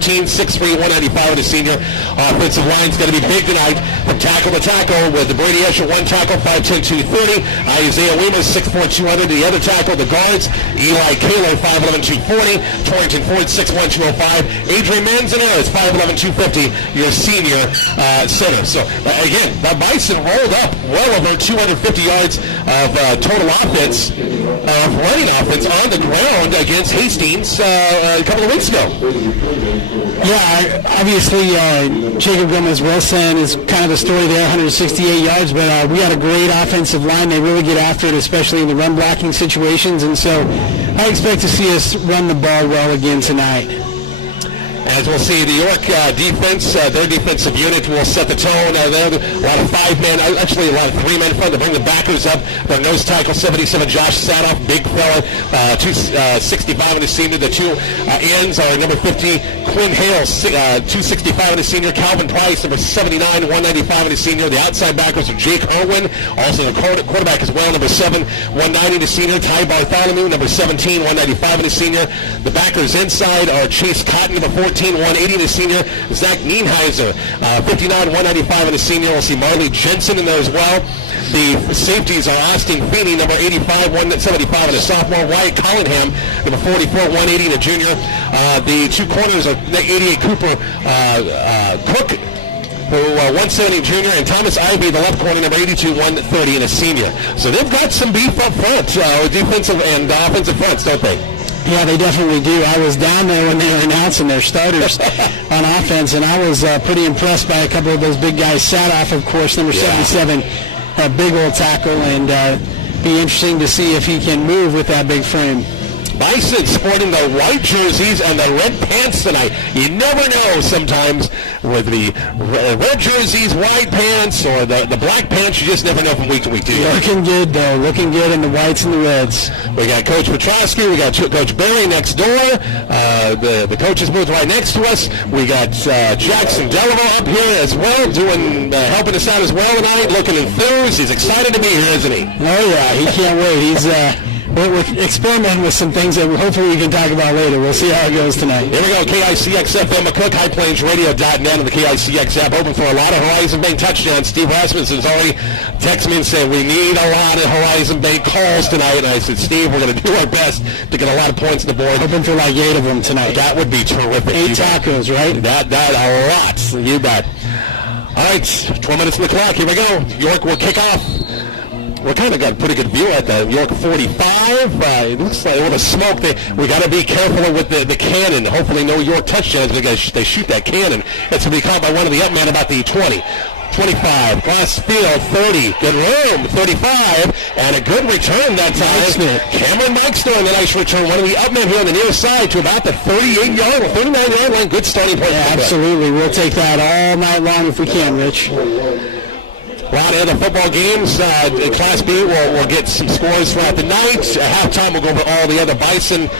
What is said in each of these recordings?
6'3", 195 with the senior. Offensive line's going to be big tonight from tackle to tackle with the Brady Escher, one tackle, 5'10", 230. Isaiah Weems, 6'4", 200. The other tackle, the guards, Eli Kaler, 5'11", 240. Torrington Ford, 6'1", 205. Adrian Manzanero is 5'11", 250, your senior center. So, again, the Bison rolled up well over 250 yards of total offense, of running offense on the ground against Hastings a couple of weeks ago. Yeah, obviously Jacob Gomez-Wilson is kind of the story there, 168 yards, but we had a great offensive line. They really get after it, especially in the run blocking situations, and so I expect to see us run the ball well again tonight. As we'll see, the York defense, their defensive unit will set the tone. They're a lot of five-men, actually a lot of three-men front to bring the backers up. Their nose tackle, 77, Josh Sadoff, big fella, 265 in the senior. The two ends are number 50, Quinn Hale, 265 in the senior. Calvin Price, number 79, 195 in the senior. The outside backers are Jake Irwin, also the quarterback as well, number 7, 190 in the senior. Ty Bartholomew, number 17, 195 in the senior. The backers inside are Chase Cotton, number 14, 180 in the senior. Zach Nienheiser, 59, 195 in the senior. We'll see Marley Jensen in there as well. The safeties are Austin Feeney, number 85, 175 in the sophomore. Wyatt Collingham, number 44, 180 in the junior. The two corners are 88 Cooper Cook, who 170 junior, and Thomas Ivey, the left corner, number 82, 130 in a senior. So they've got some beef up front, defensive and offensive fronts, don't they? Yeah, they definitely do. I was down there when they were announcing their starters on offense, and I was pretty impressed by a couple of those big guys. Sadoff, of course, number 77, a big old tackle, and be interesting to see if he can move with that big frame. Bison sporting the white jerseys and the red pants tonight. You never know sometimes with the red jerseys, white pants, or the black pants. You just never know from week to week, do you? Looking good, though. Looking good in the whites and the reds. We got Coach Petrosky. We got Coach Barry next door. The coach's booth right next to us. We got Jackson Delaval up here as well, doing helping us out as well tonight, looking enthused. He's excited to be here, isn't he? Oh, yeah. He can't wait. He's... We're experimenting with some things that hopefully we can talk about later. We'll see how it goes tonight. Here we go. KICX FM McCook, HighPlainsRadio.net, and the KICX app open for a lot of Horizon Bank touchdowns. Steve Rasmussen's already texted me and said, we need a lot of Horizon Bank calls tonight. And I said, Steve, we're going to do our best to get a lot of points on the board. Hoping for like 8 of them tonight. That would be terrific. 8 tackles, right? That, a lot. You bet. All right, 12 minutes on the clock. Here we go. York will kick off. We kind of got a pretty good view at the York 45. It looks like all the smoke. We got to be careful with the cannon. Hopefully no York touchdowns because they shoot that cannon. It's going to be caught by one of the up men about the 20. 25, cross field, 30, good room, 35, and a good return that time. Cameron Mikester on the nice return. One of the up men here on the near side to about the 38-yard or 39-yard line. Good starting point. Yeah, absolutely. We'll take that all night long if we can, Rich. A lot of other football games. Class B will get some scores throughout the night. At halftime, we'll go over all the other Bison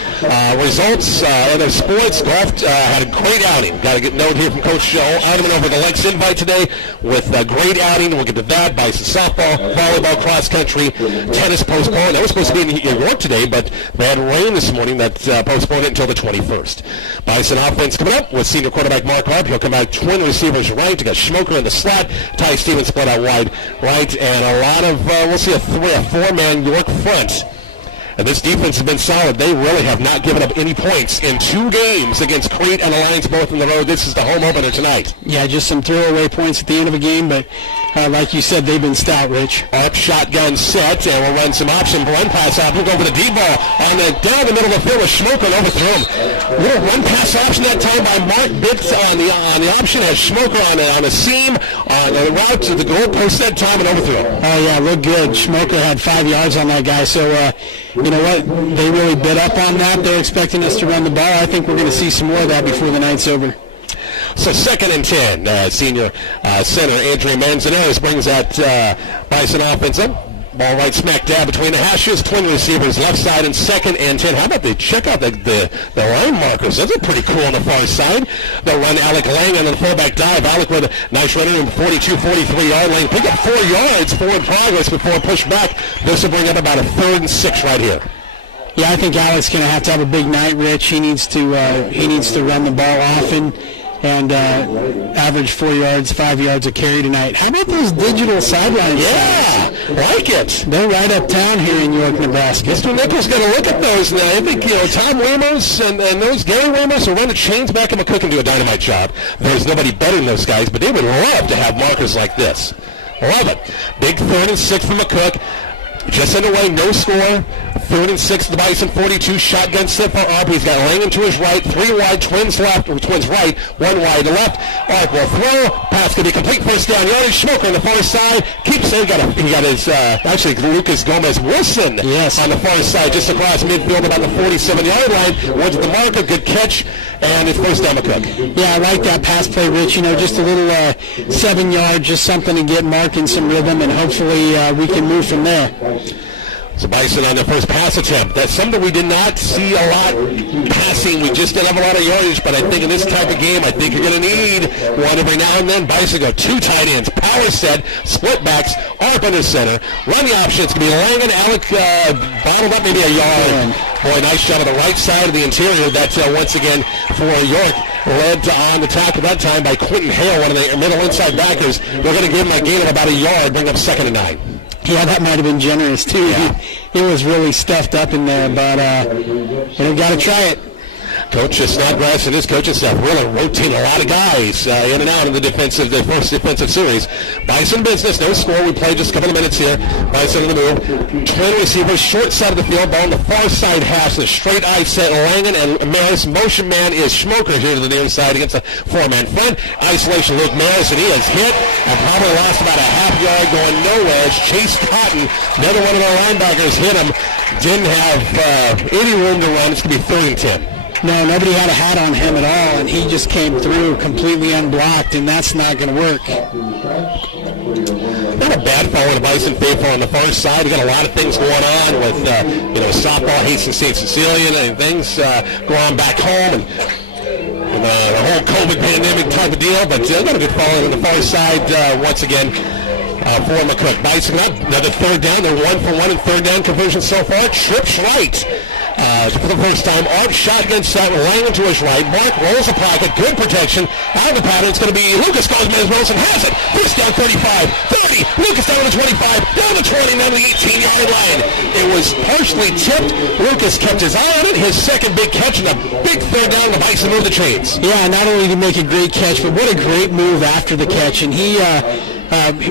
results. Other sports. Golf had a great outing. Got to get a note here from Coach Eideman over the Lex invite today with a great outing. We'll get to that. Bison softball, volleyball, cross country, tennis postponed. That was supposed to be in York today, but they had rain this morning that postponed it until the 21st. Bison offense coming up with senior quarterback Mark Harp. He'll come back twin receivers right. You got Schmoker in the slot. Ty Stevens split out wide. Right, and a lot of, we'll see a 4-man York front. And this defense has been solid. They really have not given up any points in 2 games against Crete and Alliance, both on the road. This is the home opener tonight. Yeah, just some throwaway points at the end of a game, but like you said, they've been stout, Rich. Up shotgun set, and we'll run some option run pass out. We'll go over the deep ball on down the middle of the field with Schmoker and overthrew him. Little run pass option that time by Mark Bitts on the option, has Schmoker on a seam, on the route to the goalpost that time, and overthrew him. Oh, yeah, looked good. Schmoker had 5 yards on that guy, so you know what? They really bit up on that. They're expecting us to run the ball. I think we're going to see some more of that before the night's over. So 2nd and 10, senior center Adrian Manzanares brings that Bison offense up. Ball right smack dab between the hashes. Twin receivers left side and 2nd and 10. How about they check out the line markers? Those are pretty cool on the far side. They'll run Alec Lang on the fullback dive. Alec with a nice run in 42, 43-yard lane. Pick up 4 yards forward progress before push back. This will bring up about a 3rd and 6 right here. Yeah, I think Alex is going to have a big night, Rich. He needs to run the ball often and average 4 yards, 5 yards a carry tonight. How about those digital sidelines? Yeah, like it. They're right uptown here in York, Nebraska. Mr. Nichols got to look at those now. I think, Tom Ramos and those Gary Ramos will run the chains back, and McCook and do a dynamite job. There's nobody better than those guys, but they would love to have markers like this. Love it. Big 3rd and 6 for McCook. Just underway, no score. 3rd and 6 the Bison, 42. Shotgun set for Arp. He's got Langan to his right, 3 wide, Twins left, or Twins right, 1 wide to left. Arp will throw. Pass going to be complete, first down yardage. Smoker on the far side. Keeps saying he got his, actually, Lucas Gomez-Wilson on the far side, just across midfield about the 47-yard line. Went to the marker, good catch, and it's first down McCook. Yeah, I like that pass play, Rich. Just a little 7 yard, just something to get Mark in some rhythm, and hopefully we can move from there. So Bison on their first pass attempt. That's something we did not see a lot passing. We just didn't have a lot of yardage, but I think in this type of game, I think you're going to need one every now and then. Bison go 2 tight ends, power set, split backs, Arp under center. Run the option. It's going to be Langan, Alec bottled up maybe a yard. Boy, nice shot on the right side of the interior. That's once again for York. Led on the tackle that time by Quentin Hale, one of the middle inside backers. We're going to give him a gain of about a yard, bring up 2nd and 9. Yeah, that might have been generous, too. Yeah. He was really stuffed up in there, but we've got to try it. Coach Snodgrass and his coaching staff really rotating a lot of guys in and out in the first defensive series. Bison business, no score. We played just a couple of minutes here. Bison in the move. Twin receivers, short side of the field, ball on the far side hash, the straight eye set. Langan and Maris. Motion man is Schmoker here to the near side against a 4-man front. Isolation Luke Maris, and he is hit and probably lost about a half yard going nowhere. As Chase Cotton, another one of our linebackers, hit him. Didn't have any room to run. It's going to be 3rd and 10. No, nobody had a hat on him at all, and he just came through completely unblocked, and that's not going to work. Not a bad fellow in the Bison faithful on the far side. You got a lot of things going on with, softball, Hastings St. Cecilia, and things going on back home, and the whole COVID pandemic type of deal. But got a good fellow on the far side once again. For McCook. Bison up, another 3rd down. They're 1 for 1 in 3rd down conversion so far. Trips right. For the first time, Arp shotgun set, Langan to his right. Mark rolls the pocket, good protection. Out of the pattern, it's going to be Lucas Gomez-Wilson has it. First down, 35, 30. Lucas down to 25, down to 20, down to the 18-yard line. It was partially tipped. Lucas kept his eye on it. His second big catch and a big 3rd down. The Bison move the chains. Yeah, not only did he make a great catch, but what a great move after the catch. And he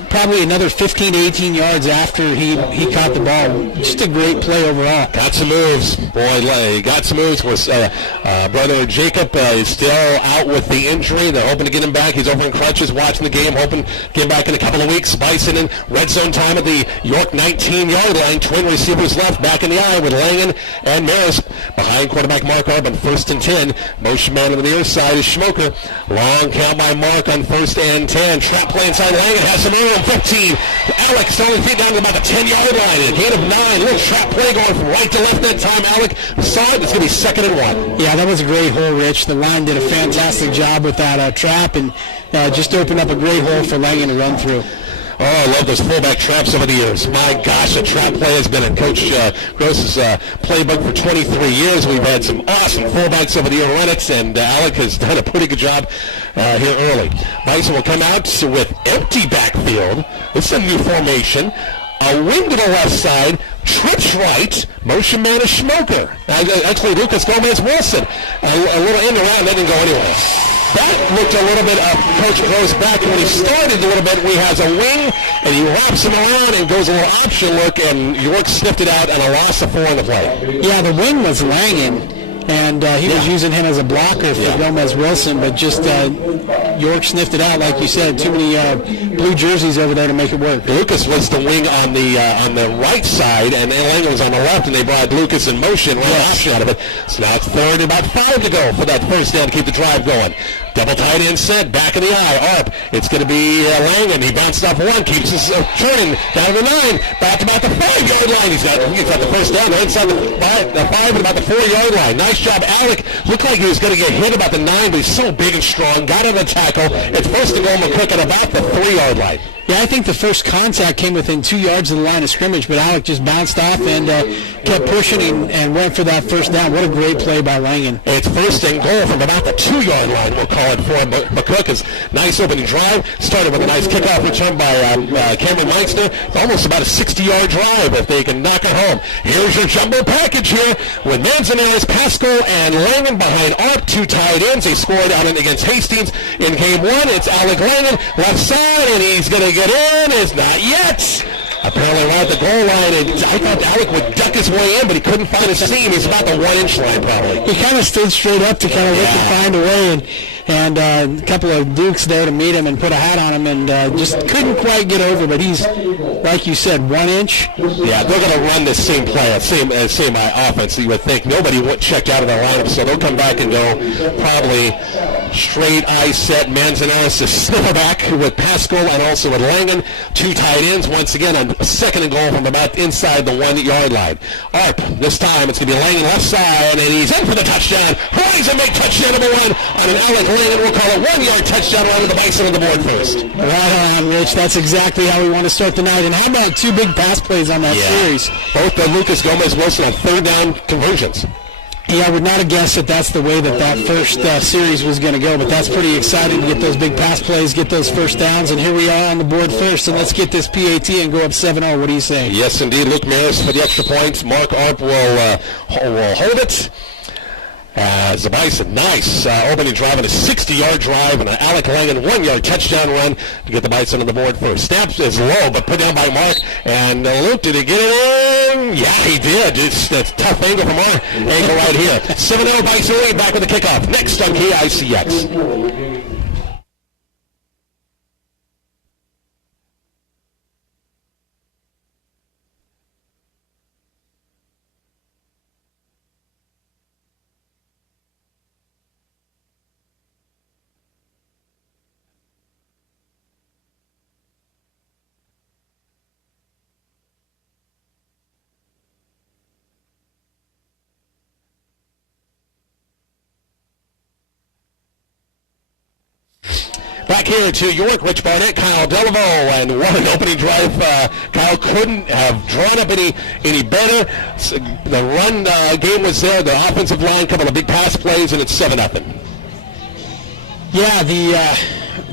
probably another 15 to 18 yards after he caught the ball. Just a great play overall. Got some moves. Boy, got some moves. Brother Jacob is still out with the injury. They're hoping to get him back. He's over in crutches watching the game, hoping to get back in a couple of weeks. Bison in red zone time at the York 19-yard line. Twin receivers left, back in the eye with Langan and Maris. Behind quarterback Mark Arbin, 1st and 10. Motion man on the near side is Schmoker. Long count by Mark on 1st and 10. Trap play inside Langan. Has some room, 15. Alex only feet down to about the 10-yard line. A gain of 9. Little trap play going from right to left that time. Alec saw it. It's going to be 2nd and 1. Yeah, that was a great hole, Rich. The line did a fantastic job with that trap and just opened up a great hole for Langan to run through. Oh, I love those fullback traps over the years. My gosh, a trap play has been in Coach Gross's playbook for 23 years. We've had some awesome fullbacks over the year run it, and Alec has done a pretty good job here early. Bison will come out with empty backfield. This is a new formation. A wing to the left side, trips right, motion man is Schmoker. Actually, Lucas Gomez-Wilson. A little in and around, that didn't go anywhere. That looked a little bit of Coach Gross back when he started a little bit. He has a wing, and he wraps him around and goes a little option look, and York sniffed it out, and a loss of 4 on the play. Yeah, the wing was Langan. And he was using him as a blocker for Gomez-Wilson, but just York sniffed it out, like you said. Too many blue jerseys over there to make it work. Lucas was the wing on the right side, and Langan was on the left, and they brought Lucas in motion, ran option out of it. So now it's 3rd and about 5 to go for that first down to keep the drive going. Double tight end set, back in the eye, Arp. It's going to be Langan. He bounced off 1, keeps us turning down to the 9, back to about the 5-yard line. He's got the first down. They're inside the 5 and about the 4-yard line. Nice job, Alec. Looked like he was going to get hit about the 9, but he's so big and strong. Got on the tackle. It's first and goal McCook at about the 3-yard line. Yeah, I think the first contact came within 2 yards of the line of scrimmage, but Alec just bounced off and kept pushing and went for that first down. What a great play by Langen. It's first and goal from about the 2-yard line, we'll call it for McCook. Is nice opening drive. Started with a nice kickoff return by Cameron Meister. It's almost about a 60-yard drive if they can knock it home. Here's your jumbo package here with Manzanares, Pascal, and Langen behind ARP, 2 tight ends. They scored out against Hastings in game 1. It's Alec Langen, left side, and he's going to get in. It's not yet. Apparently right at the goal line, and I thought Alec would duck his way in, but he couldn't find a seam. He's about the 1-inch line probably. He kind of stood straight up to kind of look to find a way, and a couple of Dukes there to meet him and put a hat on him, and just couldn't quite get over. But he's, like you said, 1 inch. Yeah, they're going to run this same play, same offense. You would think nobody would check out of their lineup, so they'll come back and go probably straight eye set. Manzanares is sniffer back with Pascal and also with Langen, 2 tight ends. Once again, on second and goal from about inside the 1-yard line. ARP, this time it's going to be Langen left side, and he's in for the touchdown. Horizon make touchdown number 1 on an Alec Langen. We'll call it 1-yard touchdown run with the Bison on the board first. Right on, Rich. That's exactly how we want to start the night. And how about 2 big pass plays on that series? Both Lucas Gomez-Wilson on third down conversions. Yeah, I would not have guessed that that's the way that first series was going to go, but that's pretty exciting to get those big pass plays, get those first downs, and here we are on the board first, and let's get this PAT and go up 7-0. What do you say? Yes, indeed. Luke Maris for the extra points. Mark Arp will hold it. As the Bison, nice opening drive and a 60-yard drive and an Alec Langen 1-yard touchdown run to get the Bison on the board first. Snap is low, but put down by Mark. And Luke, did he get it in? Yeah, he did. It's a tough angle from our angle right here. 7-0 Bison lead back with the kickoff. Next on KICX. Back here to York, Rich Barnett, Kyle Delaveau, and what an opening drive. Kyle couldn't have drawn up any better. The run game was there, the offensive line, a couple of big pass plays, and it's 7-0. Yeah,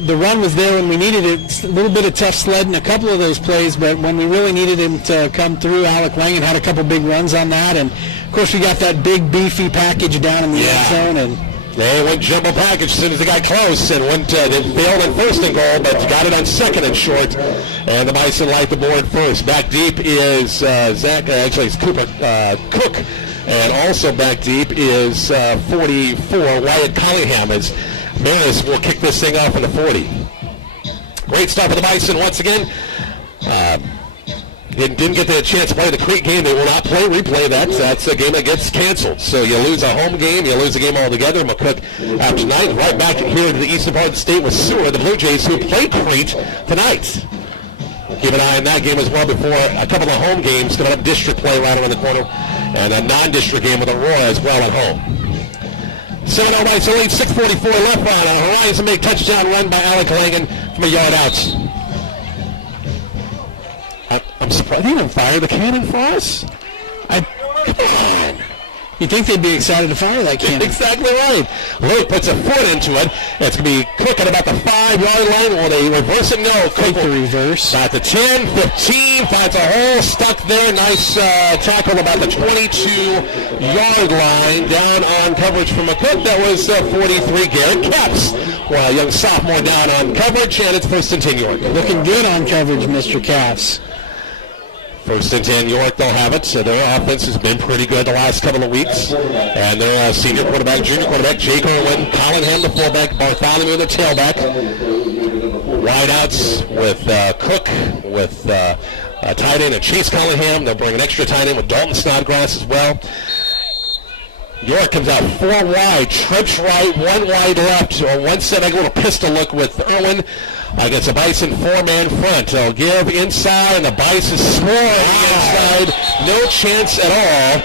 the run was there when we needed it. It's a little bit of tough sledding a couple of those plays, but when we really needed him to come through, Alec Langen had a couple big runs on that, and of course we got that big beefy package down in the end zone, and they went jumbo package as soon as they got close and went. They failed on first and goal, but got it on second and short. And the Bison light the board first. Back deep is Zach. Actually, it's Cooper Cook, and also back deep is 44 Wyatt Collingham. As Maris will kick this thing off in the 40. Great start for the Bison once again. Didn't get the chance to play the Creek game. They will not replay that. That's a game that gets canceled. So you lose a home game, you lose a game altogether. McCook tonight, right back here to the eastern part of the state with Seward, the Blue Jays, who play Crete tonight. Keep an eye on that game as well before a couple of home games coming up. District play right around the corner, and a non-district game with Aurora as well at home. 7-0 Bison lead, 6:44 left on a Horizon make touchdown run by Alec Langen from a yard out. I'm surprised they didn't fire the cannon for us. Come on. You'd think they'd be excited to fire that cannon. Exactly right. Luke puts a foot into it. It's going to be Cook at about the 5-yard line. Will they reverse it? No. Cook the reverse. At the 10, 15, finds a hole, stuck there. Nice tackle about the 22-yard line. Down on coverage from McCook. That was 43, Garrett Capps. Well, young sophomore down on coverage, and it's first and 10 York. Looking good on coverage, Mr. Capps. First and 10 York, they'll have it. So their offense has been pretty good the last couple of weeks. And their senior quarterback, junior quarterback, Jake Irwin, Collingham the fullback, Bartholomew the tailback. Wideouts with Cook, with tight end and Chase Collingham. They'll bring an extra tight end with Dalton Snodgrass as well. York comes out 4 wide, trips right, 1 wide left, or one set. I go to pistol look with Irwin. Against a Bison 4-man front. They'll give inside, and the Bison swarm inside. No chance at all.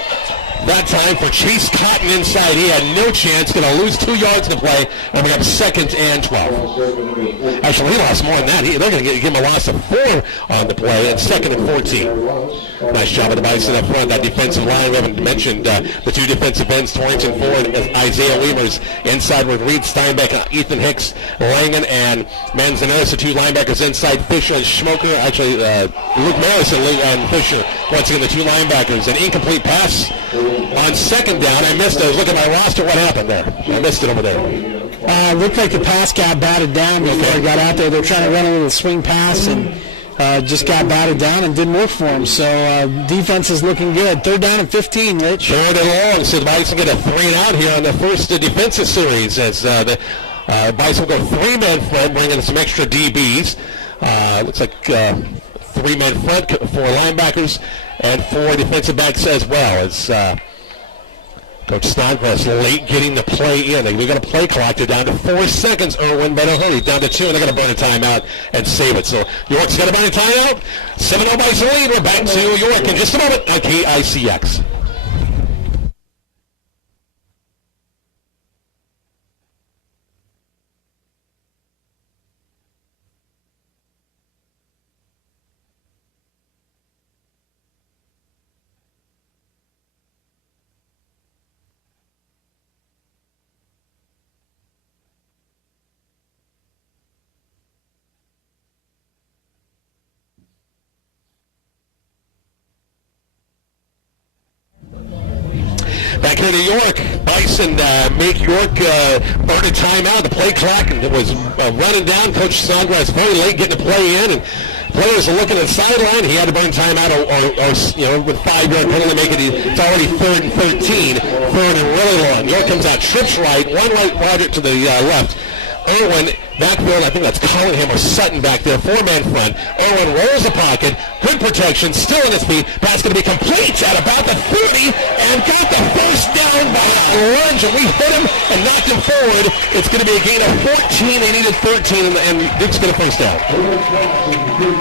that time for Chase Cotton inside. He had no chance, going to lose 2 yards to play, and we have 2nd and 12. Actually, he lost more than that. They're going to give him a loss of 4 on the play, and 2nd and 14. Nice job of the Bison up front. That defensive line, we haven't mentioned the 2 defensive ends, Torrington Ford and Isaiah Weimers inside with Reed Steinbeck, Ethan Hicks, Langen, and Manzanares, the 2 linebackers inside, Fisher and Schmoker. Actually, Luke Maris and Fisher, once again, the 2 linebackers. An incomplete pass on 2nd down. I missed it. I was looking at my roster. What happened there? I missed it over there. Looked like the pass got batted down before it got out there. They're trying to run a little swing pass and just got batted down and didn't work for them. So defense is looking good. 3rd down and 15, Rich. 3rd and long. So the Bison get a 3 and out here on the first defensive series as the Bison will go 3-man front, bringing in some extra DBs. Looks like 3-man front, 4 linebackers, and 4 defensive backs as well. As Coach Snodgrass late getting the play in. We got a play clock. They're down to 4 seconds. Irwin better hurry. Down to 2, and they're going to burn a timeout and save it. So York's got to burn a timeout. 7-0 Bison lead. We're back to York in just a moment on KICX. Back here in New York, Bison make York burn a timeout. The play clock was running down. Coach Snodgrass very late getting the play in, and players are looking at the sideline. He had to burn timeout, or with 5-yard penalty, make it. It's already 3rd and 13, 3rd and really long. York comes out, trips right, 1 right project to the left. Irwin, backfield, I think that's Collingham or Sutton back there, 4-man front. Irwin rolls the pocket, good protection, still on his feet. Pass going to be complete at about the 30, and got the first down by a lunge, and we hit him and knocked him forward. It's going to be a gain of 14. They needed 13, and Dick's going to first down.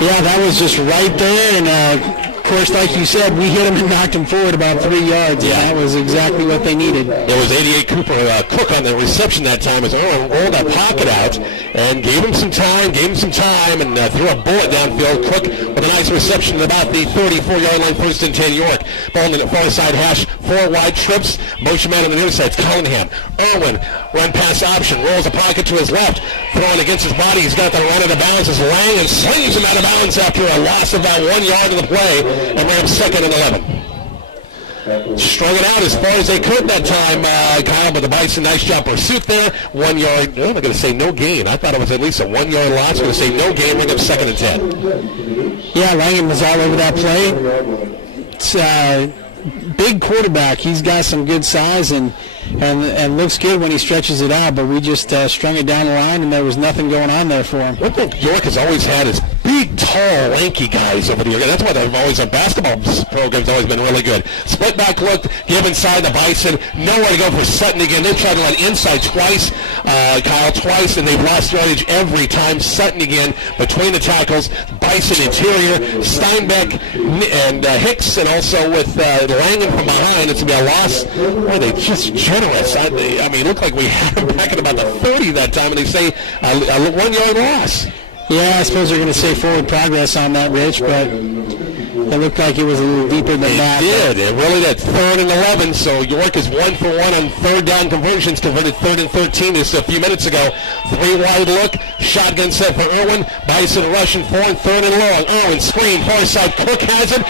Yeah, that was just right there, and of course, like you said, we hit him and knocked him forward about 3 yards, and that was exactly what they needed. It was 88 Cooper Cook on the reception that time as Irwin rolled that pocket out and gave him some time, and threw a bullet downfield. Cook with a nice reception at about the 34-yard line, 1st and 10 York. Ball in the far side hash, 4 wide trips, motion man on the near side, it's Collingham. Irwin, run pass option, rolls the pocket to his left, throwing against his body. He's got the run out of bounds as Lang and slings him out of bounds after a loss of about 1 yard in the play. And ran 2nd and 11. Strung it out as far as they could that time, Kyle, but the Bison, nice job pursuit there. 1 yard, I'm going to say no gain. I thought it was at least a 1 yard loss. I'm going to say no gain, bring up 2nd and 10. Yeah, Langham was all over that play. It's big quarterback. He's got some good size and looks good when he stretches it out, but we just strung it down the line, and there was nothing going on there for him. One thing York has always had is big, tall, lanky guys over the years. That's why they've always, our basketball program's always been really good. Split back look, give inside the Bison. Nowhere to go for Sutton again. They tried to run inside twice, Kyle, twice, and they've lost yardage every time. Sutton again between the tackles. Bison interior, Steinbeck and Hicks, and also with Langen from behind. It's going to be a loss. Boy, they just generous. I mean, it looked like we had them back at about the 30 that time, and they say a 1 yard loss. Yeah, I suppose they're going to say forward progress on that, Rich, but it looked like it was a little deeper than that. It did. It really did. 3rd and 11, so York is 1 for 1 on 3rd down conversions, converted 3rd and 13 just a few minutes ago. 3 wide look, shotgun set for Irwin. Bison rushing 4 and 3rd and long. Irwin screen, far side, Cook has it.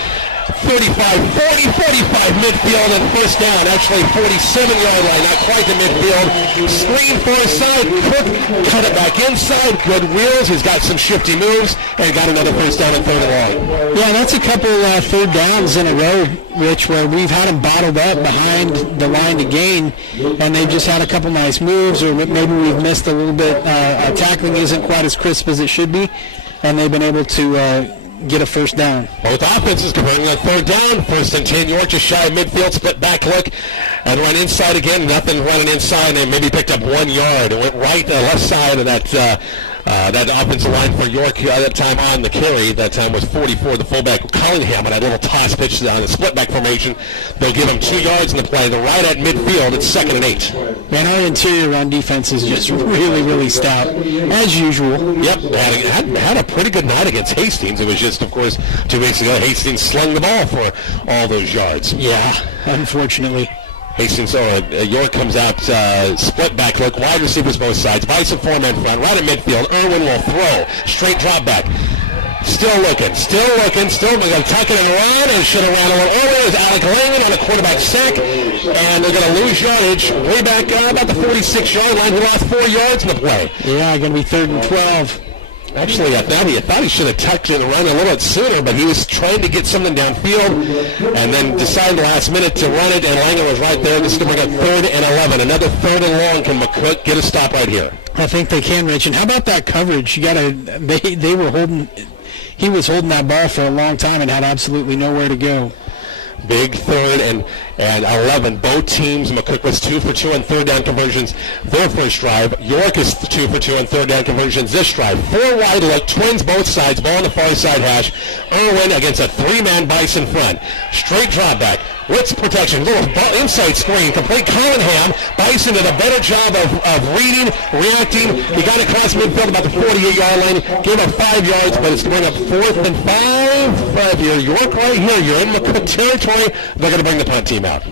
35, 40, 45 midfield and first down. Actually 47-yard line, not quite the midfield. Screen far side, Cook cut it back inside. Good wheels. He's got some shifty moves and got another first down and 3rd and long. Yeah, that's a couple 3rd downs in a row, Rich, where we've had them bottled up behind the line to gain, and they've just had a couple nice moves, or maybe we've missed a little bit. Our tackling isn't quite as crisp as it should be, and they've been able to get a first down. Both offenses converting on 3rd down. 1st and 10 York, just shy of midfield, split back look. And run inside again, nothing running inside, and maybe picked up 1 yard. It went right to the left side of that offensive line for York. That time on the carry, that time was 44, the fullback Collingham, and that little toss pitch on the split back formation. They'll give him 2 yards in the play. They're right at midfield. It's 2nd and 8. Man, our interior on defense is just really, really stout, as usual. Yep, had a pretty good night against Hastings. It was just, of course, 2 weeks ago, Hastings slung the ball for all those yards. Yeah, unfortunately. Hastings, York comes out, split back look, wide receivers both sides. Bison 4-man front, right at midfield. Irwin will throw, straight drop back. Still looking, we're going to tuck it and run, and should have ran a little earlier. Is Alec Langan on a quarterback sack, and they're going to lose yardage way back about the 46-yard line. He lost 4 yards in the play. Yeah, going to be 3rd and 12. Actually, I thought he should have tucked it and run a little bit sooner, but he was trying to get something downfield and then decided last minute to run it, and Langan was right there. This is going to bring up 3rd and 11. Another 3rd and long. Can McCook get a stop right here? I think they can, Rich. And how about that coverage? They were holding. He was holding that ball for a long time and had absolutely nowhere to go. Big 3rd and 11. Both teams, McCook was 2 for 2 on 3rd down conversions their first drive. York is 2 for 2 on 3rd down conversions this drive. 4 wide look, twins both sides, ball on the far side hash. Irwin against a 3-man Bison front. Straight drop back. Blitz protection, little inside screen, complete Collingham. Bison did a better job of reading, reacting. He got across midfield about the 48-yard line, gave up 5 yards, but it's going up 4th and 5. If you're York right here, you're in McCook territory. They're going to bring the punt team out.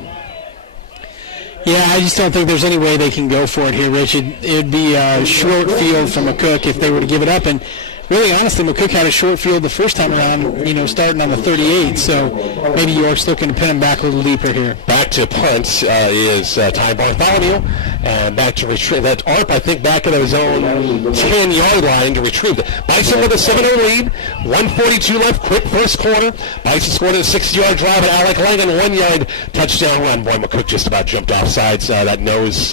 Yeah, I just don't think there's any way they can go for it here, Rich. It'd be a short field for McCook if they were to give it up. And really, honestly, McCook had a short field the first time around, starting on the 38. So maybe York's looking to pin him back a little deeper here. Back to punt is Ty Bartholomew. And back to retrieve that ARP, I think, back at his own 10-yard line to retrieve it. Bison with a 7-0 lead. 1:42 left, quick first quarter. Bison scored a 60-yard drive at Alec Langan, 1-yard touchdown run. Boy, McCook just about jumped off sides. That nose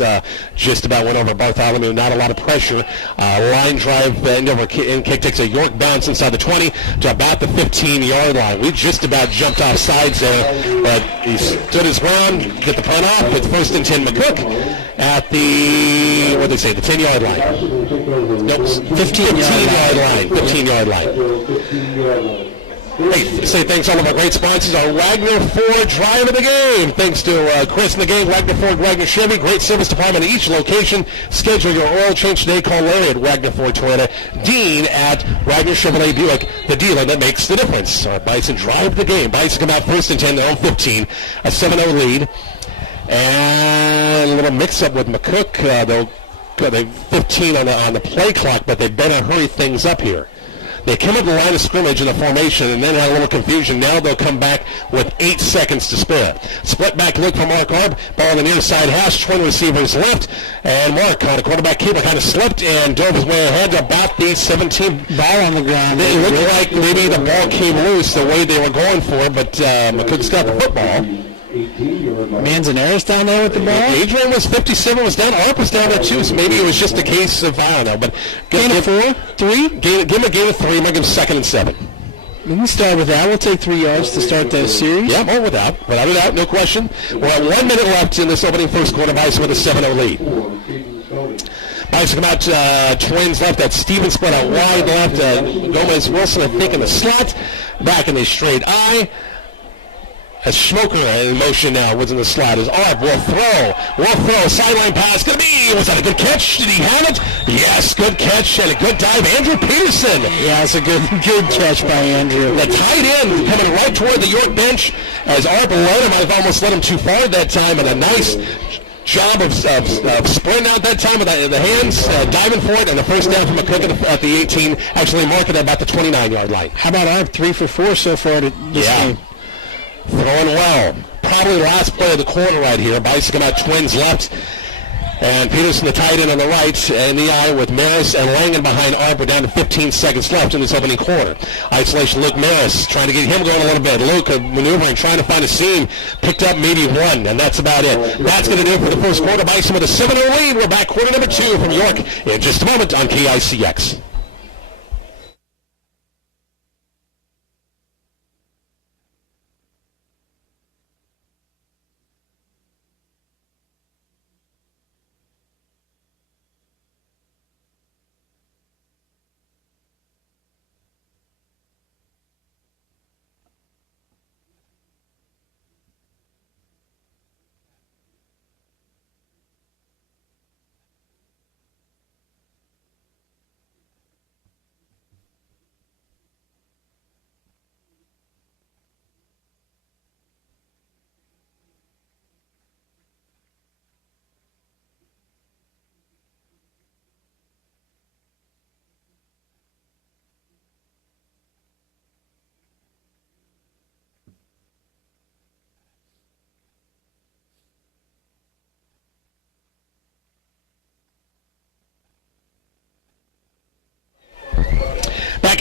just about went over Bartholomew. Not a lot of pressure. Line drive, end kick takes a York bounce inside the 20 to about the 15-yard line. We just about jumped off sides there, but he stood his ground, get the punt off. It's 1st and 10 McCook at the, what did they say, the 10-yard line. Nope, 15-yard line. 15-yard line. Hey, say thanks to all of our great sponsors. Our Wagner Ford drive of the game. Thanks to Chris and the gang, Wagner Ford, Wagner Chevy. Great service department at each location. Schedule your oil change today. Call Larry at Wagner Ford Toyota. Dean at Wagner Chevrolet Buick, the dealer that makes the difference. Our Bison drive the game. Bison come out 1st and 10, their own 15. A 7-0 lead. And a little mix-up with McCook. They're 15 on the play clock, but they better hurry things up here. They came up the line of scrimmage in the formation and then had a little confusion. Now they'll come back with 8 seconds to spare. Split back look for Mark Arp. Ball on the near side hash. Twin receivers left. And Mark on a quarterback keeper kind of slipped and dove his way ahead to about the 17. Ball on the ground. It looked like maybe the ball came loose the way they were going for it, but McCook's got the football. Manzanares down there with the ball. Adrian was 57, was down. Arp was down there too, so maybe it was just a case of, I don't know. But gain of 4? 3? Give him a gain of 3. Make him 2nd and 7. We can start with that. We'll take 3 yards to start the series. Yeah, more without a doubt, no question. We're at 1 minute left in this opening first quarter. Bison with a 7-0 lead. Bison come out, twins left. That's Stevens split out wide left. Gomez Wilson, I think, in the slot. Back in the straight eye. As Schmoker in motion now was in the slot. As Arp will throw. Sideline pass. Gonna be. Was that a good catch? Did he have it? Yes, good catch and a good dive. Andrew Peterson. Yeah, it's a good catch by Andrew. The tight end coming right toward the York bench. As Arp led him, I've almost let him too far that time, and a nice job of sprinting out that time with the hands, diving for it, and the first down from McCook at the 18. Actually marking at about the 29-yard line. How about Arp? 3 for 4 so far this game. Throwing well. Probably the last play of the quarter right here. Bison come out twins left. And Peterson, the tight end on the right, and the eye with Maris and Langan behind Arp. We're down to 15 seconds left in this opening quarter. Isolation, Luke Maris trying to get him going a little bit. Luke maneuvering, trying to find a seam. Picked up maybe 1, and that's about it. That's going to do it for the first quarter. Bison with a 7-0 lead. We're back quarter number 2 from York in just a moment on KICX.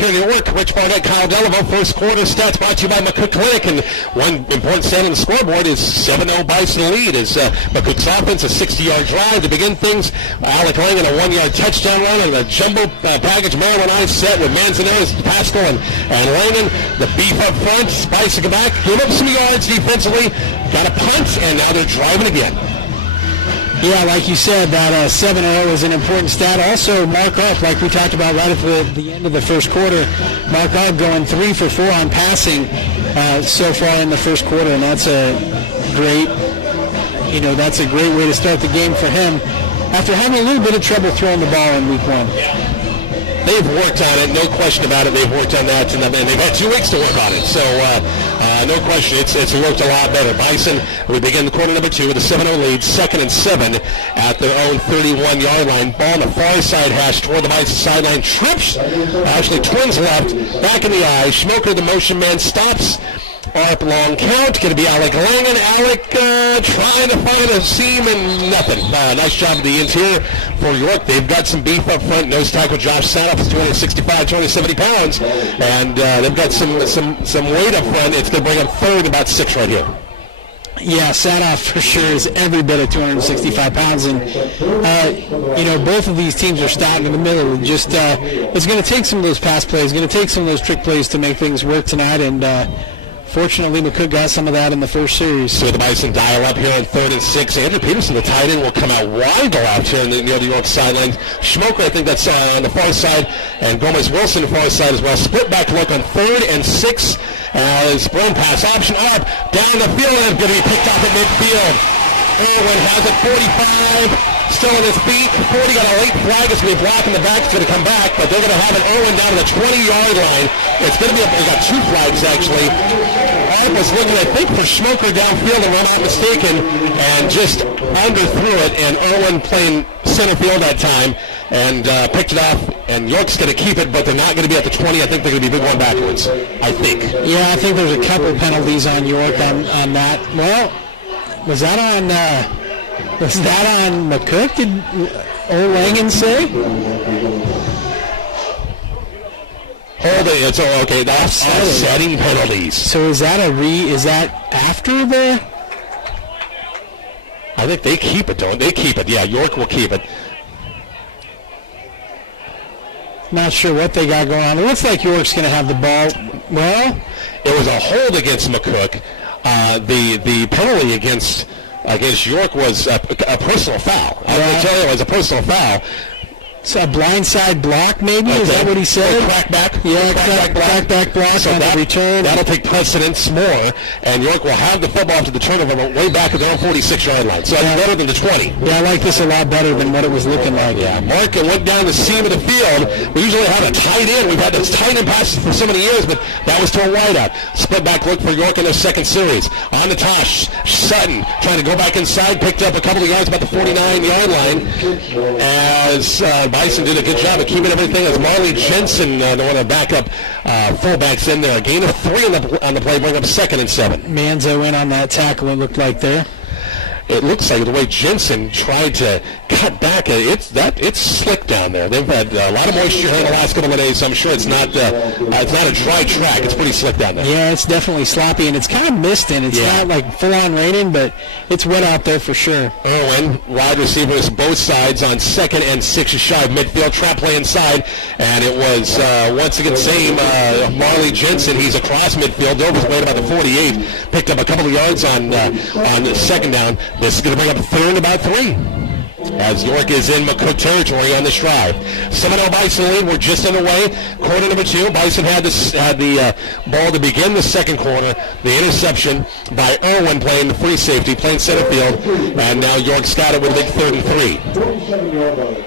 here in York. Rich Barnett, Kyle Delaveau. First quarter stats brought to you by McCook Clinic. And one important stat on the scoreboard is 7-0 Bison lead as McCook's offense, a 60-yard drive to begin things. Alec Langan, a 1-yard touchdown run on a jumbo package Maryland Ice set with Manzanares, Pascal, and Langan. The beef up front. Bison come back, give up some yards defensively, got a punt, and now they're driving again. Yeah, like you said, that 7-0 is an important stat. Also, Mark Arp, like we talked about right at the end of the first quarter, Mark Arp going 3 for 4 on passing so far in the first quarter, and that's a great way to start the game for him after having a little bit of trouble throwing the ball in week 1. They've worked on it, no question about it. They've worked on that, and they've had 2 weeks to work on it. So, no question, it's worked a lot better. Bison, we begin the quarter number 2 with a 7-0 lead, 2nd and 7 at their own 31-yard line. Ball on the far side hash toward the Bison sideline. Trips, actually twins left, back in the eye. Schmoker, the motion man, stops. Arp long count, going to be Alec Langan. Alec trying to find a seam and nothing. Nice job at the interior for York. They've got some beef up front. Nose tackle Josh Sanoff is 265, 270 pounds. And they've got some weight up front. It's going to bring up third, about 6 right here. Yeah, Sanoff for sure is every bit of 265 pounds. And, both of these teams are starting in the middle. Just it's going to take some of those pass plays, going to take some of those trick plays to make things work tonight. And fortunately, McCook got some of that in the first series. So the Bison dial up here on 3rd and 6. Andrew Peterson, the tight end, will come out wide left here near the York sideline. Schmoker, I think that's on the far side, and Gomez Wilson the far side as well. Split back look on 3rd and 6. His run pass option up down the field, and going to be picked off at midfield. Irwin has it 45. Still on his feet. 40 got a late flag. It's going to be blocking the back. It's going to come back, but they're going to have it Irwin down to the 20-yard line. It's going to be, they got 2 flags actually. Arp was looking, I think, for Schmoker downfield, and I'm not mistaken, and just underthrew it, and Irwin playing center field that time, and picked it off, and York's going to keep it, but they're not going to be at the 20. I think they're going to be big one backwards, I think. Yeah, I think there's a couple penalties on York on that. Well, was that on McCook, did old Langan say? Hold it. It's okay. That's offsetting penalties. So is that after the? I think they keep it, don't they? Keep it. Yeah, York will keep it. Not sure what they got going on. It looks like York's going to have the ball. Well, it was a hold against McCook. The penalty against York was a personal foul. I will tell you, it was a personal foul. It's a blindside block, maybe? Is that what he said? Crackback. Yeah, crackback block so on the return. That'll take precedence more, and York will have the football after the turnover way back at their own 46-yard line. So that's better than the 20. Yeah, I like this a lot better than what it was looking like. Yeah, Mark went down the seam of the field. We usually have a tight end. We've had those tight end passes for so many years, but that was to a wideout. Split back look for York in their second series. On the toss, Sutton trying to go back inside, picked up a couple of yards about the 49-yard line as Bison did a good job of keeping everything as Marley Jensen, the one of the backup fullbacks in there. A gain of 3 on the play, bring up 2nd and 7. Manzo went on that tackle, it looked like there. It looks like the way Jensen tried to cut back, it's slick down there. They've had a lot of moisture here in the last couple of days, so I'm sure it's not a dry track. It's pretty slick down there. Yeah, it's definitely sloppy, and it's kind of misting. It's not like full-on raining, but it's wet out there for sure. Irwin, wide receivers both sides on 2nd and 6 shy of midfield. Trap play inside, and it was once again same Marley Jensen. He's across midfield. Over his weight about the 48. Picked up a couple of yards on the 2nd down. This is going to bring up 3rd and about 3. As York is in McCook territory on this drive. 7-0 Bison lead. We're just underway. Quarter number 2. Bison had the ball to begin the second quarter. The interception by Irwin playing the free safety, playing center field. And now York's got it with a big 3rd and 3.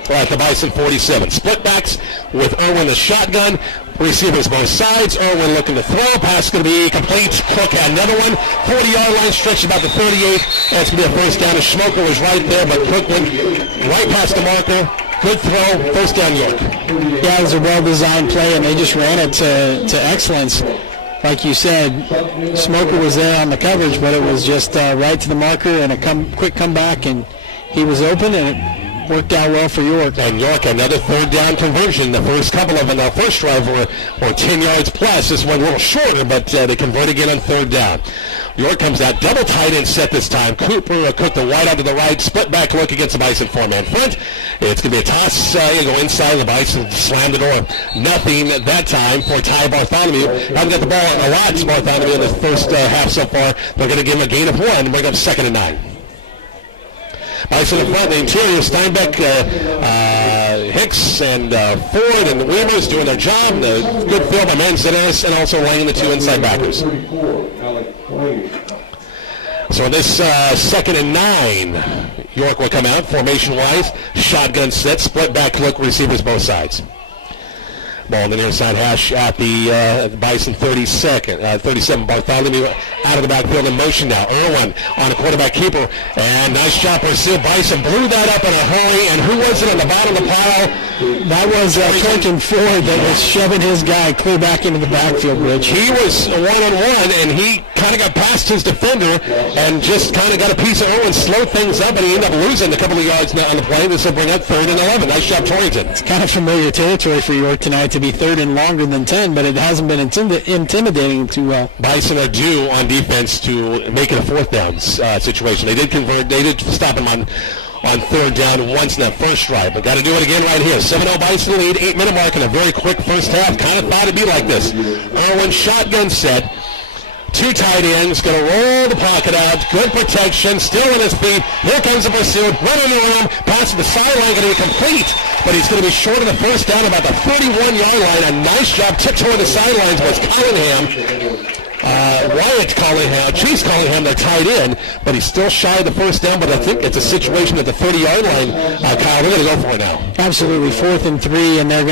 All right, the Bison 47. Split backs with Irwin the shotgun. Receivers both sides. Irwin looking to throw. Pass going to be complete. Cook had another one. 40-yard line stretch about the 38. That's going to be a first down. The Schmoker was right there, but Cook went right past the marker. Good throw. First down, York. Yeah, it was a well-designed play, and they just ran it to excellence. Like you said, Schmoker was there on the coverage, but it was just right to the marker and a quick comeback, and he was open, and worked out well for York. And York, another third down conversion. The first couple of them, the first drive were 10 yards plus. This one a little shorter, but they convert again on third down. York comes out double tight end set this time. Cooper cooked the wide out to the right, split back look against the Bison four-man front. It's going to be a toss. You go inside. The Bison slam the door. Nothing that time for Ty Bartholomew. Haven't got the ball a lot, Bartholomew, in the first half so far. They're going to give him a gain of 1 and bring up 2nd and 9. Bison in front, the interior, Steinbeck, Hicks, and Ford and the Weimers doing their job. The good field by Manzanares, and also laying the 2 inside backers. So this 2nd and 9, York will come out formation-wise. Shotgun set, split back look, receivers both sides. Ball in the near side hash at the Bison 37. Bartholomew out of the backfield in motion now. Irwin on a quarterback keeper. And nice job pursuit. Bison blew that up in a hurry. And who was it on the bottom of the pile? That was Clinton Ford that was shoving his guy clear back into the backfield, Rich. He was one-on-one, and he kind of got past his defender and just kind of got a piece of Irwin, slowed things up, and he ended up losing a couple of yards now on the play. This will bring up 3rd and 11. Nice job, Torrington. It's kind of familiar territory for York tonight to be 3rd and longer than 10, but it hasn't been intimidating too well. Bison are due on defense to make it a 4th down situation. They did convert. They did stop him on 3rd down once in that first drive, but got to do it again right here. 7-0 Bison lead, 8-minute mark, and a very quick first half. Kind of thought it'd be like this. Irwin shotgun set. 2 tight ends, going to roll the pocket out. Good protection, still in his feet. Here comes the pursuit, running around, pass to the sideline, going to be complete. But he's going to be short of the first down, about the 31-yard line. A nice job tiptoeing the sidelines was Collingham. Wyatt Collingham, Chase Collingham, their tight end, but he's still shy of the first down. But I think it's a situation at the 30-yard line. Kyle, we're going to go for it now. Absolutely, 4th and 3, and they're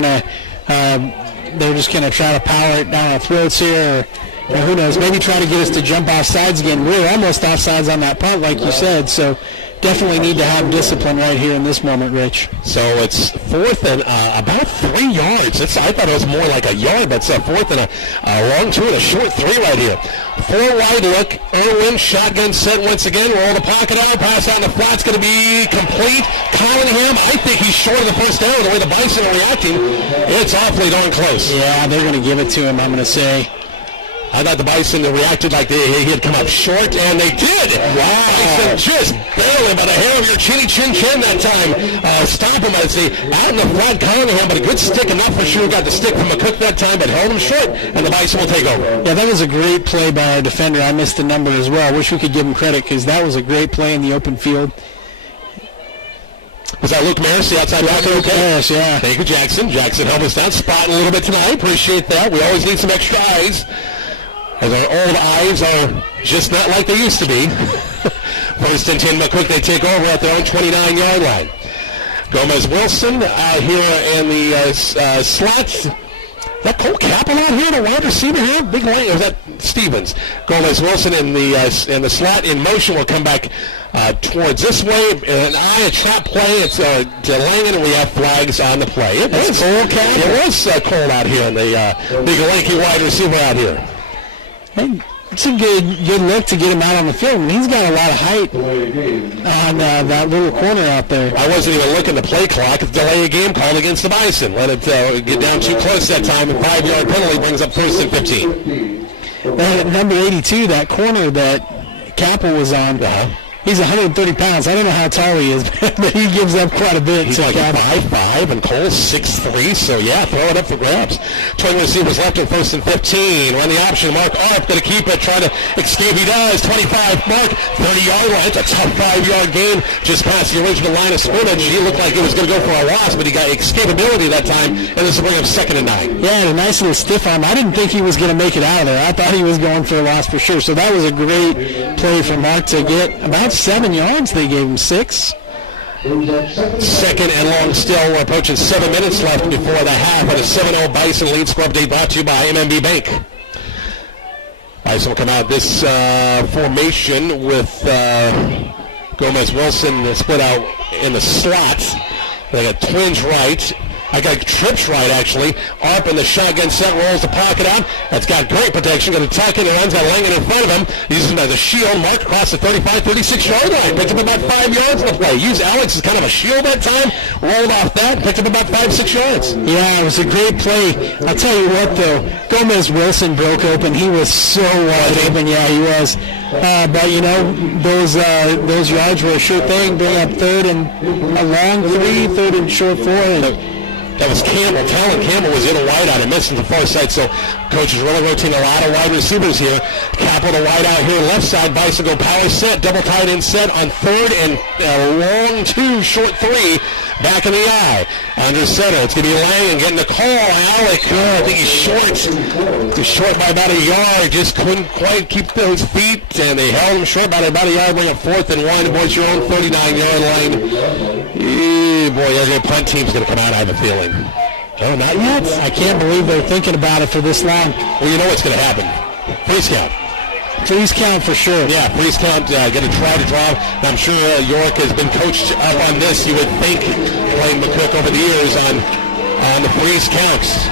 just going to try to power it down our throats here. Or who knows? Maybe try to get us to jump off sides again. We're almost off sides on that punt, like you said. So definitely need to have discipline right here in this moment, Rich. So it's 4th and about 3 yards. I thought it was more like a yard, but it's 4th and a long 2 and a short 3 right here. 4 wide look. Irwin shotgun set once again. Roll the pocket out. Pass out in the flat's going to be complete. Collingham, I think he's short of the first down. The way the Bison are reacting, it's awfully darn close. Yeah, they're going to give it to him, I'm going to say. I thought the Bison reacted like he had come up short, and they did. Wow. Bison just barely by the hair of your chinny chin that time. Stop him, I'd say, out in the flat Collingham, but a good stick, and not for sure got the stick from McCook that time, but held him short, and the Bison will take over. Yeah, that was a great play by our defender. I missed the number as well. I wish we could give him credit because that was a great play in the open field. Was that Luke Maris, the outside backer? Okay. Maris, yeah. Thank you, Jackson. Jackson helped us out, spotting a little bit tonight. Appreciate that. We always need some extra eyes, as our old eyes are just not like they used to be. 1st and 10, McCook, they take over at their own 29-yard line. Gomez Wilson here in the slot. Is that Cole Capel out here, the wide receiver here? Big lane, or is that Stevens? Gomez Wilson in the slot in motion will come back towards this way. A trap play. It's Langan, and we have flags on the play. It was Cole out here, and the big lanky wide receiver out here. Hey, it's a good look to get him out on the field. And he's got a lot of height on that little corner out there. I wasn't even looking at the play clock. It's delay a game called against the Bison. Let it get down too close that time, and 5-yard penalty brings up 1st and 15. Number 82, that corner that Capel was on, he's 130 pounds. I don't know how tall he is, but he gives up quite a bit. He's like 5'5", and Cole's 6'3", so yeah, throw it up for grabs. Twin receivers left in 1st and 15. Run the option. Mark Arp going to keep it, trying to escape. He does. 25. Mark, 30-yard line. It's a tough 5-yard gain just past the original line of scrimmage. He looked like he was going to go for a loss, but he got escapability that time, and this will bring up 2nd and 9. Yeah, a nice little stiff arm. I didn't think he was going to make it out of there. I thought he was going for a loss for sure. So that was a great play for Mark to get about 7 yards. They gave him 6. 2nd and long still. We're approaching 7 minutes left before the half of the 7-0 Bison lead. Score update brought to you by MMB Bank. Bison will come out this formation with Gomez Wilson split out in the slot. They got Twins right. I got trips right, actually. Arp in the shotgun set, rolls the pocket out. That's got great protection. Going to tuck in and runs out Langan in front of him. Uses him as a shield. Mark across the 35, 36-yard line. Picked up about 5 yards in the play. Used Alex as kind of a shield that time. Rolled off that. Picked up about 5, 6 yards. Yeah, it was a great play. I'll tell you what, though. Gomez Wilson broke open. He was so wide open. Yeah, he was. But, you know, those yards were a sure thing. Bring up third and a long 3, third and short 4. And that was Campbell. Talon Campbell was in a wideout and missed to the far side, so coach is really rotating a lot of wide receivers here. Capital wideout here, left side. Bison go power set, double tight end set on third and long 2, short 3. Back in the eye. Under center. It's going to be Langan getting the call. Alec, I think he's short. He's short by about a yard. Just couldn't quite keep those feet, and they held him short by about a yard. Bring up 4th and 1. Boys, your own 39-yard line. Boy, the punt team's going to come out, I have a feeling. Oh, not yet? I can't believe they're thinking about it for this long. Well, you know what's going to happen. Freeze count. Freeze count for sure. Yeah, freeze count, going to try to draw. And I'm sure York has been coached up on this, you would think, playing McCook over the years on the freeze counts.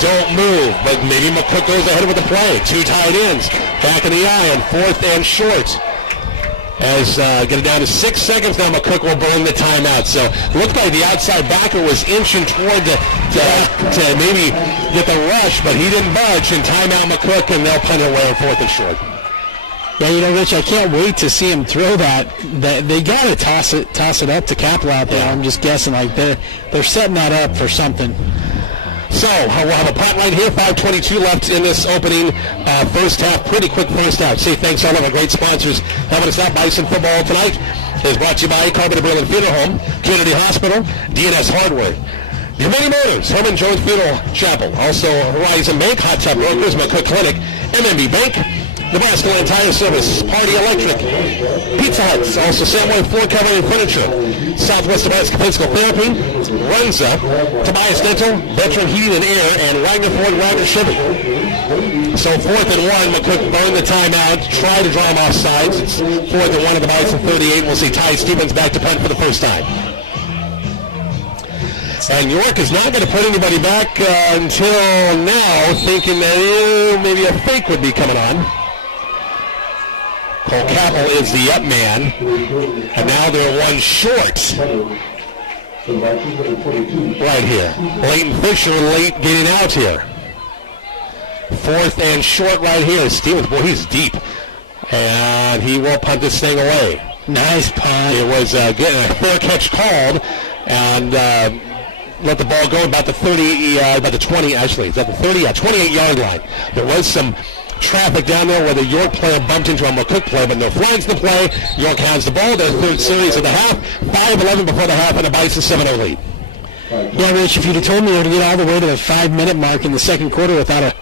Don't move, but maybe McCook goes ahead with the play. 2 tight ends, back in the eye on 4th and short. As getting down to 6 seconds now, McCook will burn the timeout. So it looked like the outside backer was inching toward to maybe get the rush, but he didn't budge. And timeout McCook, and they'll punt it away on 4th and short. Yeah, you know, Rich, I can't wait to see him throw that. They got to toss it up to Capel out there. Yeah. I'm just guessing, like they're setting that up for something. So we'll have a punt right here. 5:22 left in this opening first half. Pretty quick first half. Say thanks to all of our great sponsors having us out. Bison football tonight is brought to you by Carpenter Berlin Funeral Home, Community Hospital, DNS Hardware, Your Many Motors, Herman Jones Funeral Chapel, also Horizon Bank, Hot Tub Brokers, McCook Clinic, MMB Bank, Nebraska Land Tire Service, Party Electric, Pizza Huts, also Samway Floor Covering and Furniture, Southwest Nebraska Physical Therapy, Runza, Tobias Dental, Veteran Heating and Air, and Wagner Ford Wagner Chevy. So 4th and 1, McCook burned the timeout, tried to draw him off sides. It's 4th and 1 at the Bison 38. We'll see Ty Stevens back to punt for the first time. And York is not going to put anybody back until now, thinking that maybe a fake would be coming on. Cole Capel is the up man, and now they're 1 short. Right here. Leighton Fisher late getting out here. 4th and short right here. Stevens, boy, he's deep. And he will punt this thing away. Nice punt. It was getting a fair catch called, and let the ball go about the 30, about the 20, actually. Is that the 30? Yeah, 28-yard line. There was some traffic down there where the York player bumped into a McCook play, but no flags in the play. York has the ball. Their 3rd series of the half. 5:11 before the half, and the Bison 7-0 lead. Yeah, Rich, if you'd have told me to get all the way to the 5-minute mark in the second quarter without a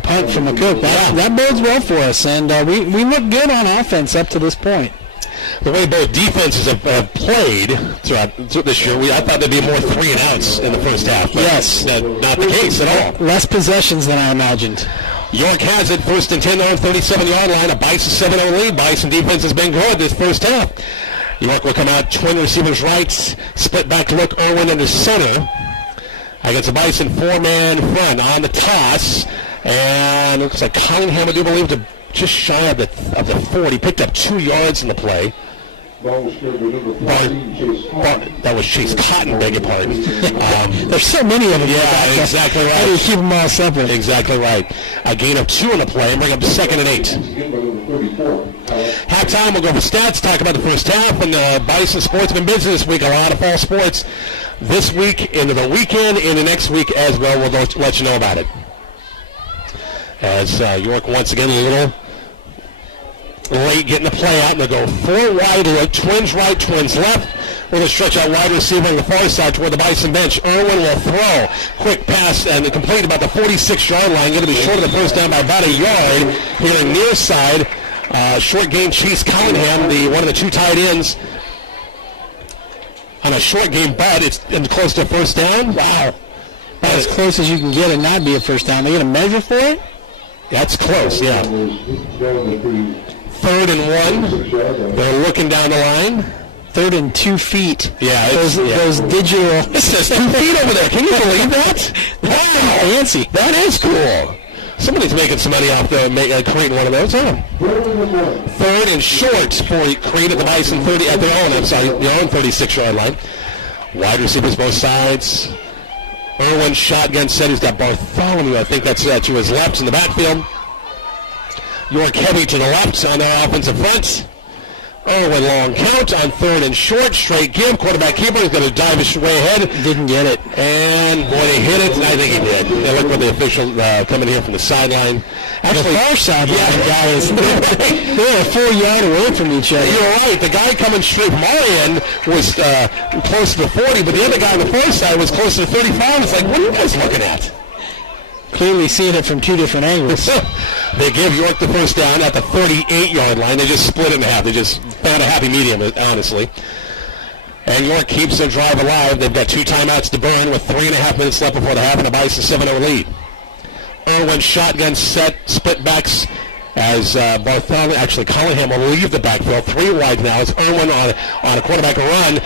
punt from McCook, that bodes well for us, and we look good on offense up to this point. The way both defenses have played throughout this year, I thought there'd be more 3 and outs in the first half. But yes. Not the case at all. Less possessions than I imagined. York has it, 1st and 10 on 37-yard line. A Bison 7-0 lead. Bison defense has been good this first half. York will come out, twin receivers right, split back to look, Irwin under center. Against a Bison 4-man front on the toss. And it looks like Cunningham, I do believe, to just shy of the 40. Picked up 2 yards in the play. That was Chase Cotton, beg your pardon. There's so many of them. Yeah, exactly right. How do you keep them all separate? Exactly right. A gain of 2 in the play and bring up 2nd and 8. Halftime, we'll go for stats, talk about the first half, and Bison sports have been busy this week. A lot of fall sports this week, into the weekend, into next week as well. We'll let you know about it. As York once again a little late getting the play out, and they'll go 4 wide look, twins right, twins left. With a stretch out wide receiver on the far side toward the Bison bench. Irwin will throw. Quick pass and complete about the 46-yard line. Going to be short of the first down by about a yard. Here near side. Short game, Chase Cunningham, one of the 2 tight ends. On a short game, but it's close to first down. Wow. About as close as you can get and not be a first down. They going to measure for it? That's close, yeah. 3rd and 1. They're looking down the line. 3rd and 2 feet. Yeah, those digital. It says 2 feet over there. Can you believe that? Wow, fancy. That is cool. Somebody's making some money off creating one of those, huh? 3rd and short for Creed at the Bison 30 at their own. Their own 36-yard line. Wide receivers both sides. Irwin shotgun set. He's got Bartholomew. I think that's to his left in the backfield. York heavy to the left on their offensive front. Irwin long count on 3rd and short. Straight give. Quarterback keeper is going to dive his way ahead. Didn't get it. And, boy, they hit it. I think he did. They look for the official coming here from the sideline. Actually, the far sideline guys, they're a full yard away from each other. You're right. The guy coming straight from our end was close to 40, but the other guy on the far side was close to 35. It's like, what are you guys looking at? Clearly seeing it from 2 different angles. They give York the first down at the 38-yard line. They just split it in half. They just found a happy medium, honestly. And York keeps their drive alive. They've got 2 timeouts to burn with 3.5 minutes left before the half and a Bison 7-0 lead. Irwin shotgun set, split backs as Bartholomew, actually Cunningham will leave the backfield. 3 wide now. It's Irwin on a quarterback run.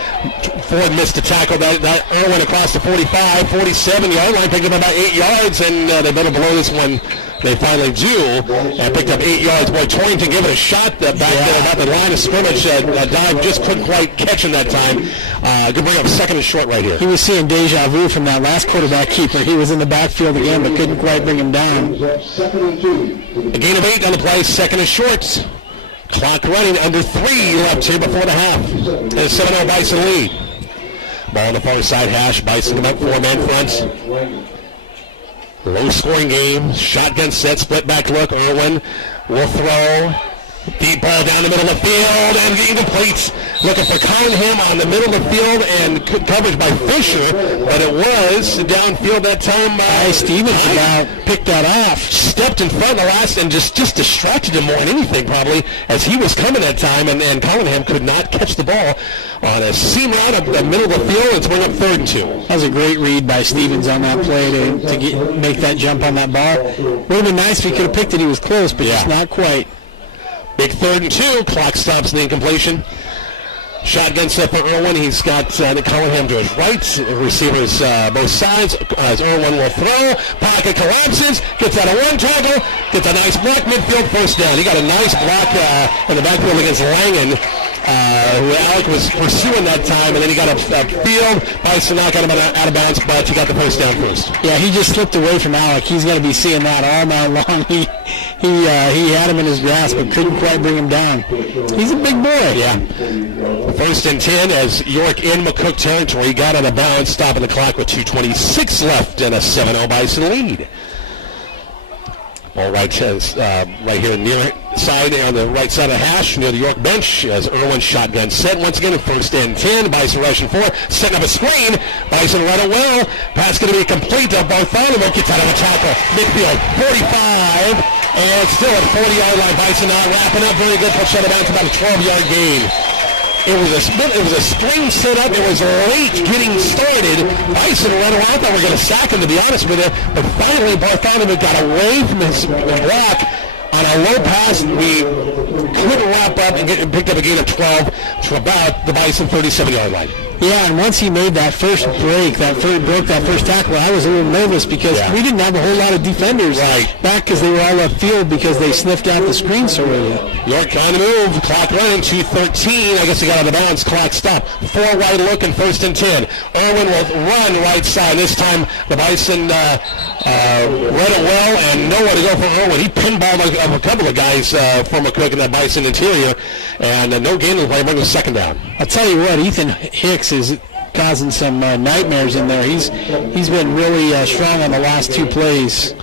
Ford missed the tackle. That Irwin across the 45, 47-yard line, picked up about 8 yards, and they better blow this one. They finally do, and picked up 8 yards. Boy, Torrington gave it a shot back there about the line of scrimmage. Dive just couldn't quite catch him that time. Good bring up 2nd and short right here. He was seeing deja vu from that last quarterback keeper. He was in the backfield again, but couldn't quite bring him down. A gain of 8 on the play, 2nd and short. Clock running, under 3 left here before the half. And 7-0 Bison lead. Ball on the far side hash. Bison come up 4-man front. Low-scoring game. Shotgun set, split back look. Irwin will throw. Deep ball down the middle of the field and incomplete. Looking for Cunningham on the middle of the field and coverage by Fisher, but it was downfield that time. Stevens about picked that off. Stepped in front of the last and just distracted him more than anything probably as he was coming that time, and Cunningham could not catch the ball on a seam route up the middle of the field and bring up 3rd and 2. That was a great read by Stevens on that play to make that jump on that ball. Would have been nice if he could have picked it. He was close, but just not quite. Big 3rd and 2. Clock stops the incompletion. Shotgun set for Irwin. He's got Cunningham to his right. Receivers both sides as Irwin will throw. Pocket collapses. Gets out of one tackle. Gets a nice block. Midfield first down. He got a nice block in the backfield against Langen. Who Alec was pursuing that time, and then he got a field. Bison knocked him out of bounds, but he got the first down first. Yeah, he just slipped away from Alec. He's got to be seeing that all night long. He had him in his grasp, but couldn't quite bring him down. He's a big boy. Yeah. 1st and 10 as York in McCook territory. Got on a bounce, stopping the clock with 2:26 left and a 7-0 Bison lead. Ball right here near side on the right side of the hash near the York bench as Irwin shotgun set. Once again, 1st and 10. Bison rushing 4. Setting up a screen. Bison run it well. Pass going to be complete. Bartholomew gets out of the tackle. Midfield 45. And it's still at the 40-yard line. Bison not wrapping up. Very good. Push out of bounds. About a 12-yard gain. It was a screen setup. It was late getting started. Bison ran around. I thought we were going to sack him, to be honest with you. But finally, Bartholomew got away from his block on a low pass. We couldn't wrap up and picked up a gain of 12 to about the Bison 37-yard line. Yeah, and once he made that first break, broke that first tackle, I was a little nervous because we didn't have a whole lot of defenders back because they were all upfield because they sniffed out the screen so early. York trying to move. Clock running. 2:13. I guess he got out of bounds. Clock stopped. 4 wide looking. 1st and 10. Irwin will run right side. This time the Bison read it well and nowhere to go for Irwin. He pinballed a couple of guys from McCook in that Bison interior, and no gain of play. Bring the 2nd down. I'll tell you what, Ethan Hicks is causing some nightmares in there. He's been really strong on the last 2 plays.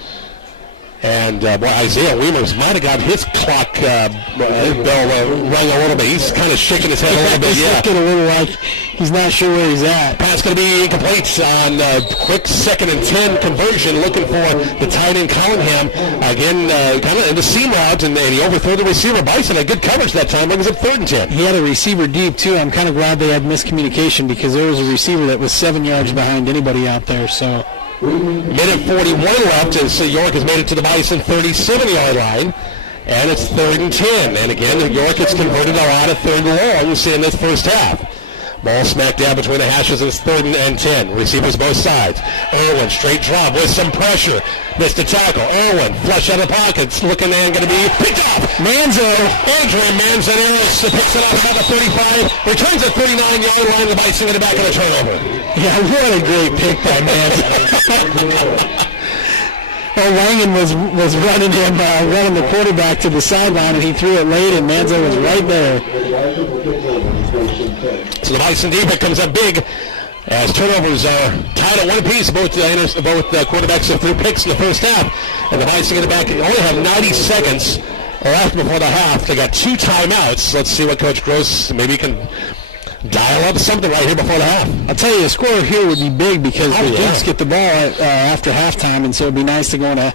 And Isaiah Wiemers might have got his clock bell rung a little bit. He's kind of shaking his head a little bit. He's looking a little like he's not sure where he's at. Pass going to be incomplete on quick 2nd and 10 conversion. Looking for the tight end Cunningham. Again, kind of in the seam route, and he overthrew the receiver. Bison had good coverage that time. It was at 3rd and 10. He had a receiver deep, too. I'm kind of glad they had miscommunication because there was a receiver that was 7 yards behind anybody out there. So. Minute 41 left as York has made it to the Bison 37-yard line. And it's 3rd and 10. And again, York has converted a lot of 3rd and long, you see in this first half. Ball smacked down between the hashes, and it's 3rd and 10. Receivers both sides. Irwin, straight drop with some pressure. Missed a tackle. Irwin, flush out of the pockets. Looking and going to be picked off. Adrian Manzanares picks it off about the 35. Returns at 39-yard line. The Bison get it back on a turnover. Yeah, what a great pick by Manzanares. Langen was running the quarterback to the sideline, and he threw it late, and Manzo was right there. So the Bison defense comes up big as turnovers are tied at one apiece. Both quarterbacks have threw picks in the first half, and the Bison get it back. They only have 90 seconds left before the half. They got 2 timeouts. Let's see what Coach Gross maybe can dial up something right here before the half. I'll tell you, a score here would be big because the Dukes get the ball after halftime, and so it would be nice to go in the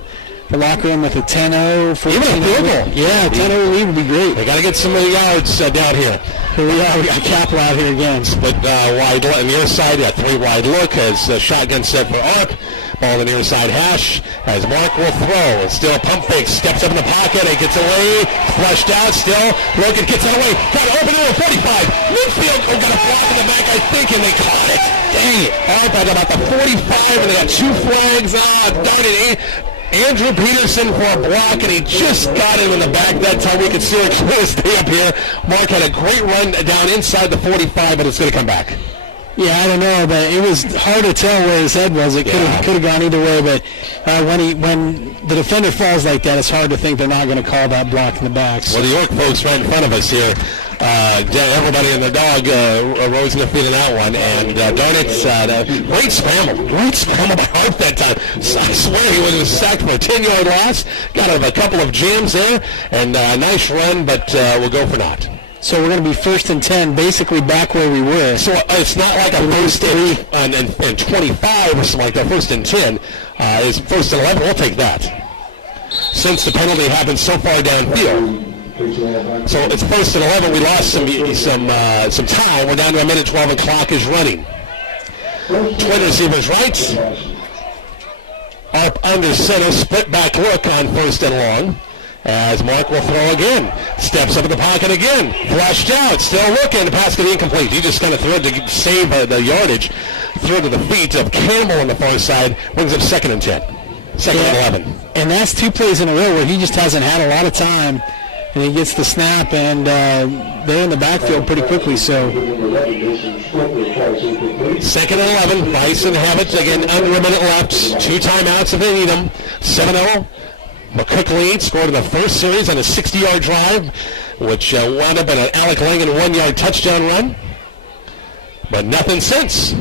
locker room with a 10-0. Even a field goal. Yeah, 10-0 lead would be great. They got to get some of the yards down here. Here we are. We got Capel out here again. Split wide on the near side. 3 wide look as shotgun set for Arp. Ball on the near side hash as Mark will throw. It's still a pump fake. Steps up in the pocket. It gets away. Flushed out still. Logan gets it away. Got to open it at 45. Midfield. Oh, got a block in the back, I think, and they caught it. Dang it. Arp at about the 45, and they got 2 flags. Darn it. Andrew Peterson for a block, and he just got him in the back that time. We could see him stay up here. Mark had a great run down inside the 45, but it's going to come back. Yeah, I don't know, but it was hard to tell where his head was. It could have gone either way, but when the defender falls like that, it's hard to think they're not going to call that block in the back. So. Well, the York folks right in front of us here, everybody and the dog rose in their feet in that one, and darn it, great scramble by Harp that time. I swear he was sacked for a 10-yard loss, got a couple of jams there, and a nice run, but we'll go for naught. So we're going to be 1st and 10, basically back where we were. So it's not like a 1st and 25 or something like that. 1st and 10 is 1st and 11. We'll take that. Since the penalty happened so far downfield. So it's 1st and 11. We lost some time. We're down to a minute 12 and clock is running. Twin receivers right. Up under center. Split back look on 1st and long. As Mark will throw again. Steps up in the pocket again. Flushed out. Still looking. The pass got incomplete. He just kind of threw it to save the yardage. Threw it to the feet of Campbell on the far side. Brings up 2nd and 10. 2nd and 11. And that's 2 plays in a row where he just hasn't had a lot of time. And he gets the snap, and they're in the backfield pretty quickly. So 2nd and 11. Bison have it. Again, under a minute left. 2 timeouts if they need them. 7-0. McCook lead, scored in the first series on a 60-yard drive, which wound up in an Alec Langen 1-yard touchdown run. But nothing since.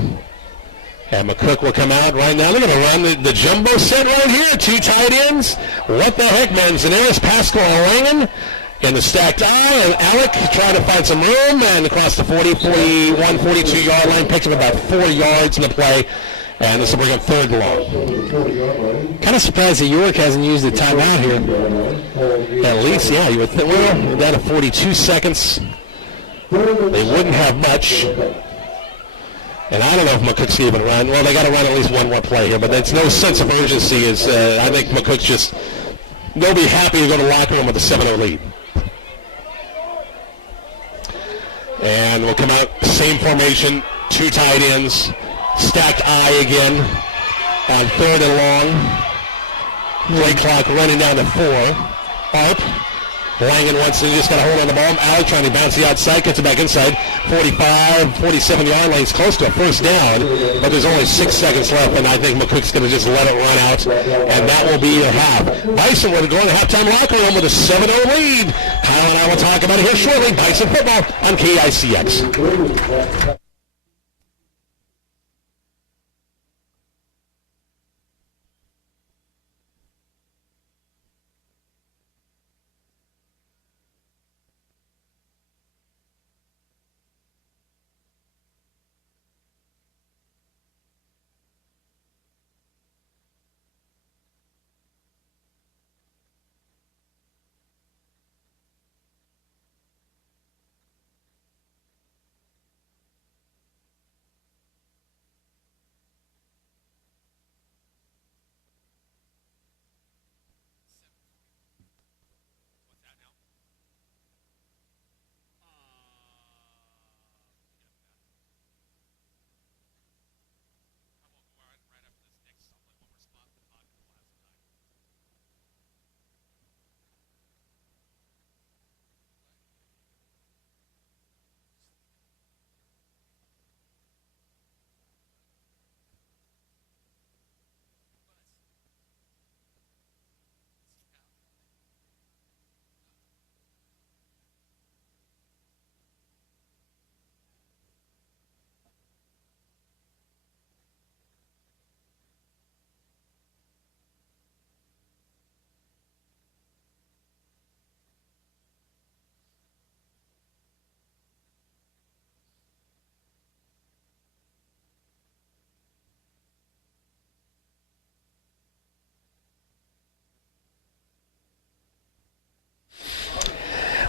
And McCook will come out right now. They're going to run the jumbo set right here. 2 tight ends. What the heck, man? Zanaris, Pascal, and Langen in the stacked eye. And Alec trying to find some room. And across the 40, 41, 42-yard line. Picks up about 4 yards in the play. And this will bring up 3rd and long. Kind of surprised that York hasn't used a timeout here. At least, yeah, you would think. Well, we're down to 42 seconds. They wouldn't have much. And I don't know if McCook's even run. Well, they got to run at least one more play here, but there's no sense of urgency. I think McCook's just, they'll be happy to go to the locker room with a 7-0 lead. And we'll come out, same formation, 2 tight ends. Stacked eye again on 3rd and long. Play clock running down to 4. Arp. Langen wants to just got a hold on the ball. Alec trying to bounce the outside, gets it back inside. 45, 47-yard line. He's close to a 1st down, but there's only 6 seconds left, and I think McCook's going to just let it run out, and that will be a half. Bison will go in the halftime locker room with a 7-0 lead. Kyle and I will talk about it here shortly. Bison football on KICX.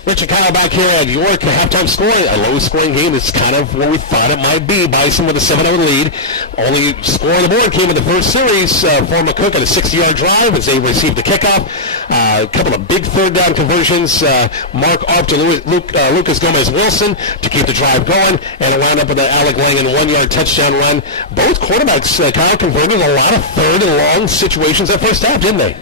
Richard Kyle back here at York. Halftime scoring, a low-scoring game. It's kind of what we thought it might be. Bison with a 7-0 lead. Only score on the board came in the first series for McCook at a 60-yard drive as they received the kickoff. A couple of big third-down conversions. Mark Arp to Lucas Gomez-Wilson to keep the drive going, and a wound up with an Alec Langan 1-yard touchdown run. Both quarterbacks, Kyle, converted a lot of third and long situations at first half, didn't they?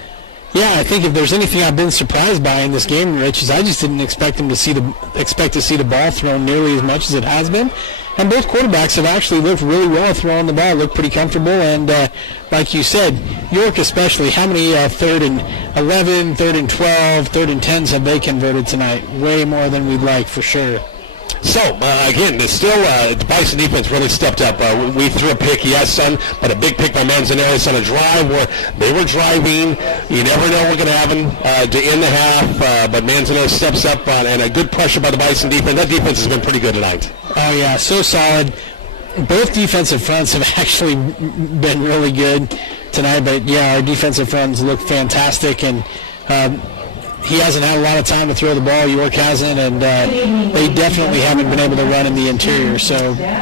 Yeah, I think if there's anything I've been surprised by in this game, Rich, is I just didn't expect to see the ball thrown nearly as much as it has been. And both quarterbacks have actually looked really well throwing the ball, looked pretty comfortable. And like you said, York especially, how many 3rd and 11, 3rd and 12, 3rd and 10s have they converted tonight? Way more than we'd like, for sure. So, again, it's still the Bison defense really stepped up. We threw a pick, yes, son, but a big pick by Manzanares on a drive where they were driving. You never know what's going to happen to end the half, but Manzanares steps up and a good pressure by the Bison defense. That defense has been pretty good tonight. Oh, yeah, so solid. Both defensive fronts have actually been really good tonight, but, yeah, our defensive fronts look fantastic, and he hasn't had a lot of time to throw the ball. York hasn't, and they definitely haven't been able to run in the interior, so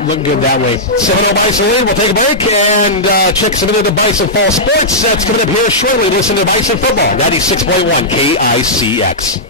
look good that way. 7-0 Bison lead. We'll take a break and check some of the Bison Fall Sports. That's coming up here shortly. Listen to Bison Football, 96.1 KICX.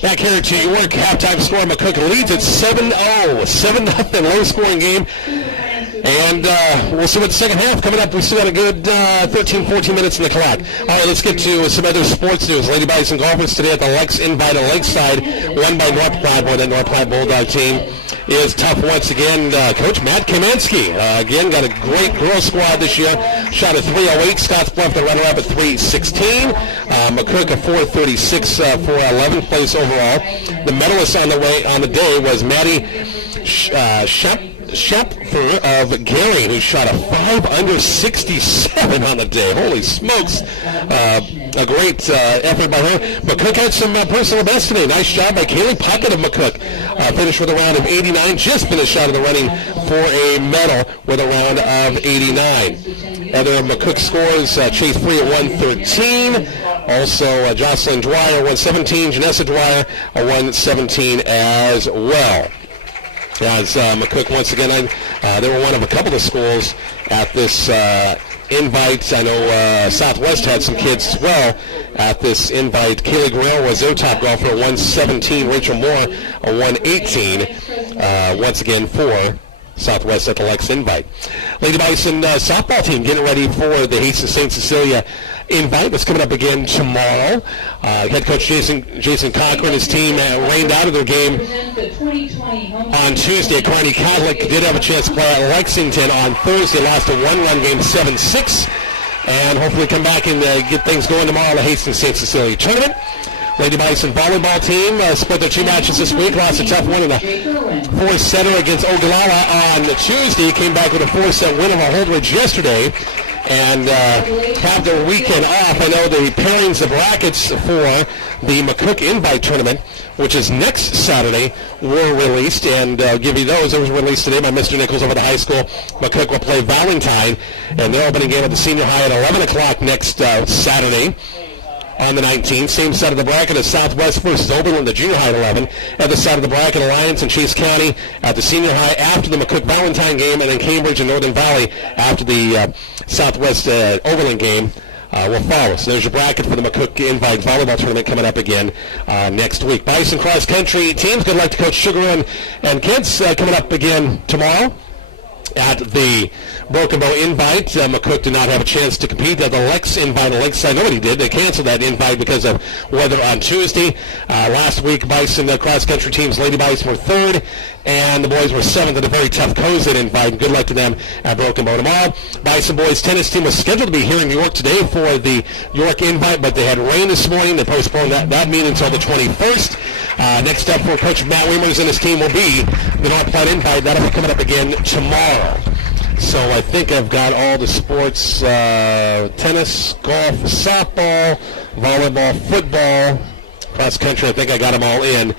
Back here to York, halftime score. McCook leads at 7-0. 7-0, low-scoring game. And we'll see what the second half coming up. We still got a good 13, 14 minutes in the clock. All right, let's get to some other sports news. Lady Bison Golfers today at the Lex Invite at Lakeside, won by North Platte, the North Platte Bulldog team. is tough once again. Coach Matt Kaminsky, again, got a great girls squad this year. Shot a 308. Scottsbluff, the runner-up at 316. McCook at 436 for 11th place overall. The medalist on the day was Maddie Schepfer of Gary, who shot a 5 under 67 on the day. Holy smokes. A great effort by her. McCook had some personal best today. Nice job by Kaylee Puckett of McCook. Finished with a round of 89. Just finished out of the running for a medal with a round of 89. Other McCook scores, Chase Free at 113. Also, Jocelyn Dwyer, 117. Janessa Dwyer, a 117 as well. As McCook, once again, they were one of a couple of schools at this invite. I know Southwest had some kids as well at this invite. Kaylee Grail was their top golfer, 117. Rachel Moore, a 118. Once again for Southwest at the Lex invite. Lady Bison softball team getting ready for the Hastings St. Cecilia invite. That's coming up again tomorrow. Head coach Jason Cochran and his team rained out of their game on Tuesday. Kearney Catholic did have a chance to play at Lexington on Thursday. Lost a one-run game 7-6. And hopefully come back and get things going tomorrow in the Hastings St. Cecilia tournament. Lady Bison volleyball team split their two matches this week. Lost a tough win in a four-setter against Ogallala on Tuesday. Came back with a four-set win over Holdridge yesterday. And have their weekend off. I know the pairings of brackets for the McCook Invite Tournament, which is next Saturday, were released. And give you those. It was released today by Mr. Nichols over the high school. McCook will play Valentine, and their opening game at the senior high at 11 o'clock next Saturday. On the 19th, same side of the bracket as Southwest versus Oberlin, the junior high at 11. At the side of the bracket, Alliance and Chase County at the senior high after the McCook Valentine game, and then Cambridge and Northern Valley after the Southwest Oberlin game will follow. So there's your bracket for the McCook Invite Volleyball Tournament coming up again next week. Bison Cross Country teams, good luck to Coach Sugar and kids coming up again tomorrow. At the Broken Bow Invite, McCook did not have a chance to compete at the Lex Invite. The Lakeside, nobody did. They canceled that invite because of weather on Tuesday. Last week, Bison cross-country teams, Lady Bison were third, and the boys were seventh at a very tough Cozad invite. Good luck to them at Broken Bow tomorrow. Bison boys tennis team was scheduled to be here in York today for the York invite, but they had rain this morning. They postponed that meeting until the 21st. Next up for Coach Matt Wiemers and his team will be the North Platte invite. That'll be coming up again tomorrow. So I think I've got all the sports, tennis, golf, softball, volleyball, football, cross country. I think I got them all in.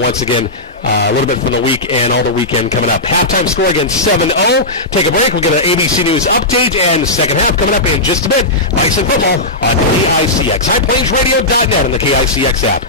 Once again, a little bit from the week and all the weekend coming up. Halftime score again 7-0. Take a break. We'll get an ABC News update and the second half coming up in just a bit. Bison football on KICX. HighPlainsRadio.net and the KICX app.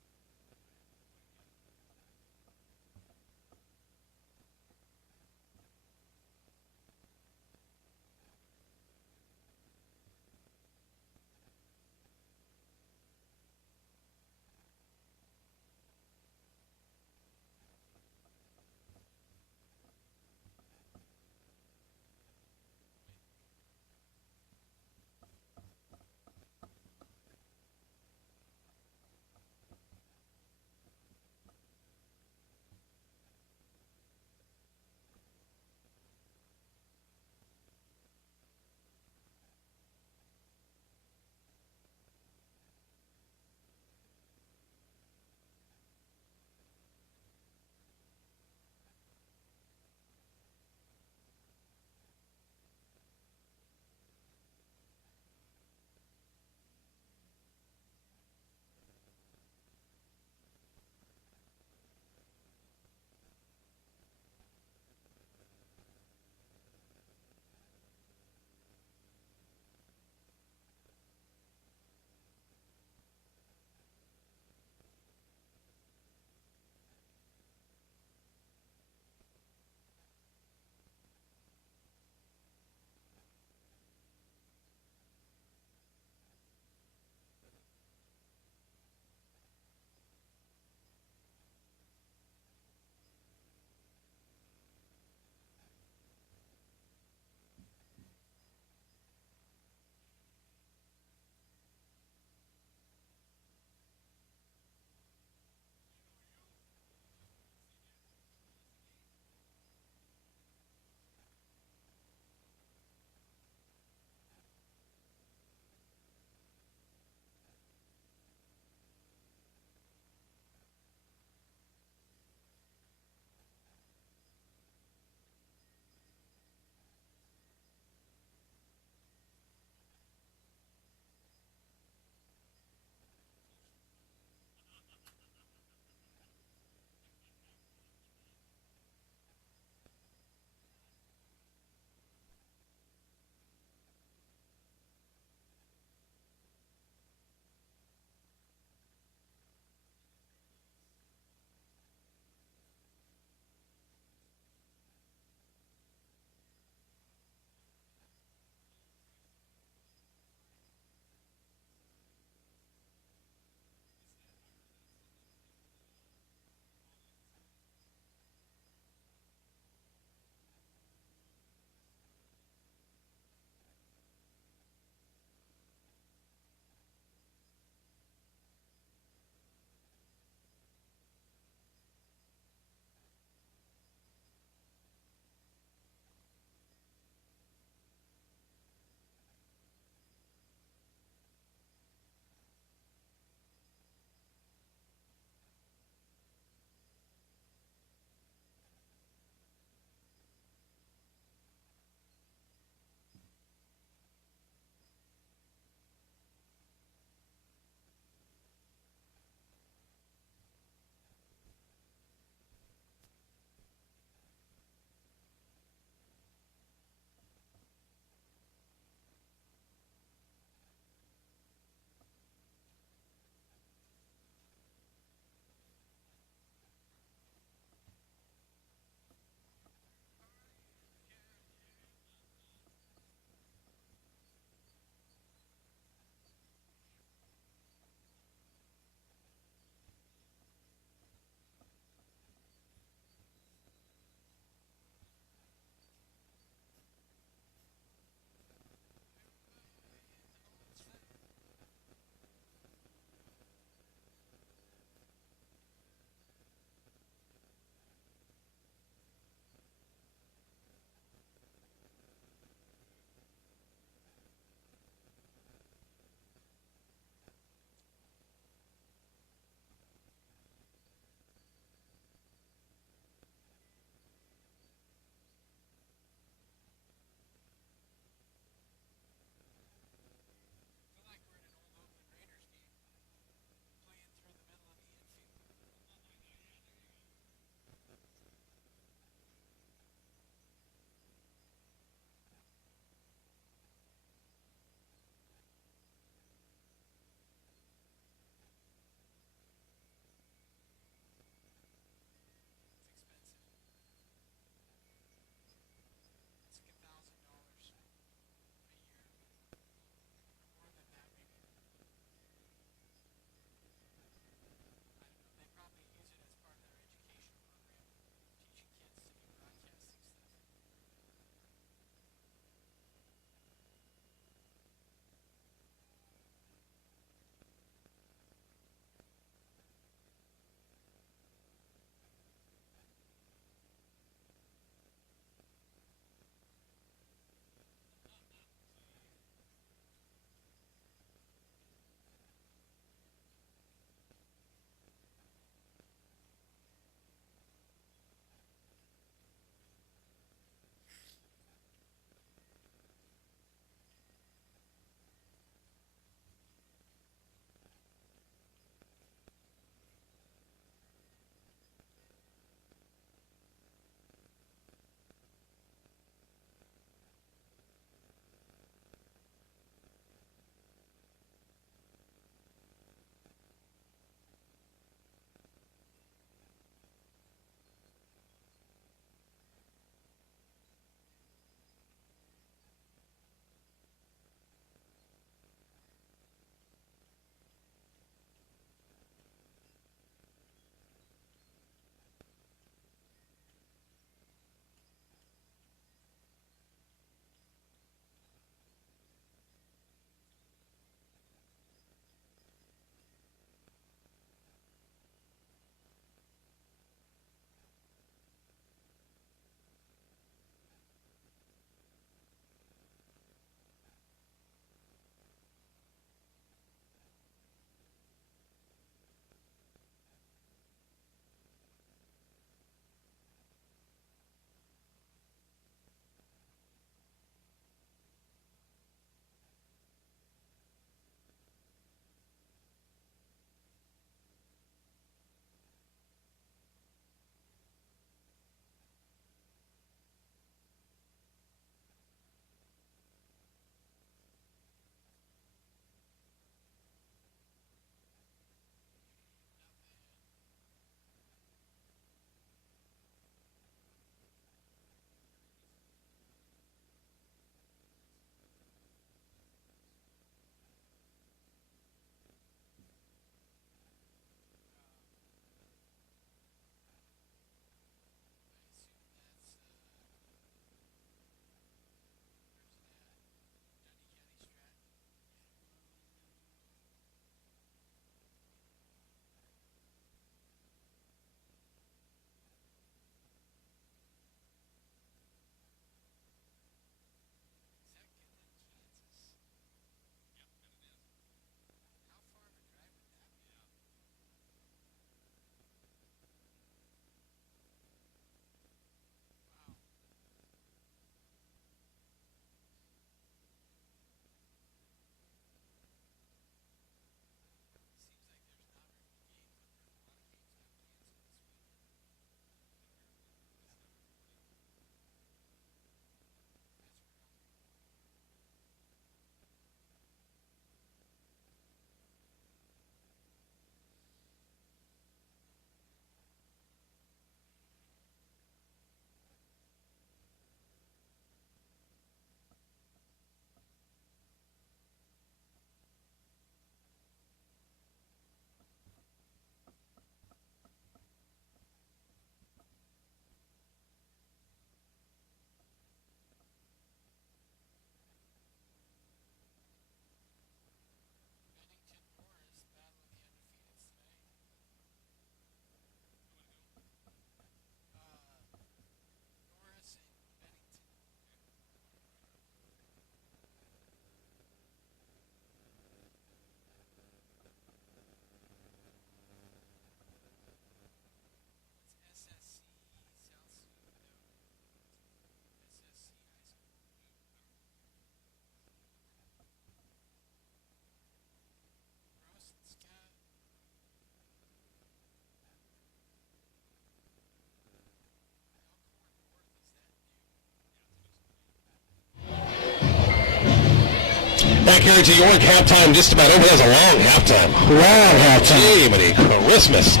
Back here to York, halftime just about over. That was a long halftime. Long halftime. Jiminy Christmas.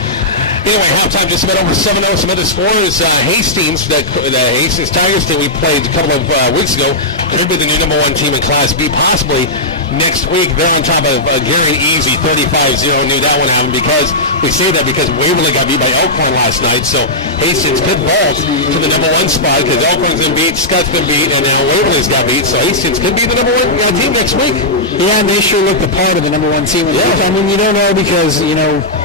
Anyway, halftime just about over 7-0. Some other scores. Hastings, the Hastings Tigers that we played a couple of weeks ago, could be the new number 1 team in Class B, possibly next week. They're on top of Gary Easy, 35-0. Knew that one happened because we say that because Waverly got beat by Elkhorn last night. So Hastings could vault to the number 1 spot because Elkhorn's been beat, Scott's been beat, and now Waverly's got beat. So Hastings could be the number 1 team next week. Yeah, and they sure look the part of the number 1 team. Yeah. I mean, you don't know because, you don't know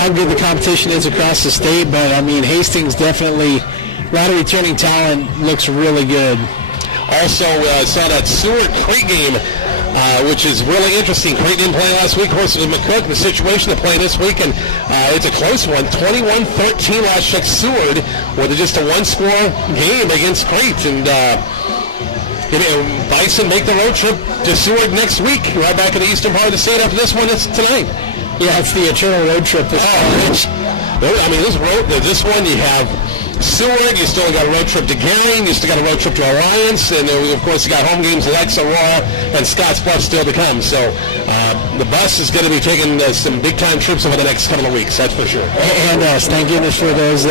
how good the competition is across the state, but, I mean, Hastings definitely, a lot of returning talent, looks really good. Also, saw that Seward Crete game, which is really interesting. Crete didn't play last week. Of course, with McCook, the situation to play this week, and it's a close one. 21-13 last check Seward with just a 1-score game against Crete. And Bison make the road trip to Seward next week, right back in the eastern part of the state after this one. It's tonight. Yeah, it's the eternal road trip. This one you have Seward, you still got a road trip to Gary, you still got a road trip to Alliance, and then, of course, you got home games like Aurora and Scotts Bluff still to come. So the bus is going to be taking some big-time trips over the next couple of weeks, that's for sure. And thank goodness for those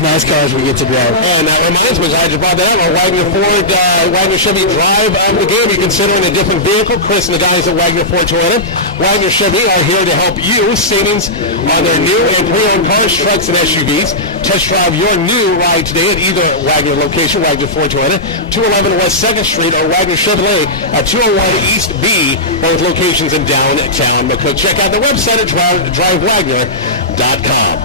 nice cars we get to drive. And that reminds me, I just brought that up, our Wagner Ford, Wagner Chevy drive the game. You're considering a different vehicle. Chris and the guys at Wagner Ford Toyota, Wagner Chevy are here to help you. Savings on their new and pre-owned cars, trucks, and SUVs. Test drive your new ride today at either Wagner location, Wagner Ford Toyota, 211 West 2nd Street, or Wagner Chevrolet at 201 East B, both locations in downtown McCook. Check out the website at drivewagner.com.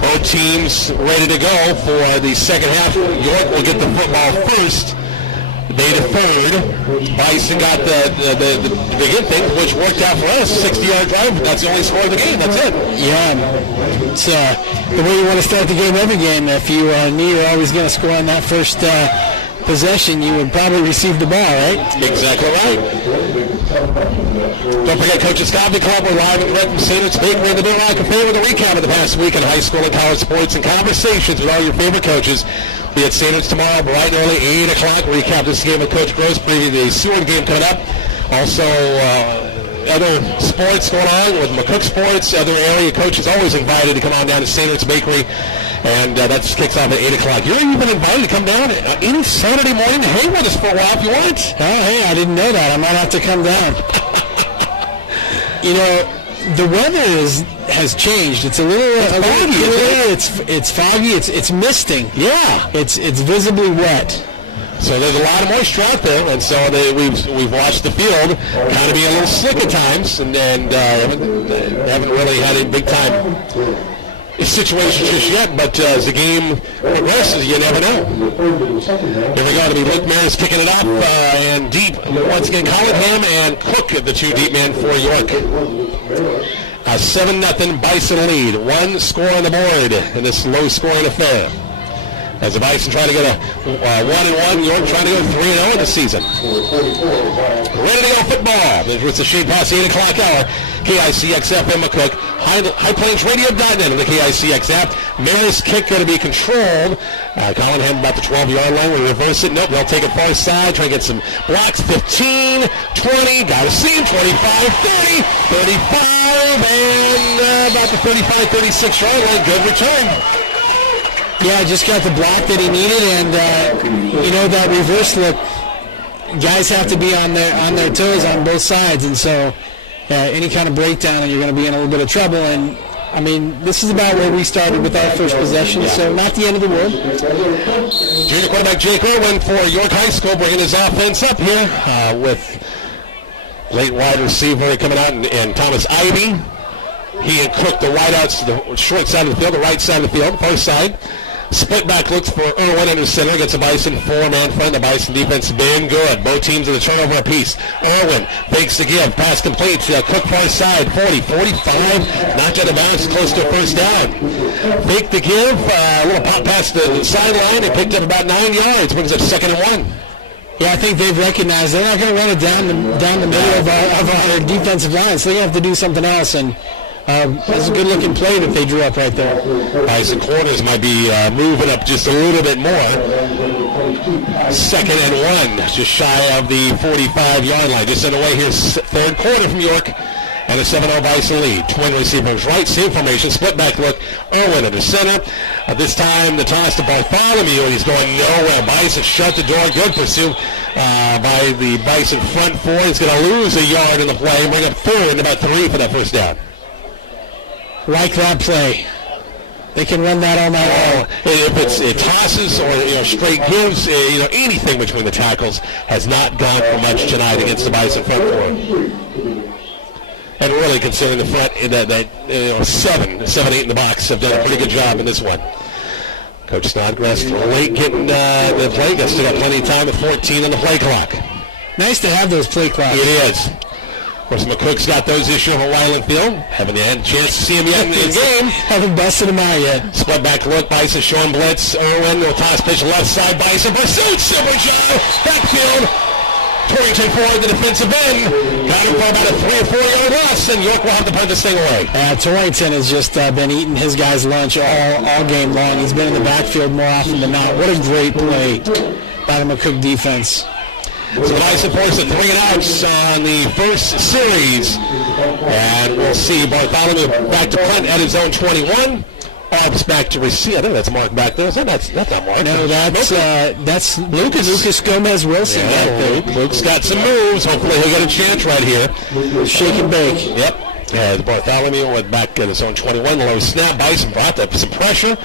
Both teams ready to go for the second half. York will get the football first. They deferred. Bison got the big thing, which worked out for us. 60-yard drive. That's the only score of the game. That's it. Yeah. It's the way you want to start the game every game. If you knew you're always going to score on that first possession, you would probably receive the ball, right? Exactly right. Don't forget, Coach's Coffee Club. We're live and direct from St. Bakery in the Big Rock Cafe with a recap of the past week in high school and college sports and conversations with all your favorite coaches. Be at St. tomorrow, bright and early, 8 o'clock. Recap this game with Coach Gross, preview the Seward game coming up. Also, other sports going on with McCook Sports. Other area coaches always invited to come on down to St. Bakery. And that just kicks off at 8 o'clock. You're even invited to come down any Saturday morning to hang with us for a while if you want. Oh, hey, I didn't know that. I might have to come down. The weather has changed. It's a little foggy. It's foggy. It's misting. Yeah. It's visibly wet. So there's a lot of moisture out there, and so we've watched the field kind of be a little slick at times, and haven't really had a big time situation just yet, but as the game progresses, you never know. Here we go. It'll be Luke Maris kicking it up and deep. Once again, Collingham and Cook, the two deep men for York. A 7-0 Bison lead. 1 score on the board in this low-scoring affair. As the Bison try to get a 1-1, York trying to go 3-0 in the season. Ready to go football. It's a shade past the 8 o'clock hour. KICX FM McCook, HighPlainsRadio.net and the KICX app. Maris kick going to be controlled. Collingham about the 12-yard line. We reverse it. Nope, they'll take it far side. Try to get some blocks. 15, 20. Got to see him. 25, 30, 35, and about the 35, 36-yard line. Good return. Yeah, just got the block that he needed, and that reverse look. Guys have to be on their toes on both sides, and so any kind of breakdown, and you're going to be in a little bit of trouble. And I mean, this is about where we started with our first possession, so not the end of the world. Junior quarterback Jake Irwin for York High School bringing his offense up here with late wide receiver coming out and Thomas Ivy. He and Cook, the wideouts to the short side of the field, the right side of the field, far side. Split back looks for Irwin under center. Gets a Bison 4-man front. The Bison defense been good. Both teams with a turnover apiece. Irwin fakes the give. Pass complete. Cook far side. 40, 45. Knocked out of bounds. Close to a first down. Fake the give. A little pop past the sideline. They picked up about 9 yards. Brings up 2nd and 1. Yeah, I think they've recognized they're not going to run it down the middle of our defensive line, so they have to do something else. And That's a good-looking play that they drew up right there. Bison corners might be moving up just a little bit more. 2nd and 1, just shy of the 45-yard line. Just underway here, third quarter from York. And a 7-0 Bison lead. Twin receivers right, same formation, split back look. Irwin at the center. This time the toss to Bartholomew, and he's going nowhere. Bison shut the door. Good pursuit by the Bison front four. He's going to lose a yard in the play. Bring up 3rd and about 3 for that first down. Like that play. They can run that all night long. If it tosses or straight gives, anything between the tackles has not gone for much tonight against the Bison front four. And really, considering the front, that 7, 8 in the box have done a pretty good job in this one. Coach Snodgrass late getting the play. Got still got plenty of time at 14 on the play clock. Nice to have those play clocks. It is. Of course, McCook's got those issues over Wyland Field. Haven't had a chance to see him yet in the game. Haven't busted him out yet. Split back look. Bison showing blitz. Irwin will toss pitch left side. Bison pursuit. Super job. Backfield. Torrington forward, the defensive end. Got him for about a 3 or 4 yard loss, and York will have to punt this thing away. Torrington has just been eating his guys' lunch all game long. He's been in the backfield more often than not. What a great play by the McCook defense. So the Bison force at 3 and outs on the first series. And we'll see Bartholomew back to punt at his own 21. Arps back to receive. I think that's Mark back there. That's not Mark. No, that's Lucas Gomez Wilson. Yeah, Luke's got some moves. Hopefully he'll get a chance right here. Shake and bake. Yep. Bartholomew went back at his own 21. Low snap. Bison brought up some pressure.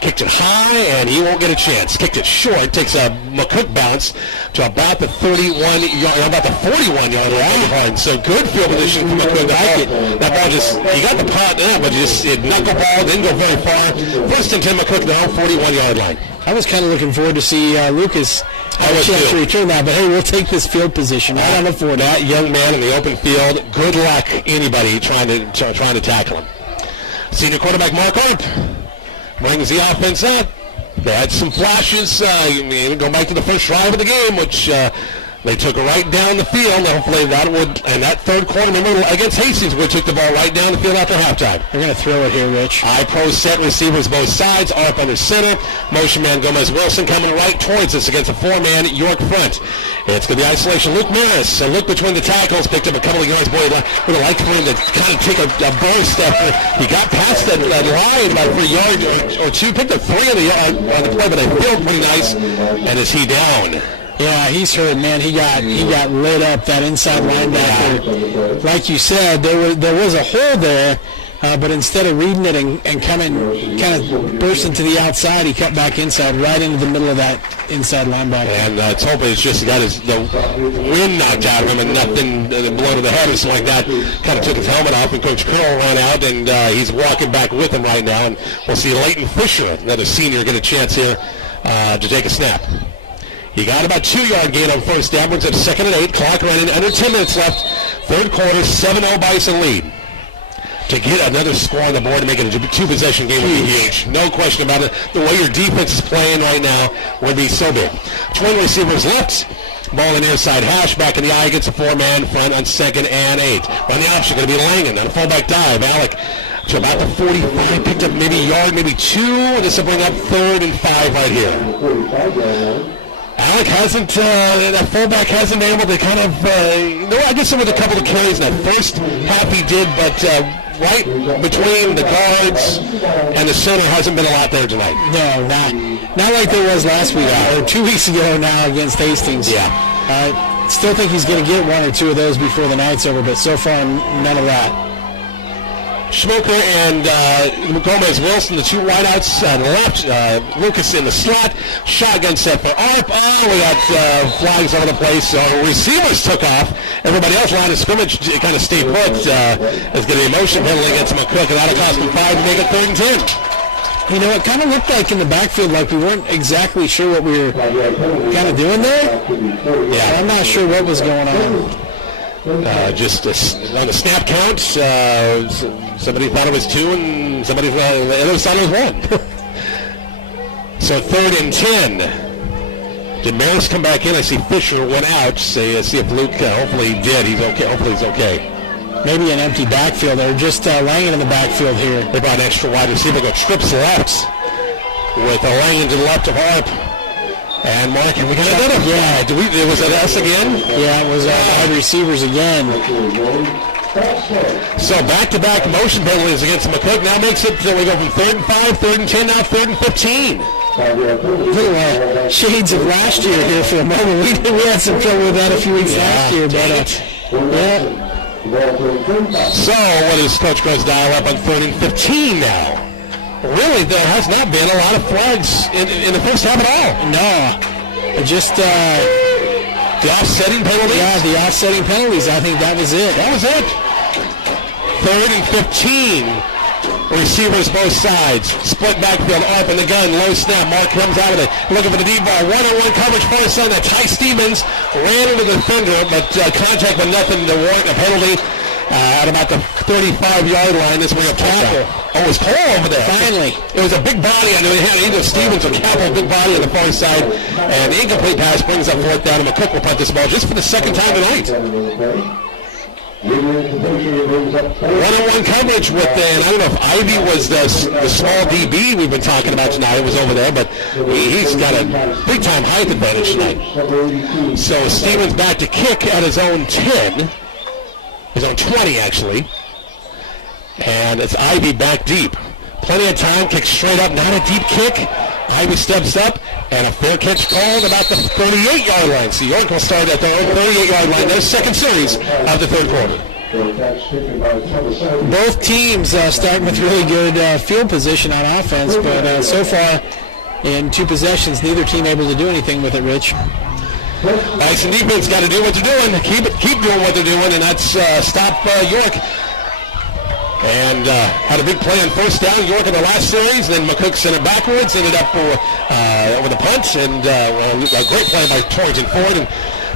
Kicked it high, and he won't get a chance. Kicked it short. Takes a McCook bounce to about the 41-yard line. So good field position for McCook. That ball just, he got the pot there, but it knuckleball, didn't go very far. First and 10, McCook, the whole 41-yard line. I was kind of looking forward to see Lucas have a chance to return that, but hey, we'll take this field position. I don't know for that young man in the open field. Good luck, anybody trying to tackle him. Senior quarterback Mark Arp brings the offense up. They had some flashes going back to the first drive of the game, which they took it right down the field. Hopefully that would, and that third quarter, remember, against Hastings, we took the ball right down the field after halftime. They're going to throw it here, Rich. I-pro set receivers both sides. Arp under center. Motion man Gomez Wilson coming right towards us against a 4-man York front. It's going to be isolation. Luke Maris. Luke between the tackles picked up a couple of yards. Boy, would have liked for him to kind of take a burst. He got past that line by 3 yards or 2. Picked up 3 on the play, but they feel pretty nice. And is he down? Yeah, he's hurt, man. He got lit up, that inside linebacker. Like you said, there was a hole there, but instead of reading it and coming, kind of bursting to the outside, he cut back inside, right into the middle of that inside linebacker. And it's hoping it's just got the wind knocked out of him and nothing blow to the head or something like that. Kind of took his helmet off, and Coach Curl ran out, and he's walking back with him right now. And we'll see Leighton Fisher, another senior, get a chance here to take a snap. He got about 2-yard gain on first down. Brings up 2nd and 8. Clock running. Under 10 minutes left. Third quarter. 7-0 Bison lead. To get another score on the board to make it a 2-possession game would be huge. No question about it. The way your defense is playing right now would be so big. Twin receivers left. Ball in near side hash. Back in the eye against a 4-man front on 2nd and 8. Run the option. Going to be Langan on a fullback dive. Alec to about the 45. Picked up maybe a yard, maybe 2. This will bring up 3rd and 5 right here. Alec hasn't, that fullback hasn't been able to kind of, I guess there was a couple of carries in that first half he did, but right between the guards and the center hasn't been a lot there tonight. No, not like there was last week, or 2 weeks ago now against Hastings. Yeah. Still think he's going to get 1 or 2 of those before the night's over, but so far none of that. Schmoker and Gomez Wilson, the 2 wideouts on the left. Lucas in the slot. Shotgun set for Arp. We got flags all over the place. Receivers took off. Everybody else line of scrimmage kind of stayed put. There's going to be a motion penalty against McCook, and that'll cost him 5 to make it 3rd and 10. You know, it kind of looked like in the backfield like we weren't exactly sure what we were kind of doing there. Yeah, I'm not sure what was going on. Just on the snap count, somebody thought it was 2 and somebody thought it was 1. So 3rd and 10. Did Maris come back in? I see Fisher went out. See if Luke, hopefully he did. He's okay. Hopefully he's okay. maybe an empty backfield. They're just Langen in the backfield here. They brought an extra wide receiver, got trips left with Langen to the left of Harp. And Mark, we got another. Yeah, was that us again? Yeah, it was wide receivers again. So back-to-back motion penalties against McCook. Now makes it, we go from 3rd and 5, 3rd and 10, now 3rd and 15. Little shades of last year here for a moment. We had some trouble with that a few weeks last year, but So what does Coach Gross dial up on 3rd and 15 now? Really, there has not been a lot of flags in the first half at all. No, just the offsetting penalties. Yeah, the offsetting penalties. I think that was it. That was it. 3rd and 15. Receivers both sides. Split backfield. Up in the gun. Low snap. Mark comes out of it. Looking for the deep ball. One-on-one coverage for his son. Ty Stevens ran into the defender, but contact with nothing to warrant a penalty. At about the 35-yard line, this was a tackle. Oh, it was Cole over there. Finally. It was a big body. I knew he had either Stevens or Capel, big body on the far side. And the incomplete pass brings up 4th down, and McCook will punt this ball just for the second time tonight. One-on-one coverage with, and I don't know if Ivy was the small DB we've been talking about tonight. It was over there, but he's got a big-time height advantage tonight. So Stevens back to kick at his own 10. His own 20, actually. And it's Ivy back deep. Plenty of time, kick straight up, not a deep kick. Ivy steps up, and a fair catch called about the 38-yard line. So York will start at their own 38-yard line, their second series of the third quarter. Both teams starting with really good field position on offense, but so far in 2 possessions, neither team able to do anything with it, Rich. Bison defense got to do what they're doing. Keep doing what they're doing, and that's stop York. And had a big play on 1st down. York in the last series. Then McCook sent it backwards. Ended up with a punt. And a great play by Torrington Ford. And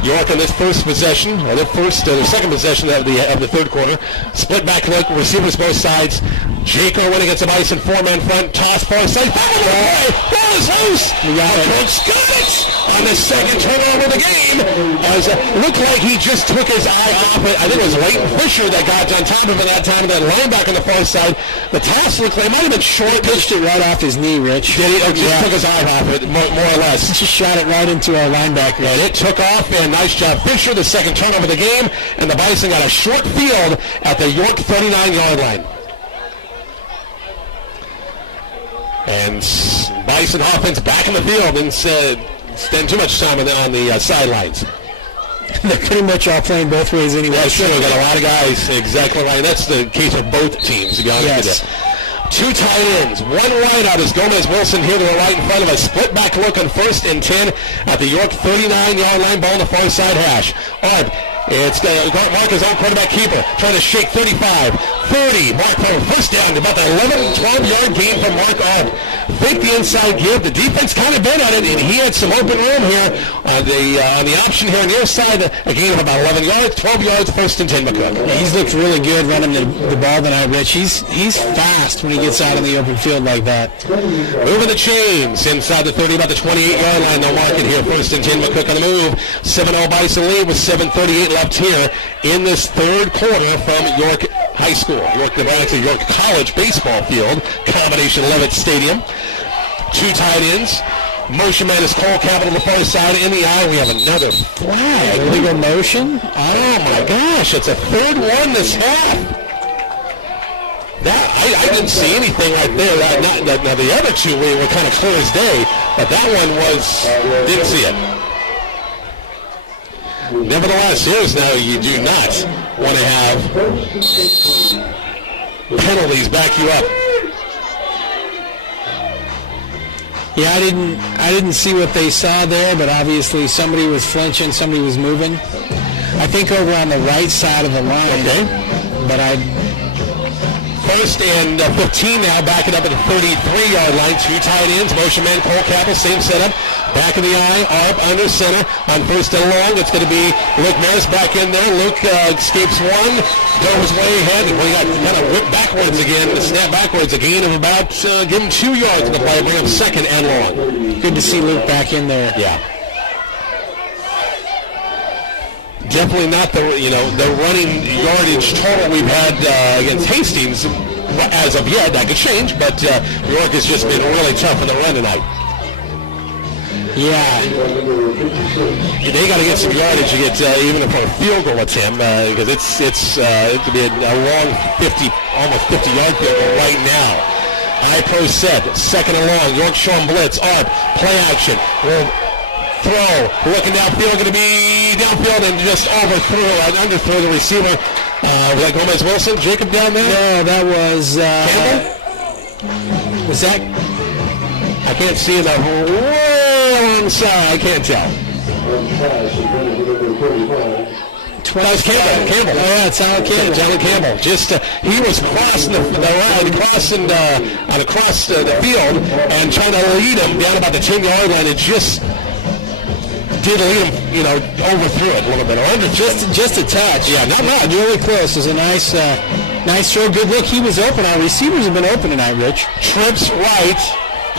York on this first possession, or their second possession of the third quarter. Split back look, receivers both sides. Jaco went against the Bison, 4-man front, toss far side. Ball is loose. Coach got it on the second turnover of the game. It looked like he just took his eye off it. I think it was Leighton Fisher that got on top of it that time. That linebacker on the far side. The toss looked like it might have been short. Pitched it right off his knee, Rich. Did he? Just took his eye off it, more or less. Just shot it right into our linebacker. And it took off, and nice job, Fisher, the second turnover of the game. And the Bison got a short field at the York 39-yard line. And Bison offense back in the field and spend too much time on the sidelines. They're pretty much all playing both ways anyway. That's true. Got a lot of guys. Exactly right. That's the case of both teams, to be honest with you. 2 tight ends. One wide out is Gomez Wilson here to the right in front of a split back look on 1st and 10 at the York 39-yard line, ball on the far side hash. All right. It's Mark, his own quarterback keeper, trying to shake 35, 30. Mark for 1st down, about the 11, 12-yard gain from Mark Arp. Fake the inside give. The defense kind of been on it, and he had some open room here on the option here on the other side. A gain of about 11 yards, 12 yards, 1st and 10 McCook. Yeah, he's looked really good running the ball tonight, Rich. He's fast when he gets out in the open field like that. Moving the chains inside the 30, about the 28-yard line. No market here. 1st and 10 McCook on the move. 7-0 Bison lead with 7:38 left here in this third quarter from York High School. York, Nevada, York College baseball field, combination Levitt Stadium. 2 tight ends. Motion man is Cole Capel on the far side. In the eye, we have another flag. Illegal motion? Oh my gosh, it's a 3rd one this half. That I didn't see anything right there. Now the other 2 were kind of clear as day, but that one didn't see it. Nevertheless, here's now you do not want to have penalties back you up. Yeah, I didn't see what they saw there, but obviously somebody was flinching, somebody was moving. I think over on the right side of the line. Okay. But 1st and 15 now, backing up at the 33-yard line. 2 tight ends. Motion man Cole Capel, same setup. Back in the eye, Arp under center. On 1st and long, it's going to be Luke Maris back in there. Luke escapes one, goes way ahead. We got kind of whipped backwards again. The snap backwards, a gain of about, give him 2 yards in the play, bring him 2nd and long. Good to see Luke back in there. Yeah. definitely not the running yardage total we've had against Hastings as of yet. That could change, but York has just been really tough in the run tonight. Yeah. They got to get some yardage to get even for a field goal attempt because it could be a long 50, almost 50-yard field goal right now. High pro set, second and long. York showing blitz, ARP, play action. Will throw, looking downfield, going to be downfield and just underthrow the receiver. Was that Gomez Wilson? Jacob down there? No, that was Campbell? Was that? I can't see enough. Whoa, I'm sorry, I can't tell. That was Campbell. Oh, yeah, it's Alan Campbell. John Campbell. Just he was crossing the line, crossing across the field, and trying to lead him down about the 10-yard line. It just did lead him, overthrew it a little bit, or under just a touch. Yeah, not much. Really close. It was a nice throw. Good look. He was open. Our receivers have been open tonight, Rich. Trips right.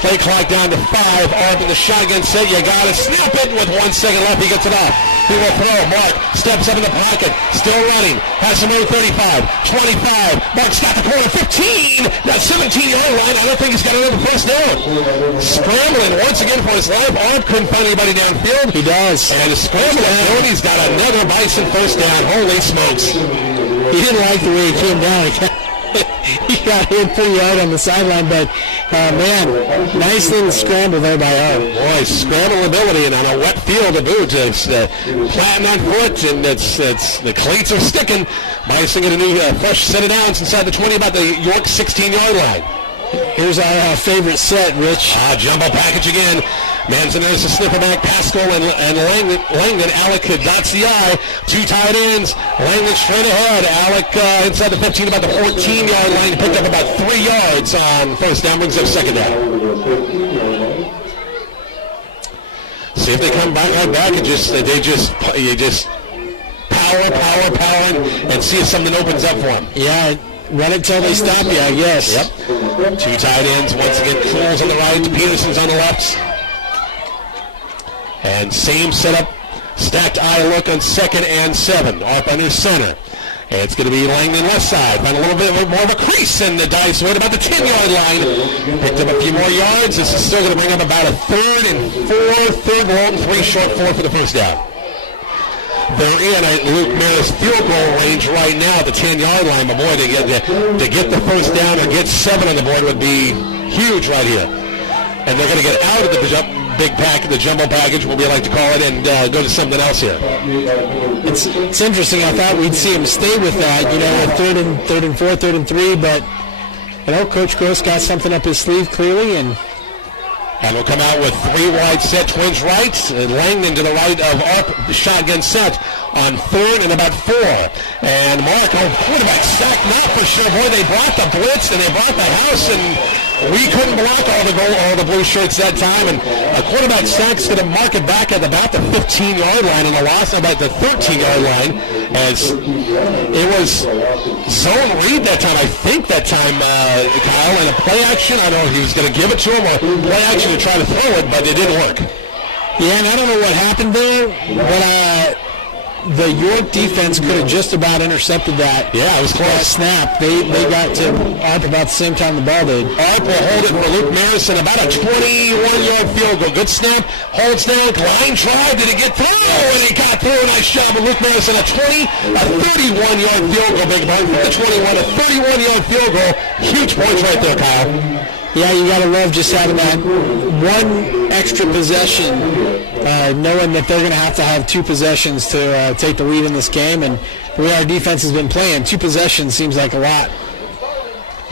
Play clock down to 5. ARP in the shotgun set. You got to snap it with 1 second left. He gets it off. He will throw. Mark steps up in the pocket. Still running. Has some room. 35. 25. Mark's got the corner. 15. That 17-yard line. I don't think he's got another first down. Scrambling once again for his life. ARP couldn't find anybody downfield. He does. And he's scrambling. And he's got another Bison first down. Holy smokes. He didn't like the way he came down. He got hit pretty hard on the sideline, but man, nice little scramble there by ARP. Boy, scramble ability, and on a wet field to boot. It's planting on foot, and it's the cleats are sticking. Bison get a new fresh set of downs inside the 20, about the York 16-yard line. Here's our favorite set, Rich. Jumbo package again. Manzanares to snipper back. Pascal and Langdon. Alec dots the I. 2 tight ends. Langdon straight ahead. Alec inside the 15, about the 14-yard line. Picked up about 3 yards on first down. Brings up second down. See if they come back right back and you just power, and see if something opens up for them. Yeah. Run it till they stop you, I guess. Yep. 2 tight ends. Once again, Cruz on the right. Peterson's on the left. And same setup. Stacked eye look on 2nd and 7. ARP under center. And it's going to be Langdon left side. Find a little bit more of a crease, and the dice right about the 10-yard line. Picked up a few more yards. This is still going to bring up about a 3rd and 4. 3rd long, 3 short, 4 for the first down. They're in at Luke Maris field goal range right now at the 10-yard line. But boy, to get the first down and get 7 on the board would be huge right here. And they're going to get out of the big pack, the jumbo package, what we like to call it, and go to something else here. It's interesting. I thought we'd see him stay with that, third and 4, 3rd and 3, but Coach Gross got something up his sleeve clearly, and we'll come out with 3 wide set, twins right, Langdon to the right of ARP, shotgun set on 3rd and about 4. And Mark, quarterback sack, not for sure. Boy, they brought the blitz and they brought the house, and we couldn't block all the blue shirts that time. And a quarterback sack's going to mark it back at about the 15-yard line, and the loss about the 13-yard line. As it was zone read that time, I think that time, Kyle, and a play action. I don't know if he was going to give it to him or play action to try to throw it, but it didn't work. Yeah, and I don't know what happened there, but the York defense could have just about intercepted that. Yeah, it was close. That snap. They got to ARP about the same time the ball did. ARP will hold it for Luke Marison, about a 21-yard field goal. Good snap, holds down, line drive. Did he get through? And he got through. Nice job of Luke Marison. A 31-yard field goal, big man. From the 21, a 31-yard field goal. Huge points right there, Kyle. Yeah, you got to love just having that one extra possession, knowing that they're going to have 2 possessions to take the lead in this game. And the way our defense has been playing, 2 possessions seems like a lot.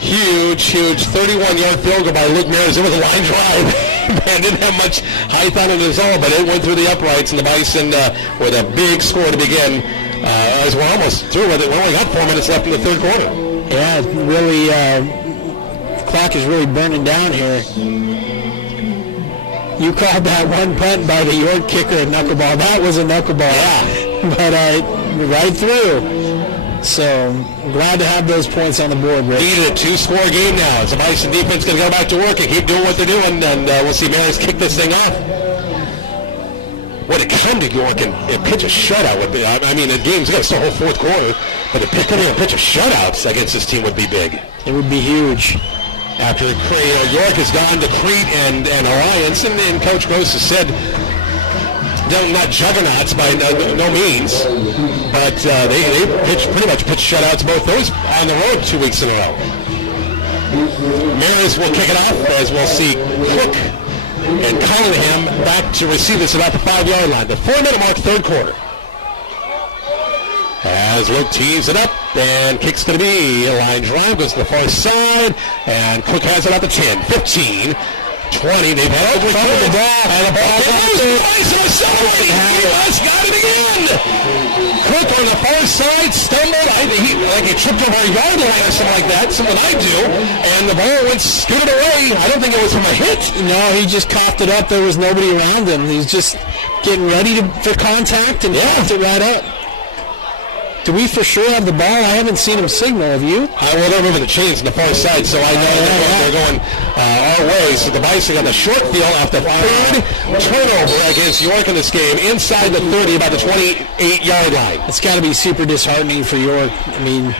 Huge 31-yard field goal by Luke Maris. It was a line drive. Man, didn't have much height on it at all, but it went through the uprights, and the Bison with a big score to begin. As we're almost through with it. We only got 4 minutes left in the 3rd quarter. Yeah, really... clock is really burning down here. You called that one punt by the York kicker a knuckleball. That was a knuckleball. Yeah. But right through. So glad to have those points on the board, Rich. Needed a 2-score game now. It's the Bison defense going to go back to work and keep doing what they're doing, and we'll see Maris kick this thing off. When it come to York and pitch a shutout would be, I mean, the game's got to start the whole fourth quarter, but to come here and pitch a shutouts against this team would be big. It would be huge. After York has gone to Crete and Alliance, and Coach Gross has said, not juggernauts by no means, but they pretty much pitched shutouts both those on the road 2 weeks in a row. Mariners will kick it off as we'll see Cook and Cunningham back to receive this about the 5-yard line. The 4-minute mark, third quarter. As Luke tees it up, and kick's going to be a line drive, goes to the far side, and Cook has it at the 10, 15, 20. They've had over the ball, and the ball goes he almost got it again. Cook on the far side stumbled, like he tripped over a yard line or something like that, something I do, and the ball went scooted away. I don't think it was from a hit. No, he just coughed it up. There was nobody around him. He was just getting ready for contact and coughed it right up. Do we for sure have the ball? I haven't seen him signal. Have you? Well, they're moving the chains on the far side, so I know they're going our way. So the Bison on the short field after third turnover against York in this game, inside the 30, about the 28-yard line. It's got to be super disheartening for York. I mean,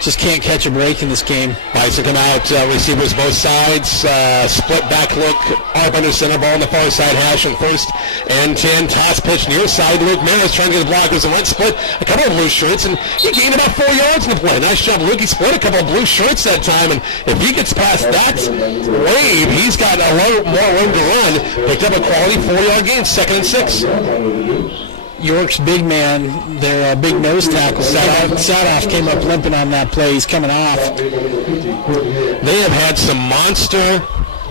just can't catch a break in this game. Bison come out, receivers both sides, split back look, Arp under center, ball on the far side hash, and first and 10, toss pitch near side. Luke Maris trying to get the blockers and went split a couple of blue shirts, and he gained about 4 yards in the play. Nice job, Luke. He split a couple of blue shirts that time, and if he gets past that wave, he's got a lot more room to run. Picked up a quality 4-yard gain, 2nd and 6. York's big man, their big nose tackle, Sadoff came up limping on that play. He's coming off. They have had some monster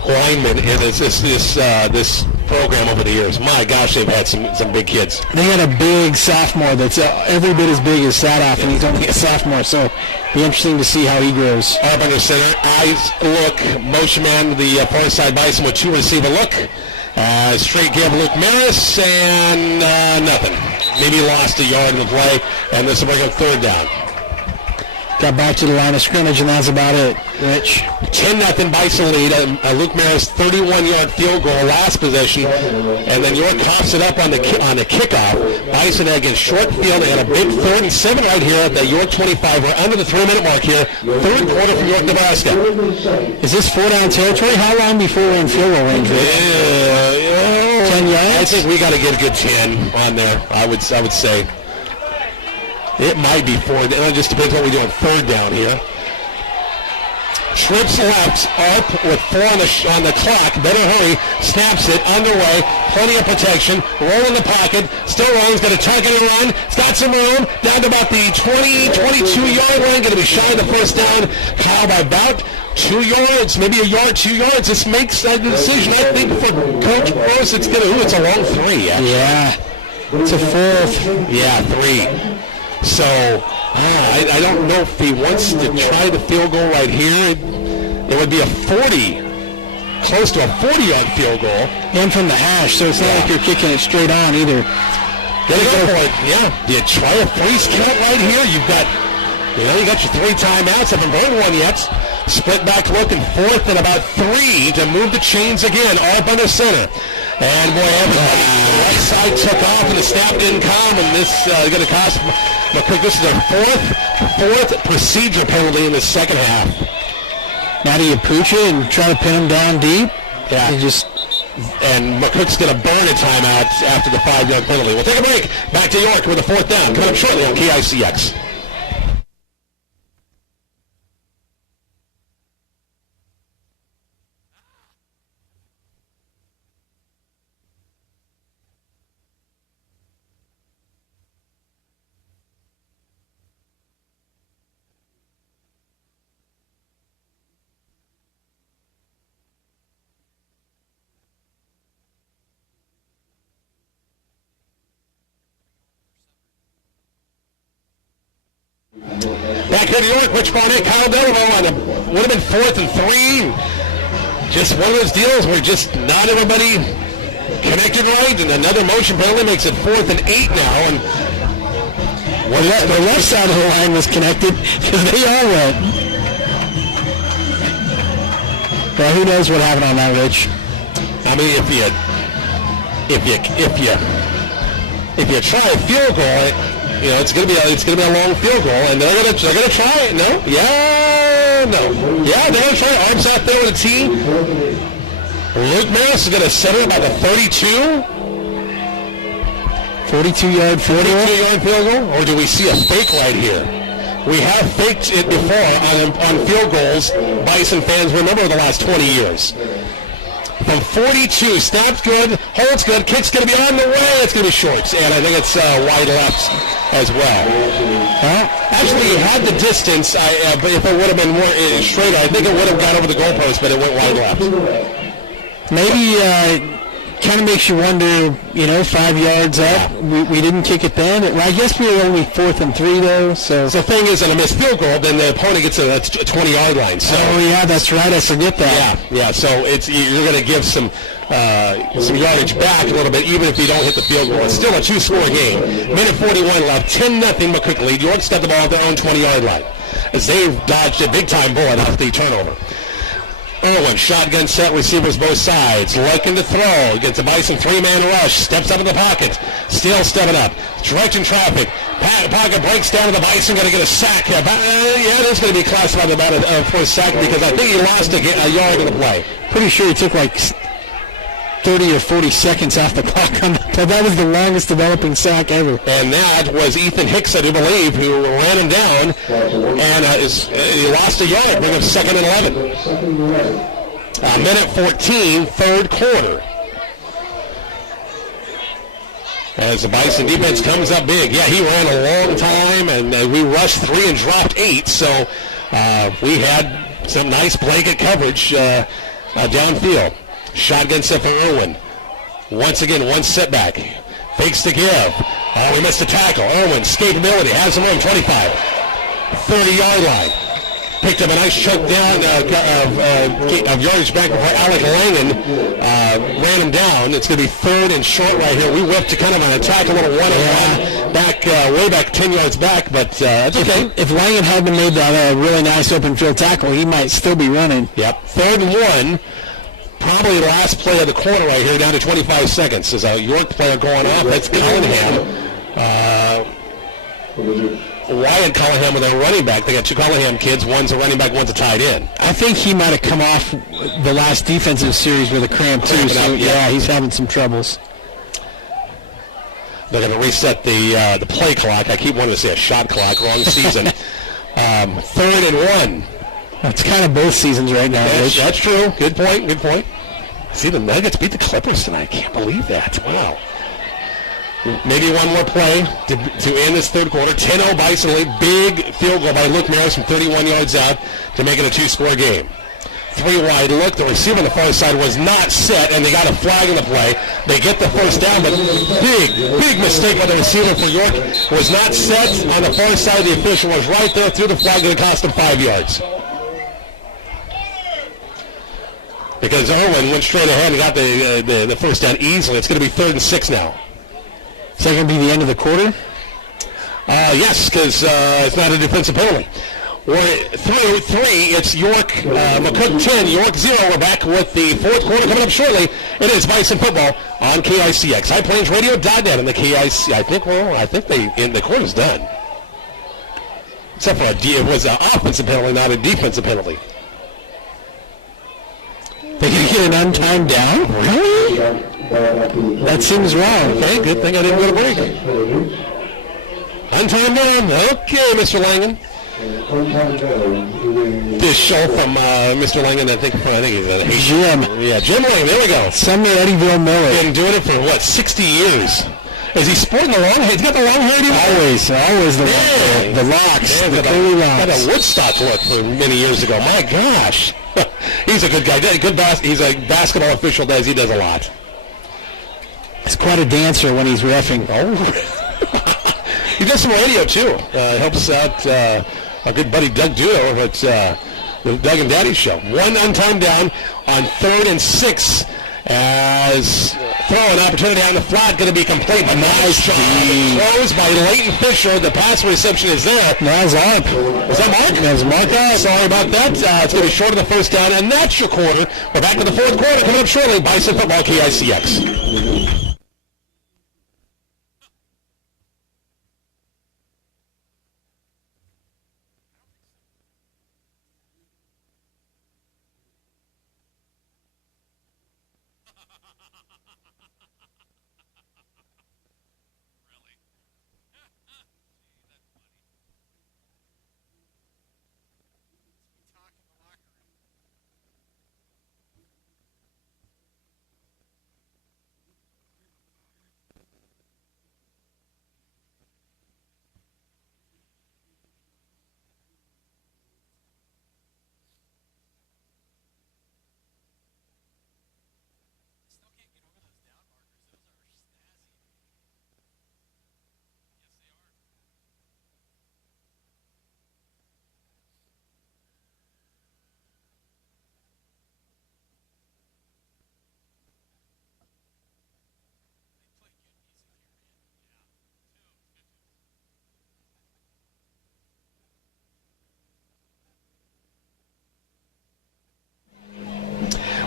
linemen in this program over the years. My gosh, they've had some big kids. They had a big sophomore that's every bit as big as Sadoff, and he's only a sophomore, so it'll be interesting to see how he grows. Up under center, eyes look, motion man, the far side Bison with 2 receiver look. Straight give Luke Maris, and nothing. Maybe lost a yard in the play, and this will bring up third down. Got back to the line of scrimmage, and that's about it, Rich. 10-0 Bison lead. Luke Maris 31-yard field goal last possession, and then York coughs it up on the kickoff. Bison against short field and a big 3rd and 7 right here at the York 25. We're under the 3-minute mark here. Third quarter from York, Nebraska. Is this 4-down territory? How long before we're in field goal range, Rich? 10 yards? I think we got to get a good 10 on there. I would say. It might be 4. It just depends what we do on third down here. Trips left, Arp with 4 on the clock. Better hurry. Snaps it, underway. Plenty of protection. Roll in the pocket. Still runs. Got a target and run. It's got some room. Down to about the 20, 22-yard line. Going to be shy of the first down. Kyle by about 2 yards, maybe a yard, 2 yards. This makes a decision, I think, for Coach Gross. It's a long 3, actually. Yeah. It's a 4th. Yeah, 3. So, I don't know if he wants to try the field goal right here. It would be a 40, close to a 40-yard field goal. And from the hash, so it's not like you're kicking it straight on either. Get it for it. Yeah. Do you try a freeze count right here? You got your 3 timeouts. Haven't burned one yet. Split back look and 4th and about 3 to move the chains again. Arp under center. And boy, everybody, the right side took off and the snap didn't come, and this is going to cost McCook. This is their fourth procedure penalty in the second half. Now do you pooch it and try to pin him down deep? Yeah. And McCook's going to burn a timeout after the 5-yard penalty. We'll take a break. Back to York with a 4th down. Coming up shortly on KICX. Back here to York, Rich Barnett, Kyle Delavo would have been 4th and 3. Just one of those deals where just not everybody connected right, and another motion penalty makes it 4th and 8 now. And the left side of the line was connected because they all went. Well, who knows what happened on that, Rich? I mean, if you if you try a field goal, it's going to be a long field goal, and they're going to try it. No, yeah, no, yeah, they're going to try it. Arms out there with a tee. Luke Maris is going to set it by the 32. 42-yard field goal? 42-yard field goal? Or do we see a fake right here? We have faked it before on field goals. Bison fans remember the last 20 years. From 42, snaps good, holds good, kick's going to be on the way. It's going to be short, and I think it's wide left as well. Actually, he had the distance, but if it would have been more straight, I think it would have gone over the goalpost, but it went wide left. Maybe kind of makes you wonder, 5 yards up. We didn't kick it then. I guess we were only 4th and 3, though. So the thing is, in a missed field goal, then the opponent gets a 20-yard line. So. Oh, yeah, that's right. I forget that. Yeah. So you're going to give some yardage back a little bit, even if you don't hit the field goal. It's still a 2-score game. Minute 41 left, 10-0 McQuick lead. York's got the ball at their own 20-yard line as they've dodged a big-time bullet off the turnover. Irwin, shotgun set, receivers both sides. Looking to throw. Gets a Bison 3-man rush. Steps up in the pocket. Still stepping up. Directing traffic. Pocket breaks down to the Bison. Going to get a sack here. This is going to be classified for a sack because I think he lost a yard in the play. Pretty sure he took like 30 or 40 seconds off the clock on that. That was the longest developing sack ever. And that was Ethan Hicks, I do believe, who ran him down, and he lost a yard, bring him 2nd and 11. Minute 14, third quarter. As the Bison defense comes up big. Yeah, he ran a long time, and we rushed 3 and dropped 8, so we had some nice blanket coverage downfield. Shotgun set for Irwin. Once again, one setback. Fakes to give. Oh, we missed a tackle. Irwin, escapability, has him on 25. 30-yard line. Picked up a nice choke down of yardage back before Alec Langan ran him down. It's going to be 3rd and short right here. We whipped to kind of an attack, a little 1-on-1 back, way back 10 yards back, but that's okay. If Langan hadn't made that really nice open field tackle, he might still be running. Yep. 3rd and 1. Probably last play of the quarter right here, down to 25 seconds. There's a York player going off. That's Callahan. Wyatt Callahan with a running back. They got 2 Callahan kids. One's a running back, one's a tight end. I think he might have come off the last defensive series with a cramp, too. So, yeah, he's having some troubles. They're going to reset the play clock. I keep wanting to say a shot clock. Wrong season. 3rd and 1. It's kind of both seasons right now. That's true. Good point. See, the Nuggets beat the Clippers tonight. I can't believe that. Wow. Maybe one more play to end this third quarter. 10-0 Bison lead. Big field goal by Luke Maris from 31 yards out to make it a 2-score game. 3 wide look. The receiver on the far side was not set, and they got a flag in the play. They get the first down, but big mistake by the receiver for York. Was not set on the far side. The official was right there, threw the flag, and it cost him 5 yards. Because Irwin went straight ahead and got the first down easily. It's going to be 3rd and 6 now. Is that going to be the end of the quarter? Yes, because it's not a defensive penalty. We're through 3. It's York, McCook 10, York 0. We're back with the fourth quarter coming up shortly. It is Bison football on KICX. HighPlainsRadio.net and the KIC. I think the quarter's done. Except for it was an offensive penalty, not a defensive penalty. They can get an untimed down? Really? That seems wrong. Okay, good thing I didn't go to break. Untimed down. Okay, Mr. Langan. This show from Mr. Langan, I think he's Jim. Yeah, Jim Langan. There we go. Some Eddyville Miller. Been doing it for, 60 years. Is he sporting the long hair? He's got the long hair anymore? Always the long, the locks, the curly locks. Got a Woodstock look from many years ago. My gosh. He's a good guy. He's a basketball official. He does a lot. He's quite a dancer when he's reffing. Oh. He does some radio, too. Helps out our good buddy Doug Duo at the Doug and Daddy Show. One untimed down on 3rd and 6 as throwing opportunity on the flat going to be complete. But nice throws by Leighton Fisher. The pass reception is there. That's Mark. Was that Mark? That was Mark. Sorry about that. It's going to be short of the first down, and that's your quarter. We're back to the fourth quarter coming up shortly. Bison football, KICX.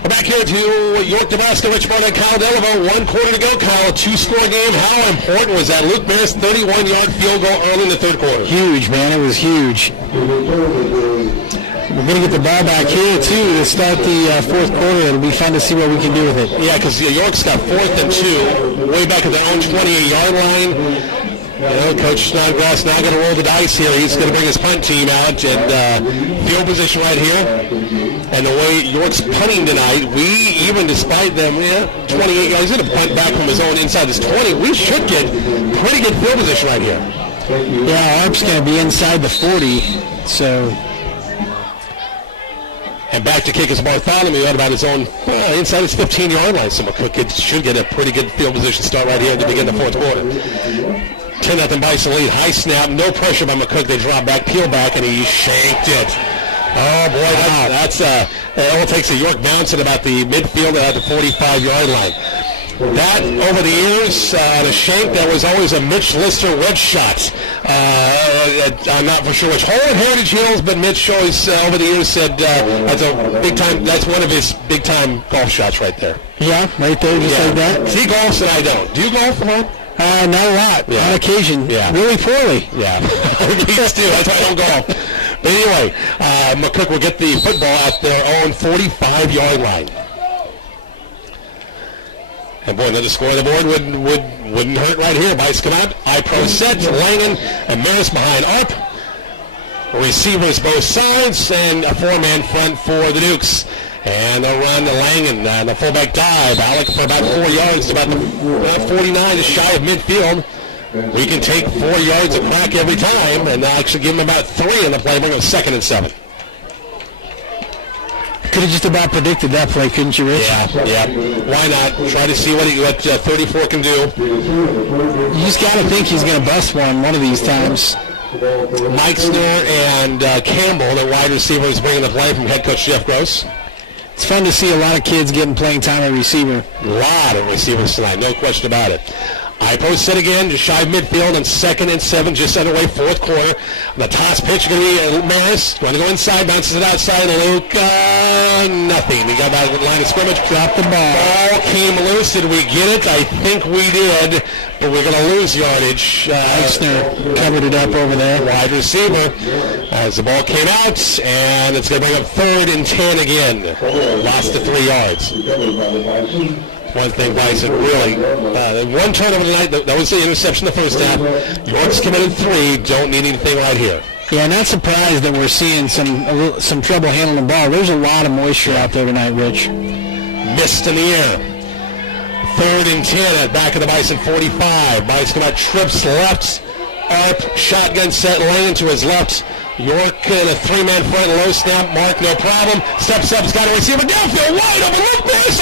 We're back here to York, Nebraska. Rich Barnett and Kyle Delavo. 1 quarter to go, Kyle. A 2-score game. How important was that Luke Maris 31-yard field goal early in the third quarter? Huge, man. It was huge. We're going to get the ball back here, too, to start the fourth quarter. It'll be fun to see what we can do with it. Yeah, because York's got 4th and 2, way back at their own 28-yard line. Coach Snodgrass now going to roll the dice here. He's going to bring his punt team out and field position right here. And the way York's punting tonight, we, even despite them 28 yards, he's going to punt back from his own inside his 20. We should get pretty good field position right here. Yeah, Arp's going to be inside the 40, so... And back to kick is Bartholomew at about his own, inside his 15-yard line. So McCook should get a pretty good field position start right here to begin the fourth quarter. 10-0 Bison lead. High snap, no pressure by McCook. They drop back, peel back, and he shanked it. Oh, boy, that's it all takes a York bounce at about the midfield at the 45-yard line. That, over the years, the shank, that was always a Mitch Lister red shot. I'm not for sure which hole in Heritage Hills, but Mitch always, over the years, said that's one of his big-time golf shots right there. Yeah, right there, just like that. He golfs and I don't. Do you golf a lot? Not a lot. Yeah. On occasion. Yeah. Really poorly. Yeah. He's too. That's why I don't golf. But anyway, McCook will get the football at their own 45-yard line. And boy, another score on the board wouldn't hurt right here. Bice come out. I-Pro set. Langen and Maris behind Arp. Receivers both sides and a 4-man front for the Dukes. And they'll run to Langen. The fullback dive. Alec for about 4 yards to about 49, just shy of midfield. We can take 4 yards a crack every time, and they'll actually give them about 3 in the play. Bring them 2nd and 7. Could have just about predicted that play, couldn't you, Rich? Yeah. Why not? Try to see what 34 can do. You just got to think he's going to bust one of these times. Meixner and Campbell, the wide receivers, bringing the play from head coach Jeff Gross. It's fun to see a lot of kids getting playing time at receiver. A lot of receivers tonight, no question about it. I-Pro set again, just shy of midfield, and 2nd and 7, just underway, fourth quarter. The toss pitch going to be Maris. Going to go inside, bounces it outside. Luke, nothing. He got by the line of scrimmage, dropped the ball. Ball came loose. Did we get it? I think we did, but we're going to lose yardage. Eichner covered it up over there. Wide receiver as the ball came out, and it's going to bring up 3rd and 10 again. Lost to 3 yards. One thing Bison really, one turnover tonight, that was the interception the first half. York's committed 3, don't need anything right here. Yeah, not surprised that we're seeing some trouble handling the ball. There's a lot of moisture out there tonight, Rich. Missed in the air. 3rd and 10 at back of the Bison 45. Bison come out, trips left. Arp, shotgun set, Lane to his left. York in a 3-man front, low snap, Mark, no problem. Steps up, he's got a receiver downfield, wide open, Luke Maris.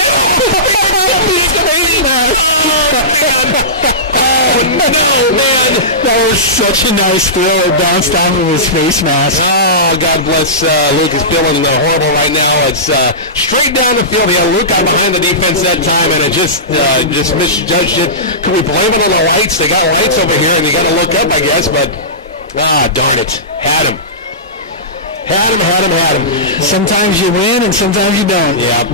Oh, no, man. That was such a nice throw. It bounced off of his face mask. Oh, God bless Luke. Is feeling horrible right now. It's straight down the field. He had Luke out behind the defense that time, and it just misjudged it. Could we blame it on the lights? They got lights over here, and you got to look up, I guess, but darn it. Had him. Sometimes you win, and sometimes you don't. Yeah.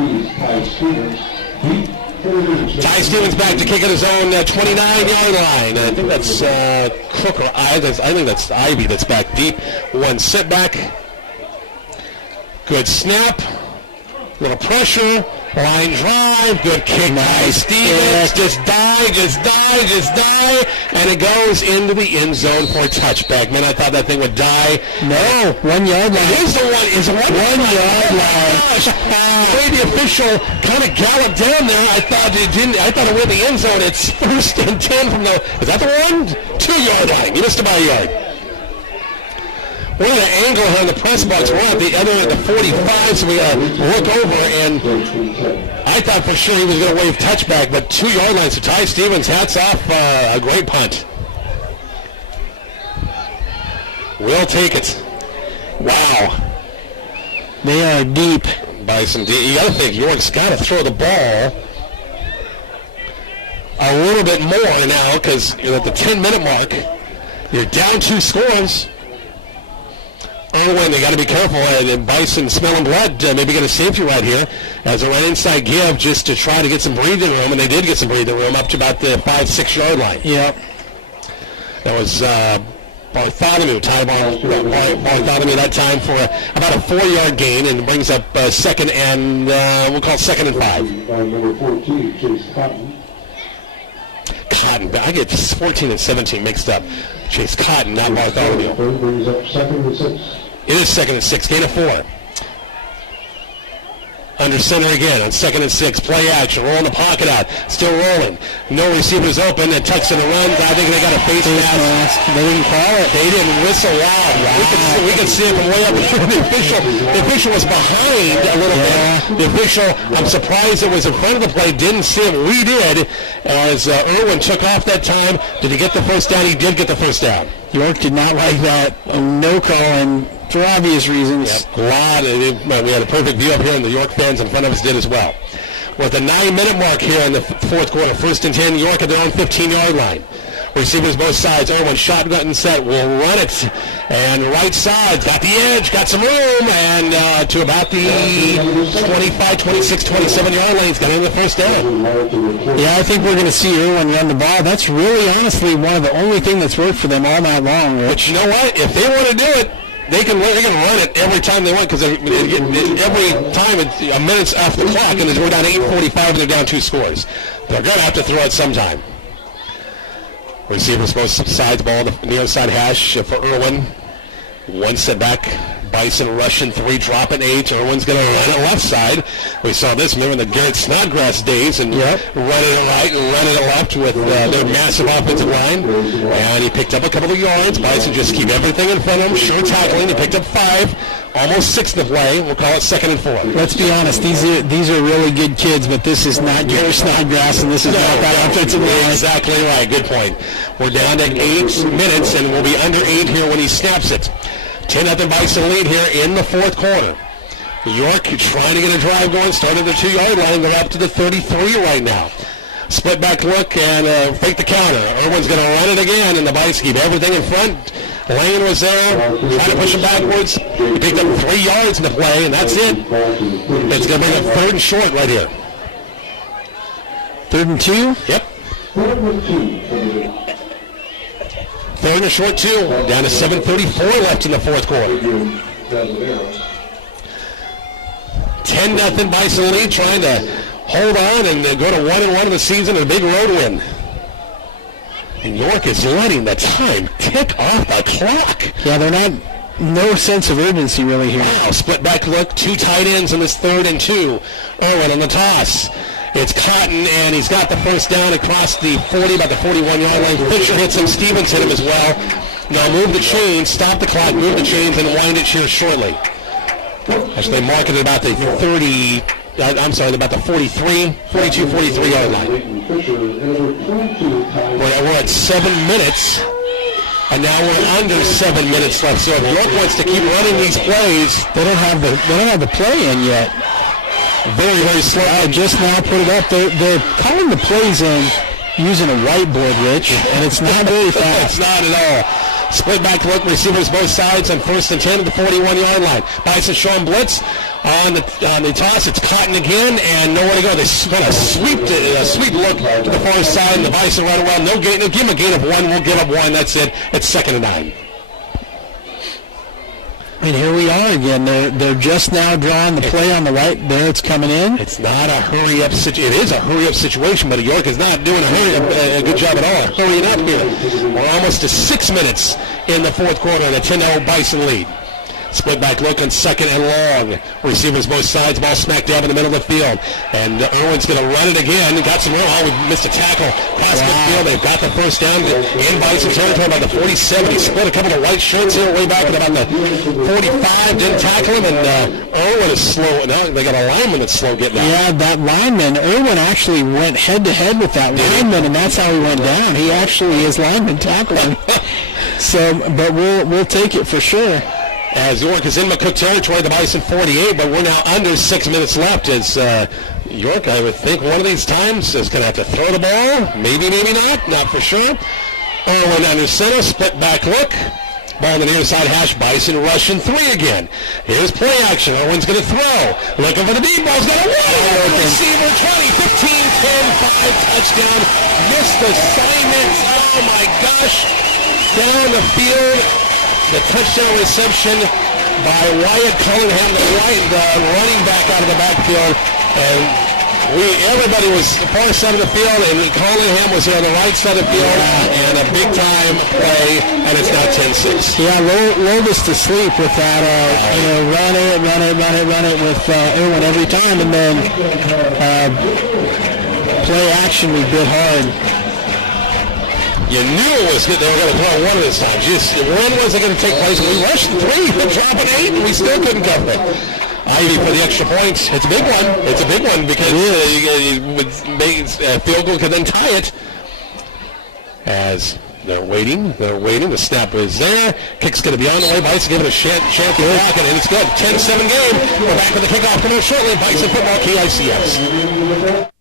Ty Stevens back to kick at his own 29-yard line. I think that's Cook or I think that's Ivy that's back deep. One setback. Good snap. Little pressure. Line drive. Good kick. Nice. Stevens. Just die. And it goes into the end zone for a touchback. Man, I thought that thing would die. No. 1 yard line. It is the one. It's a 1 yard line. The way the official kind of galloped down there, I thought it didn't. I thought it went in the end zone. It's 1st and 10 from the. Is that the 2 yard line? You missed about a yard. We're at an angle here in the press box. We're at the other at the 45, so we look over, and I thought for sure he was going to wave touchback, but 2 yard line. So Ty Stevens, hats off, a great punt. We'll take it. Wow. They are deep. Bison deep. You got to think York's got to throw the ball a little bit more now because you're at the 10-minute mark. You're down 2 scores. Irwin, they got to be careful. And Bison smelling blood, maybe get a safety right here as a right inside give just to try to get some breathing room, and they did get some breathing room up to about the 5-6 yard line. Yep. That was Bartholomew, Bartholomew that time for about a 4-yard gain, and brings up second and, we'll call it 2nd and 5. Number 14, Chase Cotton. Cotton, I get 14 and 17 mixed up. Chase Cotton, not Bartholomew. Third brings up 2nd and 6. It is 2nd and 6, gain of 4. Under center again on 2nd and 6. Play action, rolling the pocket out. Still rolling. No receivers open. And tucks in the run. I think they got a face mask. They didn't call it. They didn't whistle. Wow. We can see it from way up there. The official was behind a little bit. The official, I'm surprised it was in front of the play. Didn't see him. We did. As Irwin took off that time. Did he get the first down? He did get the first down. York did not like that. No call, and for obvious reasons. Yep. We had a perfect view up here, and the York fans in front of us did as well. We're at the 9-minute mark here in the fourth quarter. 1st and 10, York at their own 15-yard line. Receivers both sides. Irwin shotgun set. Will run it. And right side. Got the edge. Got some room. And to about the 25, 26, 27-yard lane. He's got in the first down. Yeah, I think we're going to see Irwin run the ball. That's really, honestly, one of the only thing that's worked for them all night long, Rich. But you know what? If they want to do it, they can run it every time they want, because every time it's a minute's off the clock, and we're down 8:45 and they're down 2 scores. They're going to have to throw it sometime. Receivers both sides, ball on the near side hash for Irwin. 1 setback. Bison rushing 3, dropping 8. Irwin's going to run it left side. We saw this in the Garrett Snodgrass days, and running it right and running it left with their massive offensive line. And he picked up a couple of yards. Bison just keep everything in front of him. Sure tackling. He picked up 5. Almost 6 to play. We'll call it 2nd and 4. Let's be honest. These are really good kids, but this is not Garrett Snodgrass, and this is not that offensive line. Exactly right. Good point. We're down to 8 minutes, and we'll be under 8 here when he snaps it. 10-0 Bison lead here in the fourth quarter. York trying to get a drive going, started the 2-yard line. They're up to the 33 right now. Split back look and fake the counter. Irwin's going to run it again, and the Bison keep everything in front. Lane was there, trying to push him backwards. He picked up 3 yards in the play, and that's it. It's going to bring up 3rd and short right here. 3rd and 2? Yep. 3rd and short 2. Down to 7:34 left in the fourth quarter. 10-0 Bison lead, trying to hold on and go to 1-1 of the season and a big road win. And York is letting the time tick off the clock. Yeah, no sense of urgency really here. Wow, split back look, 2 tight ends in this 3rd and 2. Irwin on the toss. It's Cotton, and he's got the first down across the 40, about the 41-yard line. Fisher hits him. Stevens hit him as well. Now move the chains, stop the clock, move the chains, and wind it here shortly. Actually, they mark it at about the 30, about the 42, 43-yard line. We're at 7 minutes, and now we're under 7 minutes left. So if York wants to keep running these plays, they don't have the play in yet. Very, very slow. I just now put it up. They're calling the plays in using a whiteboard, Rich, and it's not very fast. It's not at all. Split back look, receivers both sides on 1st and 10 at the 41-yard line. Bison showing blitz on the toss. It's Cotton again, and nowhere to go. They're going to sweep look to the far side, and the Bison right around. No gain. They'll give him a gain of 1. We'll give up 1. That's it. It's 2nd and 9. And here we are again. They're just now drawing the play on the right. There it's coming in. It's not a hurry-up situation. It is a hurry-up situation, but York is not doing a good job at all. Hurrying up here. We're almost to 6 minutes in the fourth quarter, and a 10-0 Bison lead. Split back look on 2nd and long. Receivers both sides. Ball smack dab in the middle of the field. And Irwin's going to run it again. Got some room. Oh, we missed a tackle. Past midfield. They've got the first down in Bison territory about the 47. He split a couple of white shirts here way back at about the 45. Didn't tackle him. And Irwin is slow. Now they got a lineman that's slow getting out. Yeah, that lineman. Irwin actually went head-to-head with that lineman, and that's how he went down. He actually, his lineman tackled him. But we'll take it for sure. As York is in McCook territory, the Bison 48, but we're now under 6 minutes left. As York, I would think one of these times is going to have to throw the ball. Maybe not for sure. Irwin under center, split back look. Ball on the near side hash. Bison rushing 3 again. Here's play action. Owen's going to throw. Looking for the deep ball. He's got a wide receiver. 20, 15, 10, 5, touchdown. Missed assignment. Oh my gosh. Down the field. The touchdown reception by Wyatt Cunningham, the running back out of the backfield. And everybody was far side of the field, and Cunningham was here on the right side of the field, and a big-time play, and it's now 10-6. Yeah, lulled us to sleep with that, run it with Irwin every time, and then play action we bit hard. You knew it was good. They were going to throw one of this time. Just when was it going to take place? We rushed 3, but dropping 8, and we still couldn't cover it. Ivy for the extra points. It's a big one. It's a big one because field goal could then tie it. As they're waiting. The snap is there. Kick's going to be on the way. Bison giving a chance to back, and it's good. 10-7 game. We're back with the kickoff coming up shortly. Bison football, KICS.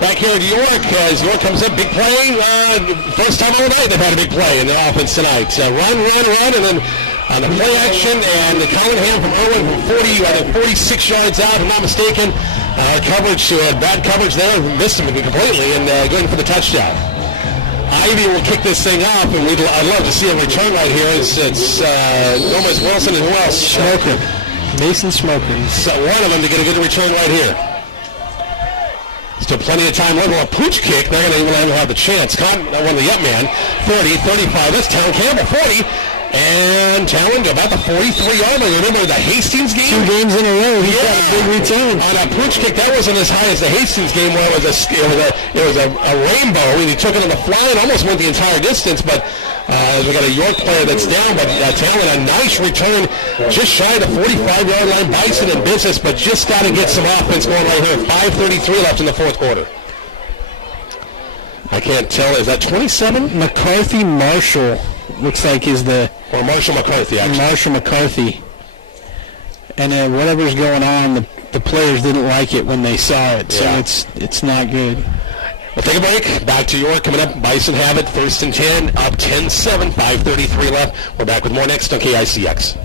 Back here at York, as York comes up, big play. First time all night they've had a big play in the offense tonight. Run, and then on the play action, and the Cunningham from Irwin from 46 yards out, if I'm not mistaken. Coverage, bad coverage there, missed him completely, and going for the touchdown. Ivy will kick this thing off, and I'd love to see a return right here. It's Gomez Wilson and who else? Smoker. Mason Smoker. So one of them to get a good return right here. Still plenty of time left. A pooch kick. They're going to have the chance. Won the Yet Man. 30, 35. That's Talon Campbell. 40. And Talon about the 43-yard line. Remember the Hastings game? 2 games in a row. He got a big return. And a pooch kick, that wasn't as high as the Hastings game where it was a rainbow. And he took it on the fly and almost went the entire distance. But we got a York player that's down. But Talon, a nice return. Just shy of the 45-yard line. Bison in business, but just got to get some offense going right here. 5:33 left in the fourth quarter. I can't tell. Is that 27? McCarthy Marshall looks like is the... Or Marshall McCarthy, actually. Marshall McCarthy. And whatever's going on, the players didn't like it when they saw it, so it's not good. We'll take a break. Back to York coming up. Bison have it. 1st and 10. Up 10-7. 5:33 left. We're back with more next on KICX.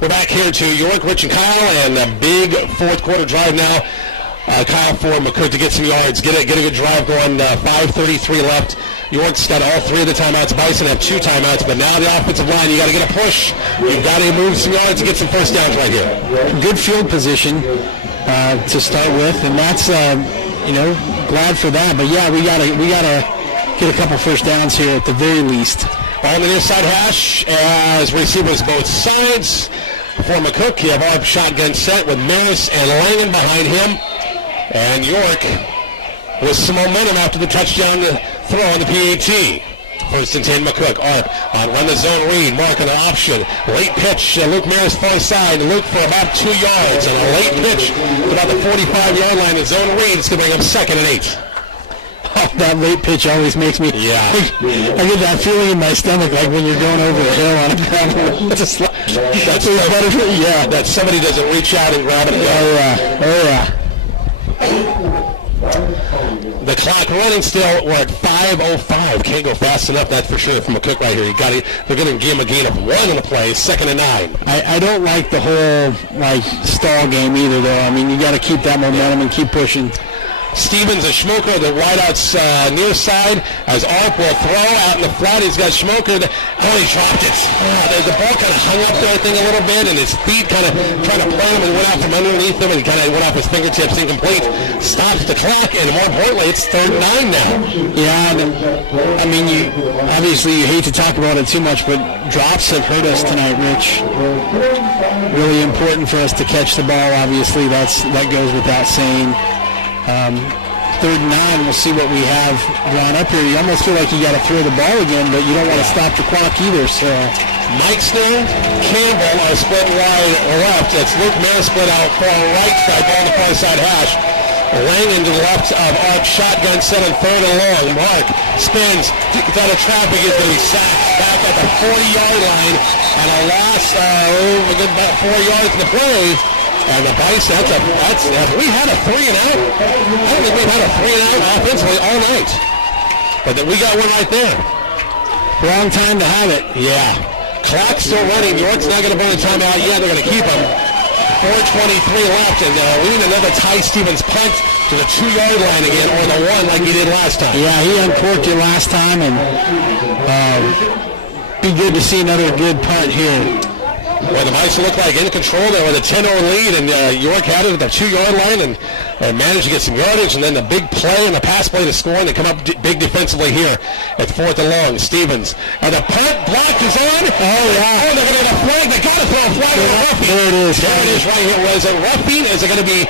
We're back here to York, Rich and Kyle, and a big fourth quarter drive now. Kyle for McCook to get some yards, get a good drive going. 5:33 left. York's got all 3 of the timeouts. Bison have 2 timeouts, but now the offensive line, you got to get a push. You've got to move some yards and get some first downs right here. Good field position to start with, and that's glad for that. But yeah, we gotta get a couple first downs here at the very least. On the near side hash as receivers both sides. For McCook, you have our shotgun set with Maris and Langan behind him. And York with some momentum after the touchdown throw on the PAT. 1st and 10, McCook. On run the zone read. Mark on an option. Late pitch. Luke Maris far side. Luke for about 2 yards. And a late pitch to about the 45-yard line. The zone read. It's going to bring up 2nd and 8. that late pitch always makes me. Yeah. I get that feeling in my stomach like when you're going over a hill on a gravel. Just like, That's yeah. that somebody doesn't reach out and grab it. Oh yeah. The clock running still. We're at 5:05. Can't go fast enough, that's for sure, from a cook right here. You got it. They're going to give him a gain of 1 on the play, 2nd and 9. I don't like the whole stall game either, though. I mean, you got to keep that momentum and keep pushing. Stevens and Schmoker, the wideouts near side, as Arp will throw out in the flat. He's got Schmoker. He dropped it. The ball kind of hung up there, I think, a little bit, and his feet kind of trying to play him and went out from underneath him, and kind of went off his fingertips, incomplete. Stops the clock, and more importantly, it's 3rd and 9 now. Yeah, I mean, obviously you hate to talk about it too much, but drops have hurt us tonight, Rich. Really important for us to catch the ball. Obviously, that goes without saying. 3rd and 9, we'll see what we have drawn up here. You almost feel like you got to throw the ball again, but you don't want to stop the clock either. So Mike Snow, Campbell are split wide left. That's Luke Mayer split out far right side, ball on the far side hash. Langan to the left of Arp, shotgun set on 3rd and long. Mark spins, gets out of traffic, is going to be sacked back at the 40-yard line, and a loss, a good about 4 yards in the play. And the Bison, we had a 3-and-out. I don't think we've had a 3-and-out offensively all night. But we got one right there. wrong time to have it. Yeah. Clock's still running. York's not going to burn the timeout yet. They're going to keep him. 4:23 left, and we need another Ty Stevens punt to the 2-yard line again, or the 1 like he did last time. Yeah, he uncorked it last time, and be good to see another good punt here. Well, the Bison look like in control there with a 10-0 lead, and York had it at the 2-yard line and managed to get some yardage, and then the big play and the pass play to score, and they come up big defensively here at 4th and long. Stevens. And the punt block is on. Oh, yeah. Oh, they're going to get a flag. They got to throw a flag on roughing. There it is. There it is right here. Was it roughing? Is it going to be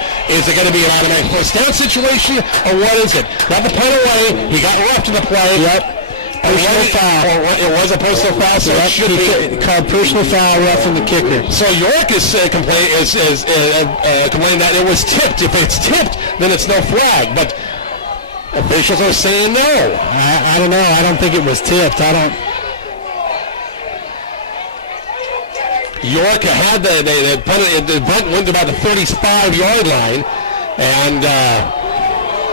an automatic first down situation, or what is it? Got the punt away. He got roughed in the play. Yep. Personal foul. It was a personal foul, so it should be called personal foul, roughing the kicker. So York is complaining that it was tipped. If it's tipped, then it's no flag. But officials are saying no. I don't know. I don't think it was tipped. York had the punt went to about the 35-yard line, and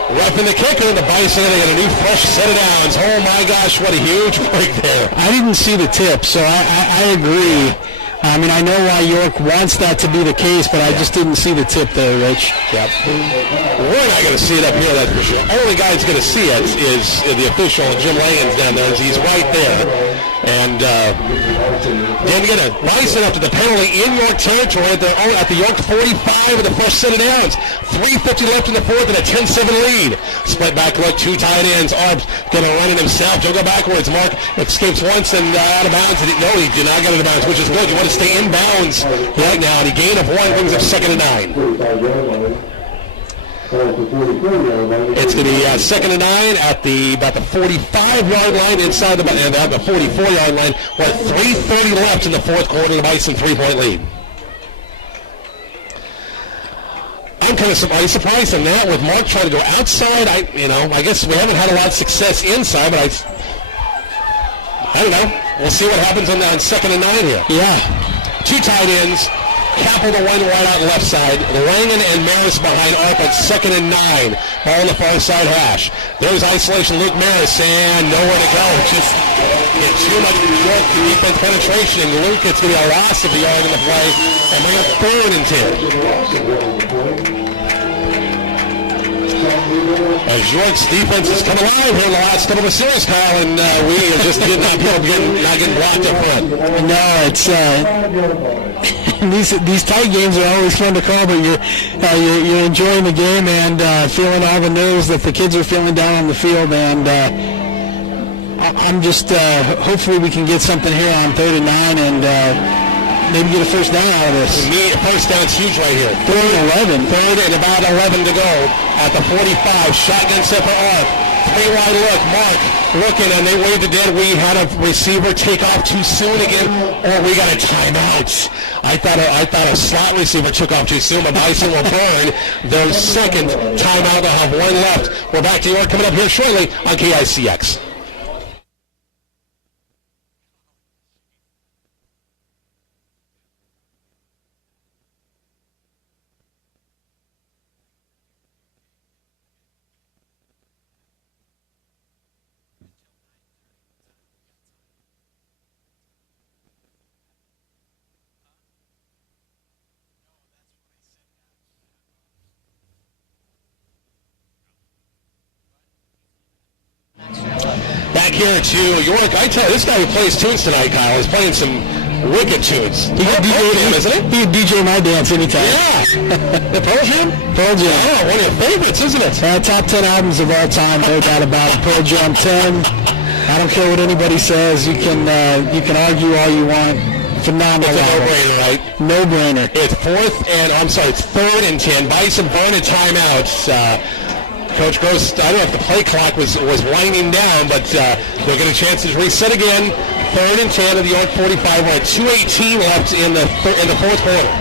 roughing the kicker, and the Bison are going to get a new fresh set of downs. Oh my gosh, what a huge break there. I didn't see the tip, so I agree. I mean, I know why York wants that to be the case, but I just didn't see the tip there, Rich. Yep. We're not going to see it up here, that's for sure. Only guy that's going to see it is the official, Jim Langens down there. He's right there. And then get a Bison up to the penalty in York territory at the York 45 with the first set of downs. 3:50 left in the fourth and a 10-7 lead. Split back look, 2 tight ends. Arb's going to run it himself. Don't go backwards. Mark escapes once and out of bounds. No, he did not get out of bounds, which is good. You want to stay in bounds right now. The gain of 1 brings up 2nd and 9. It's going to be 2nd and 9 at about the 45-yard line inside the 44-yard line. With 3:30 left in the fourth quarter, the Bison 3-point lead. I'm kind of surprised in that with Mark trying to go outside. I guess we haven't had a lot of success inside, but I don't know. We'll see what happens on 2nd and 9 here. Yeah. 2 tight ends. Capel the one right out left side. Langan and Maris behind Arp at 2nd and 9. Ball on the far side hash. There's isolation. Luke Maris and nowhere to go. Just get too much York defense penetration. And Luke, it's going to be a loss of the yard in the play. And they're 3rd and 10. As York's defense has come alive here in the last couple of series, Kyle, and we are just not getting blocked up front. No, it's these tight games are always fun to call, but you're enjoying the game and feeling all the nerves that the kids are feeling down on the field. And I'm just hopefully we can get something here on 3rd and 9 and maybe get a first down out of this. First down's huge right here. 3rd and 11. 3rd and about 11 to go at the 45. Shotgun set for Arp. Three wide look. Mark looking, and they waved it in. We had a receiver take off too soon again, or we got a timeout. I thought a slot receiver took off too soon, but Bison will burn their second timeout. They'll have one left. We're back to York coming up here shortly on KICX. Back here to York. I tell you, this guy who plays tunes tonight, Kyle, is playing some wicked tunes. He could isn't it? He could DJ my dance anytime. Yeah. The Pearl Jam? Pearl Jam. Oh, one of your favorites, isn't it? Top 10 albums of all time, no doubt about it. Pearl Jam 10. I don't care what anybody says. You can argue all you want. Phenomenal. It's a no-brainer, right? No-brainer. It's it's 3rd and 10. Bison burn a timeout. Coach Gross, I don't know if the play clock was winding down, but they'll get a chance to reset again. 3rd and 10 of the York 45. We're at 2:18 left in the fourth quarter.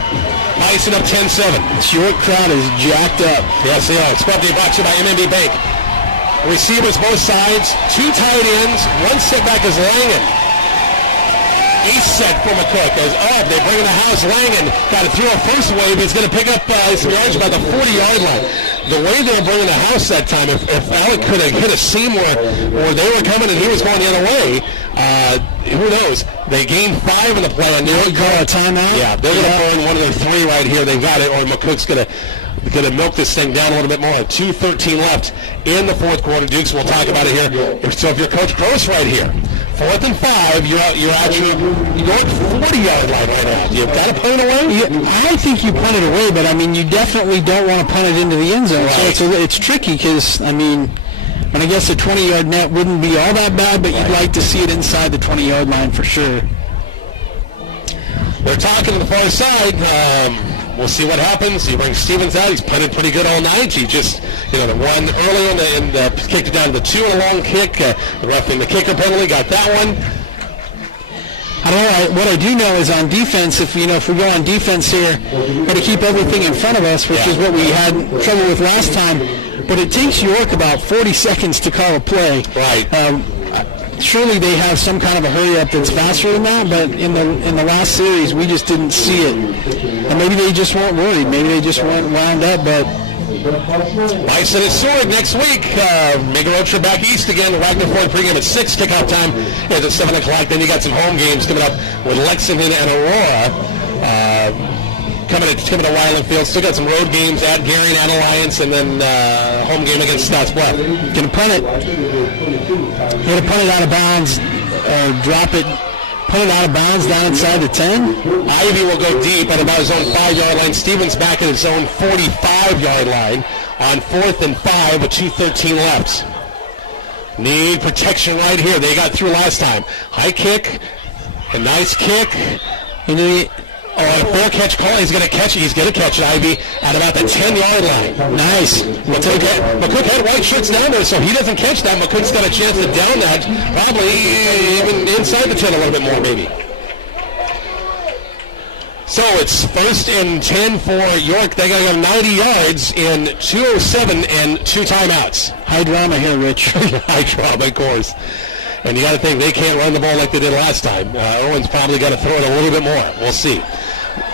Bison up 10-7. This York crowd is jacked up. Yes, they are. It's brought to you by MMB Bank. Receivers both sides, 2 tight ends, 1 setback is Langen. Ace set for McCook as they bring in the house. Langen got it through a first wave. He's going to pick up some yards about the 40-yard line. The way they were bringing the house that time, if Alec could have hit a seam where they were coming and he was going the other way, who knows? They gained 5 in the play. And they call a timeout? Yeah, they're going to burn one of their 3 right here. They got it, or McCook's going to milk this thing down a little bit more. 2:13 left in the fourth quarter. Dukes, we'll talk about it here. So if you're Coach Gross right here, 4th and 5, you're at your 40-yard line right now. You've got to punt it away? I think you punt it away, but, you definitely don't want to punt it into the end zone. Right. So it's tricky because, and I guess a 20-yard net wouldn't be all that bad, but you'd like to see it inside the 20-yard line for sure. They're talking to the far side. We'll see what happens. He brings Stevens out. He's punted pretty good all night. He just, the one early and kicked it down to the 2 and a long kick. The ref in the kicker penalty got that one. I don't know. What I do know is on defense, if we go on defense here, got to keep everything in front of us, which is what we had trouble with last time. But it takes York about 40 seconds to call a play. Right. Surely they have some kind of a hurry-up that's faster than that, but in the last series, we just didn't see it. And maybe they just weren't worried. Maybe they just weren't wound up, but... Bison is Sword next week. Make a road trip back east again. The Wagner Ford pregame at 6. Kickoff time is at 7 o'clock. Then you got some home games coming up with Lexington and Aurora. Coming to Wyland Field. Still got some road games at Gary and Alliance, and then home game against Stouts Bluff. Going to punt it. Going to punt it out of bounds, or drop it, punt it out of bounds down inside the 10. Ivy will go deep at about his own 5-yard line. Stevens back at his own 45-yard line on 4th and 5 with 2:13 left. Need protection right here. They got through last time. High kick, a nice kick. On a fair catch call, he's going to catch it. He's going to catch it, Ivy, at about the 10-yard line. Nice. McCook had white shirts down there, so he doesn't catch that. McCook's got a chance to down that, probably even inside the 10 a little bit more, maybe. So it's 1st and 10 for York. They got to go 90 yards in 2:07 and 2 timeouts. High drama here, Rich. High drama, of course. And you got to think they can't run the ball like they did last time. Owen's probably got to throw it a little bit more. We'll see.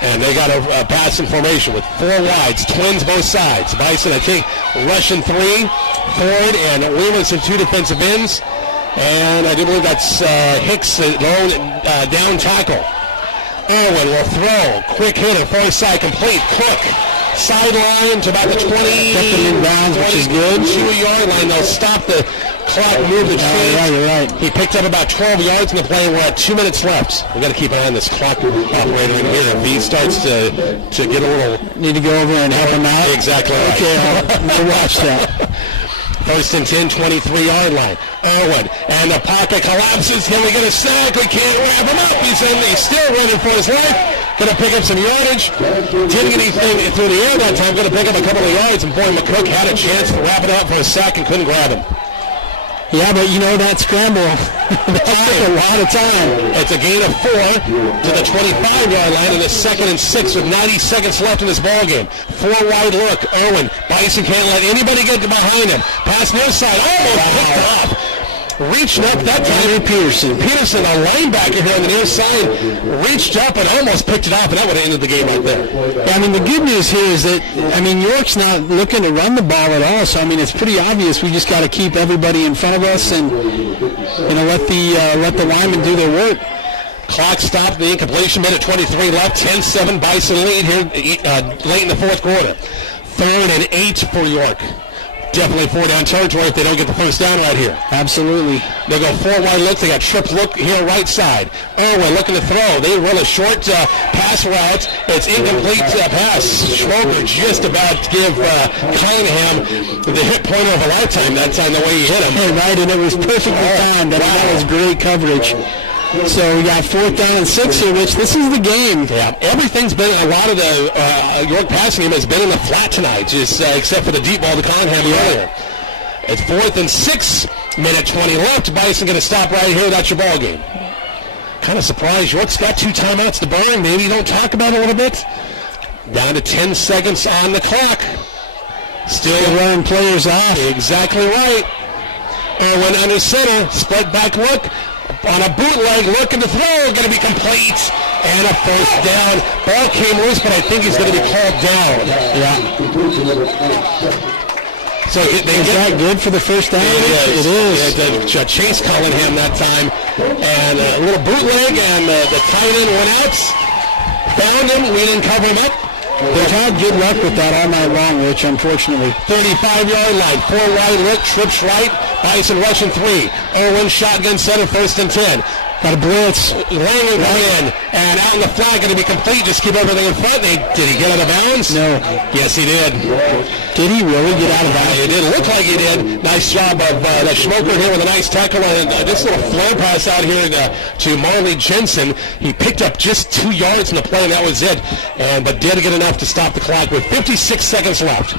And they got a passing formation with 4 wides, twins both sides. Bison, I think, rushing 3. Ford and Williamson, 2 defensive ends. And I do believe that's Hicks, lone down tackle. Irwin will throw. Quick hitter, far side complete. Cook. Sideline to about the 20. Kept them in bounds, which is good. 2-yard line. They'll stop the clock, move the chains. Yeah, you're right. He picked up about 12 yards in the play. We're at 2 minutes left. We got to keep an eye on this clock operator in here. If he starts to get a little... Need to go over and help him out? Exactly right. Okay, I'll watch that. 1st and 10, 23-yard line. Irwin, and the pocket collapses. Can we get a sack? We can't wrap him up. He's still running for his life. Going to pick up some yardage. Didn't get anything through the air that time. Going to pick up a couple of yards. And boy, McCook had a chance to wrap it up for a sack and couldn't grab him. Yeah, but that scramble, that took a lot of time. It's a gain of 4 to the 25-yard line in the 2nd and 6 with 90 seconds left in this ballgame. 4-wide look. Irwin. Bison can't let anybody get behind him. Pass near side. Almost picked off. Reached up that time. Peterson, a linebacker here on the near side, reached up and almost picked it off, and that would have ended the game right there. Yeah, the good news here is that, York's not looking to run the ball at all, so, it's pretty obvious we just got to keep everybody in front of us and, let the linemen do their work. Clock stopped, the incompletion, minute 23 left, 10-7, Bison lead here late in the fourth quarter. 3rd and 8 for York. Definitely 4-down territory if they don't get the first down right here. Absolutely. They go 4-wide look. They got trips look here right side. Irwin looking to throw. They run a short pass route. It's incomplete pass. Schmoker just about to give Cunningham the hit pointer of a lifetime that time, the way he hit him. Hey, right, and it was perfectly timed. That was great coverage. So we got 4th down and 6 here, Rich. This is the game. Yeah, everything's been, a lot of the York passing game has been in the flat tonight, just except for the deep ball to Cunningham earlier. It's 4th and 6, minute 20 left. Bison going to stop right here. That's your ball game. Kind of surprised. York's got 2 timeouts to burn. Maybe you don't talk about it a little bit. Down to 10 seconds on the clock. Still running players off. Exactly right. Irwin under center, split back look. On a bootleg, looking to throw, going to be complete, and a first down. Ball came loose, but I think he's going to be called down. Yeah. So is that good for the first down? It is. Chase Cunningham that time, and a little bootleg, and the tight end went out. Found him. We didn't cover him up. They've had good luck with that all night long, Rich, unfortunately. 35-yard line, 4-wide look, trips right, Bison rushing 3. Irwin shotgun center, 1st and 10. Got a blitz. Langley come in, and out in the flat, going to be complete. Just keep everything in front. Did he get out of bounds? No. Yes, he did. Did he really get out of bounds? It didn't look like he did. Nice job of the Schmoker here with a nice tackle, and this little flow pass out here to Marley Jensen. He picked up just 2 yards in the play, and that was it. But did get enough to stop the clock with 56 seconds left.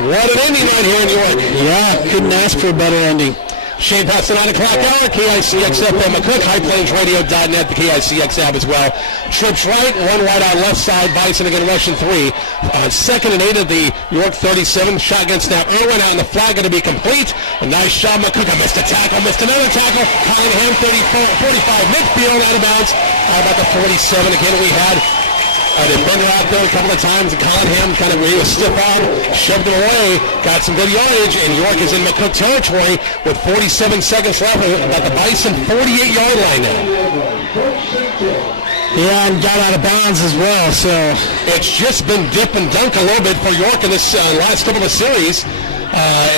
What an ending right here in York. Yeah, couldn't ask for a better ending. Shane past the 9 o'clock hour, KICX FM McCook, HighPlainsRadio.net, the KICX app as well. Trips right, 1 wide out left side, Bison again rushing 3. 2nd and 8 of the York 37, shotgun snap. Irwin out in the flag, going to be complete. A nice shot, McCook, missed a tackle, missed another tackle. Cunningham, 45, midfield, out of bounds. How about the 47? Again, we had a defender out there a couple of times, and Cunningham kind of, he was stiff on, shoved him away, got some good yardage, and York is in McCook territory with 47 seconds left at the Bison 48-yard line now. Yeah, and got out of bounds as well, so. It's just been dip and dunk a little bit for York in this last couple of series,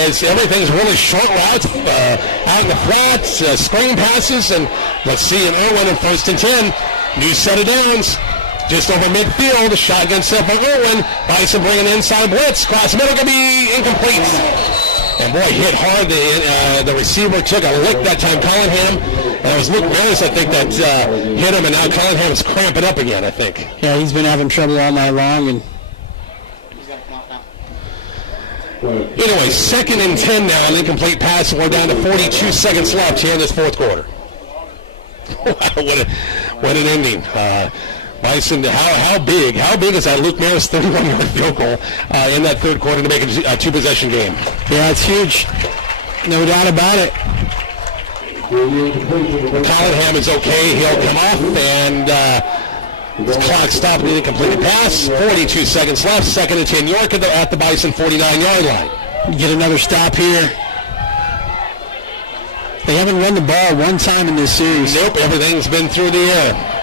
as everything's really short routes, out in the flats, screen passes, and let's see, an Irwin in 1st and 10, new set of downs. Just over midfield, shotgun set by Irwin. Bison bringing inside blitz. Cross middle going to be incomplete. And boy, hit hard. The receiver took a lick that time, Cunningham. And it was Luke Maris, I think, that hit him, and now Cunningham's cramping up again, I think. Yeah, he's been having trouble all night long. And anyway, 2nd and 10 now, an incomplete pass, and we're down to 42 seconds left here in this fourth quarter. What an ending. Bison, how big is that Luke Maris 31-yard field goal in that third quarter to make it a 2-possession game? Yeah, it's huge. No doubt about it. Cunningham is okay. He'll come off, and the clock stopped with a completed pass. 42 seconds left. 2nd and 10 York at the Bison 49-yard line. Get another stop here. They haven't run the ball one time in this series. Nope, everything's been through the air.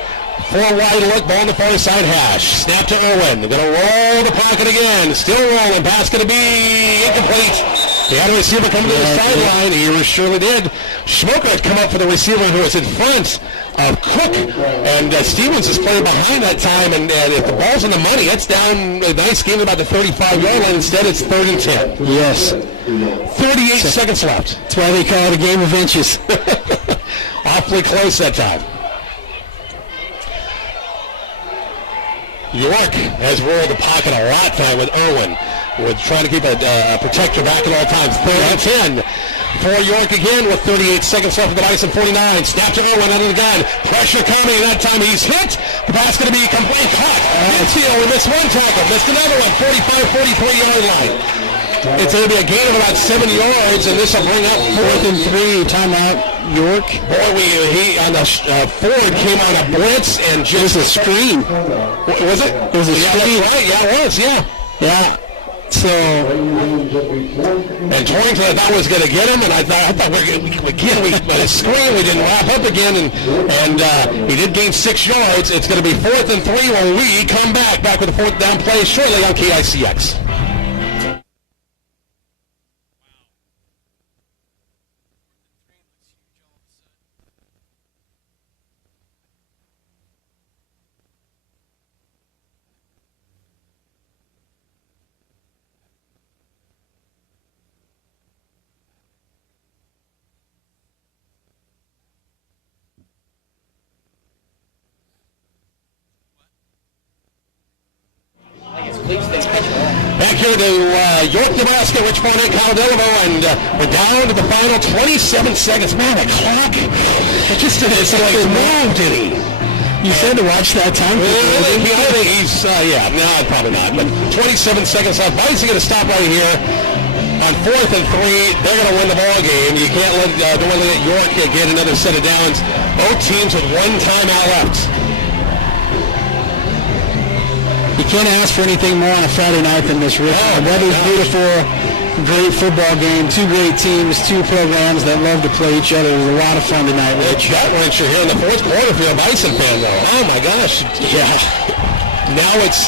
4-wide look, ball on the far side hash. Snap to Irwin. They're going to roll the pocket again. Still rolling. Pass going to be incomplete. He had a receiver coming to the sideline. He surely did. Schmoker had come up for the receiver who was in front of Cook. And Stevens is playing behind that time. And if the ball's in the money, it's down a nice game about the 35-yard line. Instead, it's 3rd and 10. Yes. 38 seconds left. That's why they call it a game of inches. Awfully close that time. York has rolled the pocket a lot tonight with Irwin. We're trying to keep a protector back at all times. 3rd and 10. for York again with 38 seconds left of the Bison. 49. Snap to Irwin under the gun. Pressure coming. That time he's hit. The pass going to be complete. Caught. Midfield. We missed one tackle. Missed another one. 45-43 yard line. It's going to be a gain of about 7 yards, and this will bring up 4th and 3. Timeout, York. Boy, he on the Ford came on a blitz and just a screen. Was it? It was a screen. That's right. Yeah, it was. Yeah. Yeah. So, and Torrington, I thought was going to get him, and I thought we screen. We didn't wrap up again, and he did gain 6 yards. It's going to be 4th and 3 when we come back with a 4th down play shortly on KICX. Back here to York, Nebraska, Rich Barnett, Kyle Delamo, and we're down to the final 27 seconds. Man, the clock, it just it's like moved, did he? You said to watch that time? Really? I think he's, no, probably not. But 27 seconds left. Bison going to stop right here on 4th and 3. They're going to win the ball game. You can't don't want to let York get another set of downs. Both teams with one timeout left. You can't ask for anything more on a Friday night than this, Rick. Weather's beautiful, great football game, 2 great teams, 2 programs that love to play each other. It was a lot of fun tonight, Rich. That wrencher here in the 4th quarter for a Bison fan, though. Oh, my gosh. Yeah. Now it's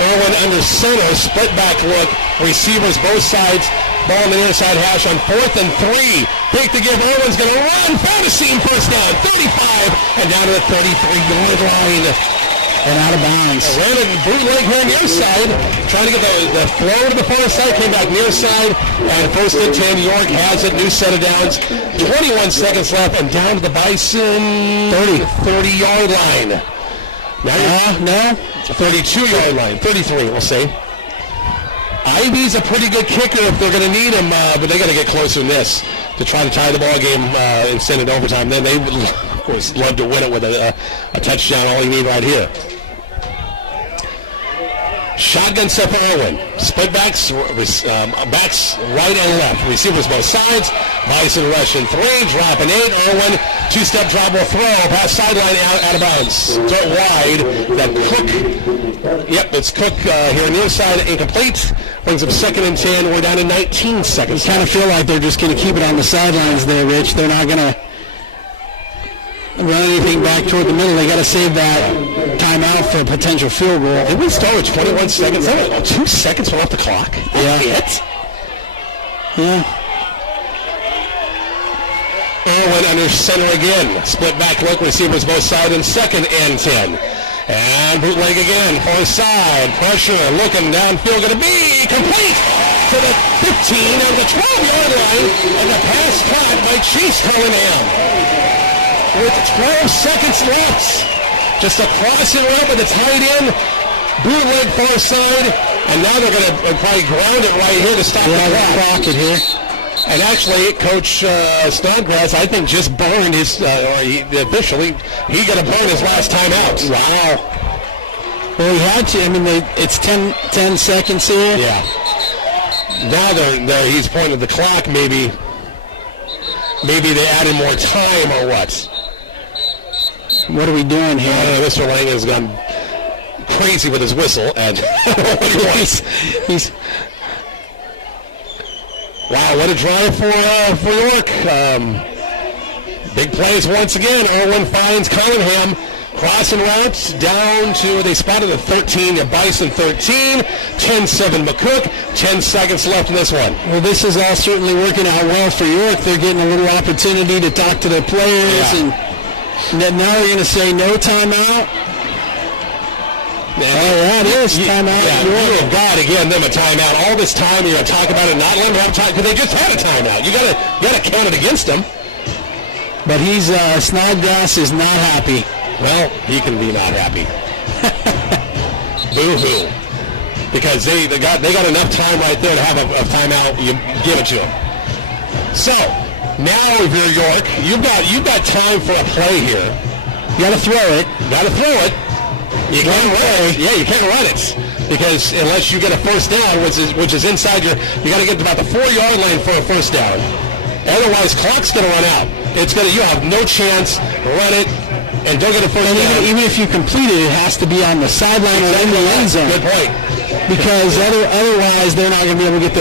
Irwin under center, split back look, receivers both sides, ball on the near side hash on 4th and 3. Big to give. Irwin's going to run, found a seam, first down, 35, and down to the 33-yard line. And out of bounds. Ran a bootleg here near side, trying to get the throw to the far side, came back near side, and 1st and 10, York has it, new set of downs, 21 seconds left, and down to the Bison 30-yard line. No, 32-yard line, 33, we'll say. Ivy's a pretty good kicker if they're going to need him, but they got to get closer than this to try to tie the ball game and send it overtime. Then they would, of course, love to win it with a touchdown. All you need right here. Shotgun set for Irwin. Split backs right and left. Receivers both sides. Bison rushing 3, dropping 8. Irwin, 2-step drop will throw. Pass sideline out of bounds. Throw wide. Then Cook. Yep, it's Cook here near side, incomplete. Brings up 2nd and 10. We're down to 19 seconds. You kind of feel like they're just going to keep it on the sidelines there, Rich. They're not going to run anything back toward the middle. They got to save that timeout for a potential field goal. Did we start with 21 seconds? 2 seconds went off the clock. Yeah. Irwin under center again. Split back look, receivers both sides, and 2nd and 10. And bootleg again, far side. Pressure, looking downfield, going to be complete to the 15 and the 12-yard line. And the pass caught by Chase Cunningham. With 12 seconds left. Just a crossing route with a tight end. Bootleg far side. And now they're going to probably ground it right here to stop the clock. Here. And actually, Coach Snodgrass, I think, just burned his, officially, he going to burn his last time out. Wow. Well, he had to. I mean, it's 10 seconds here. Yeah. Now he's pointing the clock, maybe they added more time or what? What are we doing here? Mr. Lang has gone crazy with his whistle, and he's wow, what a drive for York. Big plays once again. Irwin finds Cunningham. Crossing routes down to, they spotted the 13, the Bison 13, 10-7 McCook, 10 seconds left in this one. Well, this is all certainly working out well for York. They're getting a little opportunity to talk to their players, and now they're going to say no timeout. That is timeout. You have got to give them a timeout. All this time you're going to talk about it, not let them have time, because they just had a timeout. You got to count it against them. But Snodgrass is not happy. Well, he can be not happy. Boo-hoo. Because they got enough time right there to have a timeout. You give it to him. So, now if you're York, you've got time for a play here. You got to throw it. You can't run it. Yeah, you can't run it. Because unless you get a first down, which is inside you got to get to about the 4-yard line for a first down. Otherwise, clock's going to run out. You have no chance. Run it, and don't get a first down. Even if you complete it, it has to be on the sideline or in the end zone. Good point. Because otherwise, they're not going to be able to get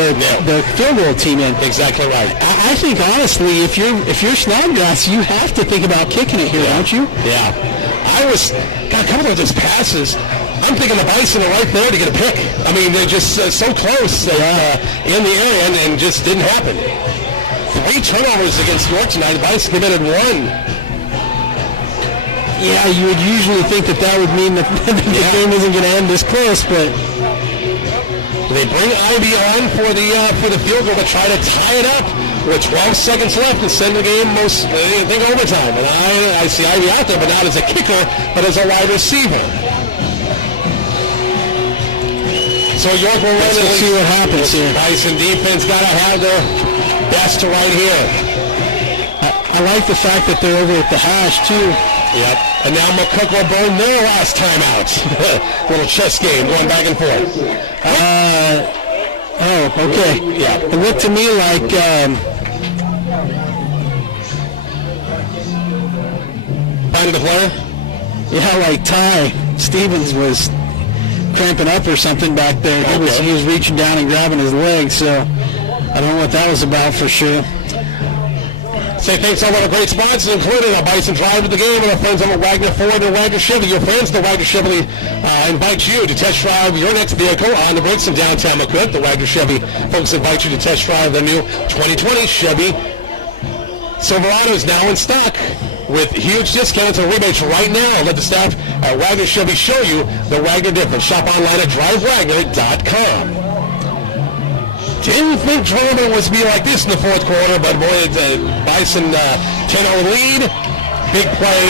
the field goal team in. Exactly right. I think honestly, if you're Snodgrass, you have to think about kicking it here, don't you? Yeah. Coming with those passes, I'm thinking the Bison are right there to get a pick. I mean, they're just so close in the area, and just didn't happen. 3 turnovers against York tonight. The Bison committed 1. Yeah, you would usually think that would mean that the game isn't going to end this close, but they bring Ivy on for the field goal to try to tie it up with 12 seconds left and send the game overtime. And I see Ivy out there, but not as a kicker, but as a wide receiver. So York will run. Let's see what happens here. Bison defense got to have their best right here. I like the fact that they're over at the hash too. Yep. And now McCook will burn their last timeout. Little chess game going back and forth. Okay. Yeah. It looked to me like Finding the player? Yeah, like Ty Stevens was cramping up or something back there. He was reaching down and grabbing his leg, so I don't know what that was about for sure. Say thanks to all our great sponsors, including a Bison Drive of the game and our friends over at Wagner Ford and Wagner Chevy. Your friends at Wagner Chevy invite you to test drive your next vehicle on the bricks in downtown McCook. The Wagner Chevy folks invite you to test drive the new 2020 Chevy Silverado is now in stock with huge discounts and rebates right now. Let the staff at Wagner Chevy show you the Wagner difference. Shop online at drivewagner.com. Didn't think tournament was to be like this in the fourth quarter, but boy, Bison 10-0 lead. Big play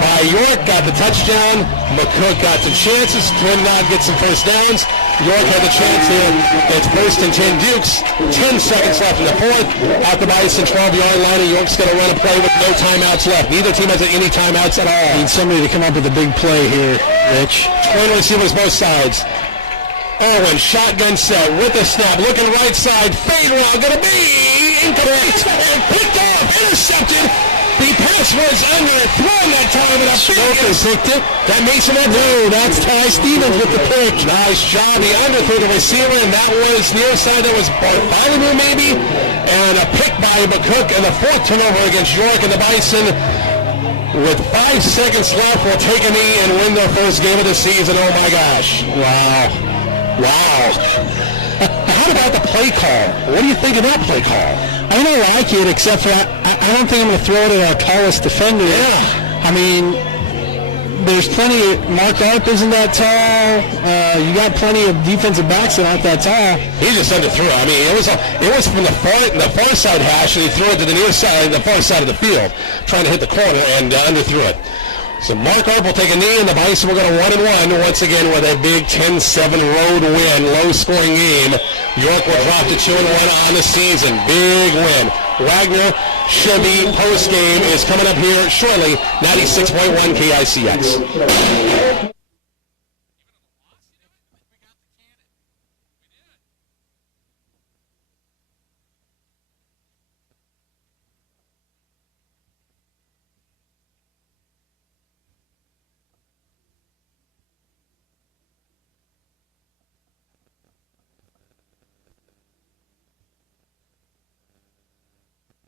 by York, got the touchdown. McCook got some chances. Trinidad gets some first downs. York had the chance here. It's first and 10 Dukes. 10 seconds left in the fourth. At the Bison 12-yard line, and York's going to run a play with no timeouts left. Neither team has any timeouts at all. Need somebody to come up with a big play here, Rich. Twin receivers both sides. Owen, shotgun set with the snap, looking right side, fade route, gonna be incomplete, and picked off, intercepted. The pass was under, thrown that time, and a picked it. That Mason Edwards. No, that's Ty Stevens with the pick. Nice job. He underthrew the receiver, and that was near side. That was Bartholomew maybe, and a pick by McCook, and the 4th turnover against York, and the Bison, with 5 seconds left, will take a knee and win their first game of the season. Oh my gosh. Wow. How about the play call? What do you think of that play call? I don't like it, except for I don't think I'm going to throw it at our tallest defender. Yeah. I mean, there's plenty of, Mark Arp isn't that tall. You got plenty of defensive backs that aren't that tall. He just underthrew. I mean, it was from the far side hash, and he threw it to the near side, the far side of the field, trying to hit the corner, and underthrew it. So Mark Arp will take a knee, and the Bison will go to 1-1 once again with a big 10-7 road win, low-scoring game. York will drop to 2-1 on the season. Big win. Wagner Chevy post game is coming up here shortly. 96.1 KICX.